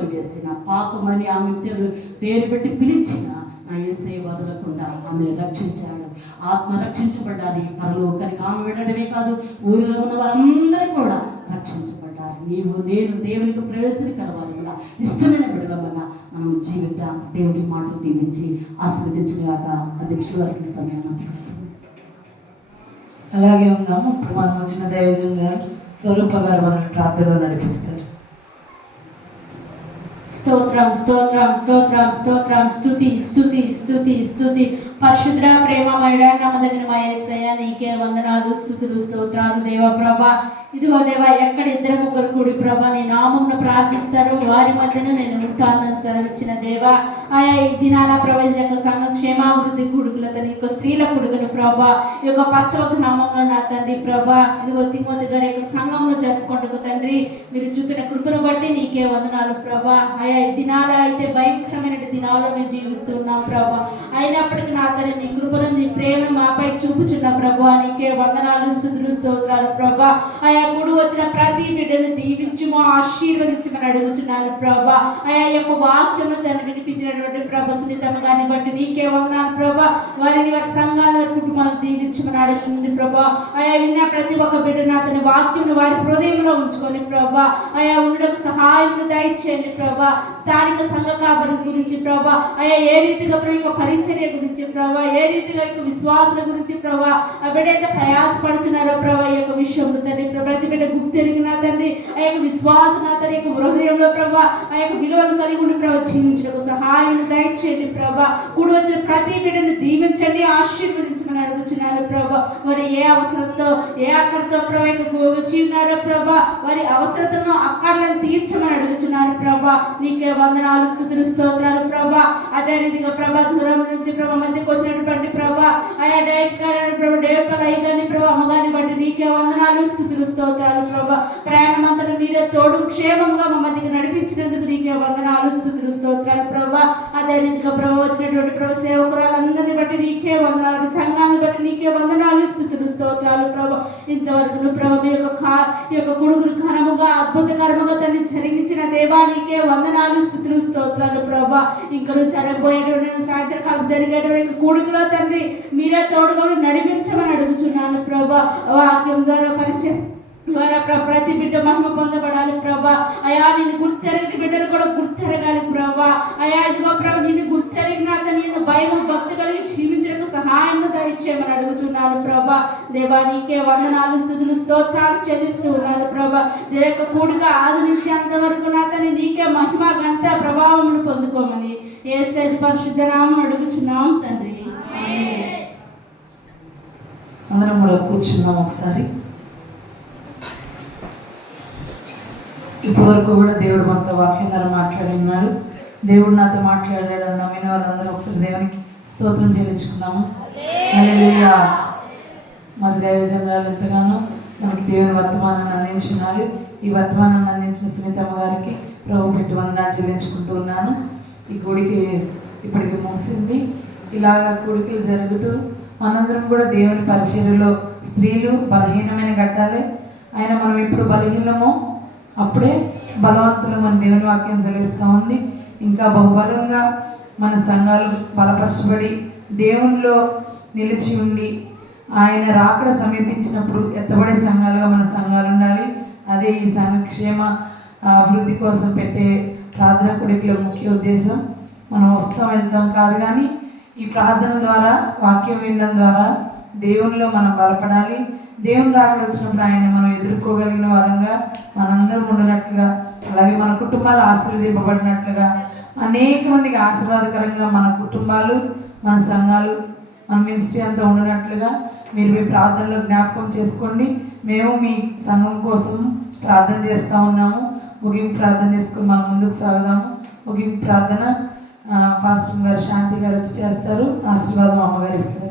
ఎవరు వేసిన పాపమని ఆమె పేరు పెట్టి పిలిచిన నా యేసయ్య వదలకుండా ఆమెను రక్షించాడు. ఆత్మ రక్షించబడ్డాది పరలోకానికి. ఆమె వెళ్ళడమే కాదు, ఊరిలో ఉన్న వారందరూ కూడా రక్షించబడ్డారు. నీవు నేను దేవునికి ప్రయోజనకరవారుగా ఇష్టమైన బిడ్డలమగా మనం జీవితం. దేవుడి మాటలు దీవించి ఆశీర్వదించుగాక. అధ్యక్షుల వారికి సమయాన్ని అలాగే ఉందాము. ఇప్పుడు మనం వచ్చిన దైవజన్ గారు స్వరూప గారు మనల్ని ప్రార్థనలో నడిపిస్తారు. స్తోత్రం స్తోత్రం స్తోత్రం స్తోత్రం స్తుతి స్తుతి స్తుతి స్తుతి. పరిశుద్ర ప్రేమమయుడ నమ్మదగిన యేసయ్య నీకే వందనాలు స్తుతులు స్తోత్రాలు దేవ ప్రభా. ఇదిగో దేవ, ఎక్కడ ఇద్దరు ముగ్గురు కూడి ప్రభా నీ నామమును ప్రార్థిస్తారు వారి మధ్యను నేను ఉంటానని సెలవిచ్చిన దేవ. ఆయా ఈ దినాల ప్రభా యొక్క సంఘ క్షేమాభివృద్ధి కొడుకులతో ఈ యొక్క స్త్రీల కొడుకును ప్రభా ఈ యొక్క పచ్చవక నామంలో నా తండ్రి ప్రభా ఇదిగో తిమోతి గారి యొక్క సంఘంలో జరుపుకుంటూ తండ్రి మీరు చూపిన కృపను బట్టి నీకే వందనాలు ప్రభా. ఆయా ఈ దినాల అయితే భయంకరమైన దినాల్లో మేము జీవిస్తూ ఉన్నాం ప్రభా. అయినప్పటికీ నా తండ్రి నీ కృపను నీ ప్రేమను మాపై చూపుచున్న ప్రభా నీకే వందనాలు స్తుతులు స్తోత్రాలు ప్రభా. ఆయా కూడి వచ్చిన ప్రతి బిడ్డను దీవించుము ఆశీర్వదించమని అడుగుచున్నాను ప్రభా. ఆయా యొక్క వాక్యమును తను వినిపించినటువంటి ప్రభా సునీతమ్మ గారిని బట్టి నీకే వందనాలు ప్రభా. వారిని వారి సంఘాల వారి కుటుంబాలను దీవించమని అడుగుతుంది ప్రభా. ఆయా విన్న ప్రతి ఒక్క బిడ్డను అతని వాక్యమును వారి హృదయంలో ఉంచుకొని ప్రభా ఆయా ఉండకు సహాయమును దయచేయండి ప్రభా. స్థానిక సంఘ కాపరి గురించి ప్రభా ఆయా ఏ రీతిగా యొక్క పరిచర్య గురించి ప్రభా ఏ రీతిగా యొక్క విశ్వాసుల గురించి ప్రభా ఆ బిడ్డ అయితే ప్రయాసపడుచున్నారో ప్రభా ఈ యొక్క విషయంలో తండ్రి ప్రతి బిడ్డ గుర్తెరిగిన తండ్రి ఆ యొక్క విశ్వాసం తన యొక్క హృదయంలో ప్రభా ఆ యొక్క విలువలు కలిగి ఉండి ప్రభా జీవించడానికి సహాయం దయచేయండి ప్రభా. కూడి వచ్చిన ప్రతి బిడ్డను దీవించండి ఆశీర్వదించమని అడుగుచున్నాను ప్రభా. వారి ఏ అవసరంతో ఏ అక్కరతో ప్రభా వచ్చి ఉన్నారో ప్రభా వారి అవసరతను అక్కర్లను తీర్చమని అడుగుచున్నాను ప్రభా. నీకే వందనాలు స్తుతులు స్తోత్రాలు ప్రభా. అదే రీతిగా ప్రభా దూరం నుంచి ప్రభా మధ్యకు వచ్చినటువంటి ప్రభా ఆయా డైట్ గారి ప్రభా డైట్ అయ్యి కానీ ప్రభా అమ్మగారిని బట్టి నీకే వందనాలు స్తుతులు స్తోత్రాలు ప్రభా. ప్రయాణం అంతా మీరే తోడు క్షేమంగా మా మధ్యకి నడిపించినందుకు నీకే వందనాలు స్తుతులు స్తోత్రాలు ప్రభా. అదే రీతిగా ప్రభా వచ్చినటువంటి ప్రభా సేవకురాలందరినీ బట్టి నీకే వందనాలు, సంఘాన్ని బట్టి నీకే వందనాలు స్తుతులు స్తోత్రాలు ప్రభా. ఇంతవరకు నువ్వు ప్రభా మీ యొక్క కొడుకును ఘనముగా అద్భుతకరముగా తల్లి జరిగించిన దేవా నీకే వందనాలు స్తుతులు స్తోత్రాలు ప్రభా. ఇంకా నువ్వు జరగబోయేటువంటి సాయంత్రకాలం జరిగేటువంటి కొడుకులో తండ్రి మీరే తోడుగా నడిపించమని అడుగుచున్నాను ప్రభా. వాక్యం ద్వారా పరిచయం ద్వారా ప్రతి బిడ్డ మహిమ పొందబడాలి ప్రభా. అయా నిన్ను గుర్తెరిగిన బిడ్డలు కూడా గుర్తెరగాలి ప్రభా. అయా ఇదిగో ప్రభా నిన్ను గుర్తెరిగిన నేను భయం భక్తి కలిగి జీవించడానికి సహాయం దయచేయమని అడుగుతున్నాను ప్రభా. దేవా నీకే వందనాలు స్తుతులు స్తోత్రాలు చెల్లిస్తూ ఉన్నాను ప్రభా. దేవ యొక్క కూడిక ఆది నుంచి అంతవరకు నా తని నీకే మహిమ గంత ప్రభావం పొందుకోమని యేసు పరిశుద్ధ నామమున అడుగుచున్నాం తండ్రి. అందరం కూడా కూర్చున్నాం ఒకసారి. ఇప్పటి వరకు కూడా దేవుడు మనతో వాక్యం ద్వారా మాట్లాడి ఉన్నాడు. దేవుడు నాతో మాట్లాడాడు నమ్మిన వాళ్ళందరూ ఒకసారి దేవునికి స్తోత్రం చెల్లించుకున్నాము. హల్లెలూయా. మరి దైవజనురాలు ఎంతగానో మనకి దేవుని వర్తమానాన్ని అందించున్నారు. ఈ వర్తమానాన్ని అందించిన సునీతమ్మ గారికి ప్రభు పెట్టి వందనాలు చెల్లించుకుంటూ ఉన్నాను. ఈ గుడికి ఇప్పటికి ముగిసింది. ఇలాగ గుడికలు జరుగుతూ మనందరం కూడా దేవుని పరిచర్యలో స్త్రీలు బలహీనమైన కట్టాలి. ఆయన మనం ఎప్పుడు బలహీనమో అప్పుడే బలవంతులు మన దేవుని వాక్యం సెలవిస్తూ ఉంది. ఇంకా బహుబలంగా మన సంఘాలు బలపరచబడి దేవునిలో నిలిచి ఉండి ఆయన రాకడ సమీపించినప్పుడు ఎత్తబడే సంఘాలుగా మన సంఘాలు ఉండాలి. అదే ఈ సంక్షేమ అభివృద్ధి కోసం పెట్టే ప్రార్థన కొడుకుల ముఖ్య ఉద్దేశం. మనం వస్తాం వెళ్తాం కాదు, కానీ ఈ ప్రార్థన ద్వారా వాక్యం వినడం ద్వారా దేవునిలో మనం బలపడాలి. దేవుని రాకడ వచ్చినప్పుడు ఆయన మనం ఎదుర్కోగలిగిన వారంగా మనందరం ఉండనట్లుగా, అలాగే మన కుటుంబాలు ఆశీర్వదింపబడినట్లుగా, అనేక మందికి ఆశీర్వాదకరంగా మన కుటుంబాలు, మన సంఘాలు, మన మినిస్ట్రీ అంతా ఉండనట్లుగా మీరు మీ ప్రార్థనలో జ్ఞాపకం చేసుకోండి. మేము మీ సంఘం కోసం ప్రార్థన చేస్తూ ఉన్నాము. ముగింపు ప్రార్థన చేసుకుని మనం ముందుకు సాగుదాము. ముగింపు ప్రార్థన పాస్టర్ గారు శాంతి గారు వచ్చి చేస్తారు. ఆశీర్వాదం అమ్మగారు ఇస్తారు.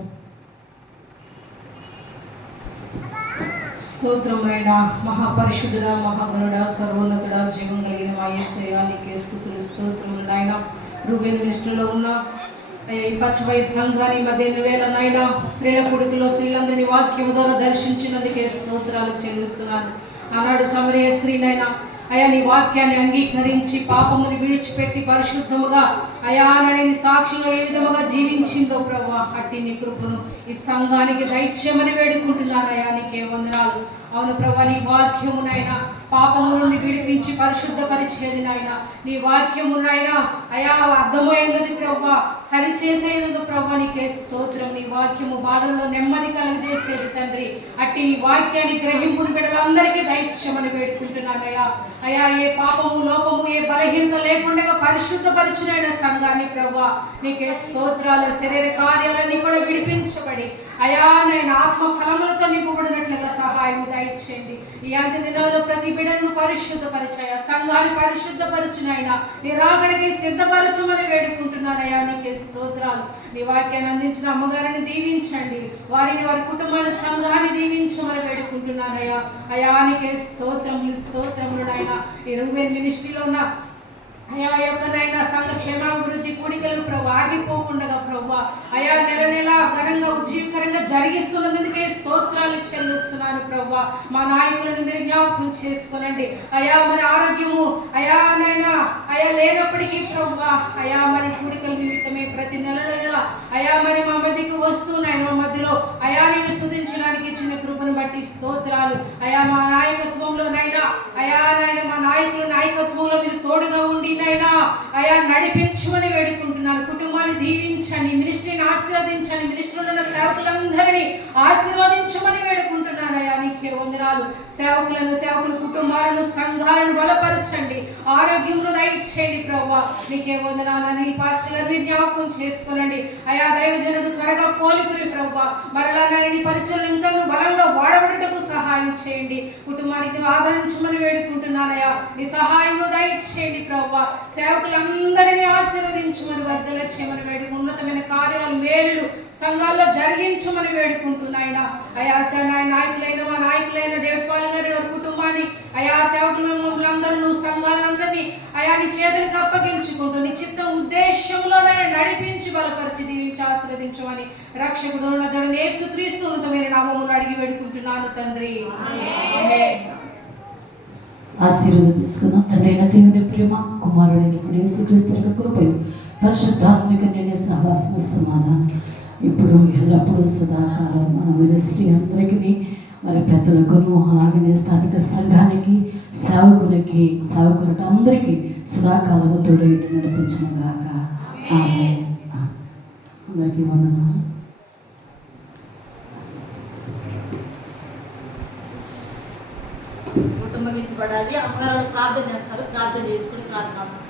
స్తోత్రమైన మహాపరిశుద్ధుడ, మహాగణుడ, సర్వోన్నతుడ, జీవం కలిగిన మా యేసయ్య నీకే స్తుతులు స్తోత్రములు నాయన. రూబేను మినిస్ట్రీలో ఉన్న ఈ పచ్చవై సంఘాన్ని మధ్య వేళ నాయన స్త్రీల కొడుకులో స్త్రీలందరినీ వాక్యం ద్వారా దర్శించినందుకే స్తోత్రాలు చెల్లిస్తున్నాను. ఆనాడు సమరయ స్త్రీనైనా అయా నీ వాక్యాన్ని అంగీకరించి పాపముని విడిచిపెట్టి పరిశుద్ధముగా అయా నాయన సాక్షిగా ఏ విధముగా జీవించిందో ప్రభా అట్టి నీ కృపను ఈ సంఘానికి దైత్యమని వేడుకుంటున్నాను. అయా నీకే వందనాలు. అవును ప్రభా, నీ వాక్యమునైనా పాపము నుండి విడిపించి పరిశుద్ధపరిచేది నాయన. నీ వాక్యమునైనా అయా అర్థమైనది ప్రభా, సరిచేసేది ప్రభా, నీకే స్తోత్రం. నీ వాక్యము బాధల్లో నెమ్మది కలుగజేసేది తండ్రి. అట్టి నీ వాక్యాన్ని గ్రహింపుని బిడ్డలందరికీ దైత్యమని వేడుకుంటున్నాను. అయా ఏ పాపము లోపము ఏ బలహీనత లేకుండా పరిశుద్ధపరచునైన సంఘాన్ని ప్రభా నీకే స్తోత్రాలు. శరీర కార్యాలన్నీ కూడా విడిపించబడి అయా నేను ఆత్మ ఫలములతో నింపబడినట్లుగా సహాయం దయచేయండి. ఈ అంత్య దినాల్లో ప్రతి బిడ్డను పరిశుద్ధపరిచాయా, సంఘాన్ని పరిశుద్ధపరచునైనా నీ రాకడికి సిద్ధపరచమని వేడుకుంటున్నానయ్యా. నీకే స్తోత్రాలు. నీ వాక్యాన్ని అందించిన అమ్మగారిని దీవించండి, వారిని వారి కుటుంబాన్ని సంఘాన్ని దీవించమని వేడుకుంటున్నానయ్యా. అయా నీకే స్తోత్రములు నాయన. ఈ రూబేన్ మినిస్ట్రీలో ఉన్న అయా యొక్క నైనా సంఘ క్షేమాభివృద్ధి కూడికలు ప్రభు ఆగిపోకుండా ప్రభు అయా నెల నెల ఘనంగా ఉజ్జీవికరంగా జరిగిస్తున్నందుకే స్తోత్రాలు చెల్లిస్తున్నాను ప్రభు. మా నాయకులను మీరు జ్ఞాపకం చేసుకోనండి అయా. మరి ఆరోగ్యము అయా నైనా అయా లేనప్పటికీ ప్రభు అయా మరి కూడికల నిమిత్తమే ప్రతి నెల అయా మరి మా మధ్యకి వస్తున్నాయి. మా మధ్యలో అయా నేను స్తుతించడానికి ఇచ్చిన కృపను బట్టి స్తోత్రాలు. అయా మా నాయకత్వంలోనైనా అయా నాయన మా నాయకుల నాయకత్వంలో మీరు తోడుగా ఉండి నైనా అయా నడిపించమని వేడుకుంటున్నాను. కుటుంబాన్ని దీవించండి, మినిస్ట్రీని ఆశీర్వదించండి, మినిస్ట్రీలో ఉన్న సేవకులందరినీ ఆశీర్వదించమని వేడుకుంటున్నాను. అయా నీకే వందనాలు. సేవకుల కుటుంబాలను సంఘాలను బలపరచండి, ఆరోగ్యంలో దయచేయండి ప్రభా. నీకే వందనాలు. అనిల్ పాస్టర్ గారిని జ్ఞాపకం చేసుకోనండి అయా. దైవజనుడు త్వరగా కోలుకుని ప్రభా మరలా నాయని పరిచయం ఇంకా బలంగా వాడబడుటకు సహాయం చేయండి. కుటుంబానికి ఆదరించమని వేడుకుంటున్నానయ్యా. నీ సహాయం దయచేయండి ప్రభా. సేవకులందరినీ ఆశీర్వదించమని వర్ధల చేయమని వేడుకు ఉన్నతమైన కార్యాలు మేలు సంఘాల్లో జరిగించమని వేడుకుంటున్నాయన. అయా నాయకులైన మా నాయకులైన దేవపాల్ గారి వారి కుటుంబాన్ని అయా సేవకులందరూ సంఘాలందరినీ అయా నీ చేతులకు అప్పగించుకుంటూ నీ చిత్తం ఉద్దేశంలో నడిపించి బలపరిచి దీవించి ఆశీర్వదించమని రక్షకుడు నదుడు యేసుక్రీస్తు ఉన్నతమైన నామములో అడిగి వేడుకుంటున్నాను తండ్రి. ఆశీర్వాదం తీసుకున్నాం. తండ్రి అయిన దేవుని ప్రేమ, కుమారుడైన ఇప్పుడు యేసుక్రీస్తు యొక్క కృపయు పరిశుద్ధాత్మిక నేనే సహవాసన సమాధానం ఇప్పుడు ఎల్లప్పుడూ సదాకాలం మన మినిస్ట్రీ అందరికీ మరి పెద్దలకును అలాగనే స్థానిక సంఘానికి సేవకులకి అందరికీ సదాకాలము తోడు నడిపించిన గాక. ఆమేన్. అందరికీ వందనాలు. కుటుంబించబడాలి. అమ్మగారు ప్రార్థన చేస్తారు, ప్రార్థన చేయించుకుని ప్రార్థన అవసరం.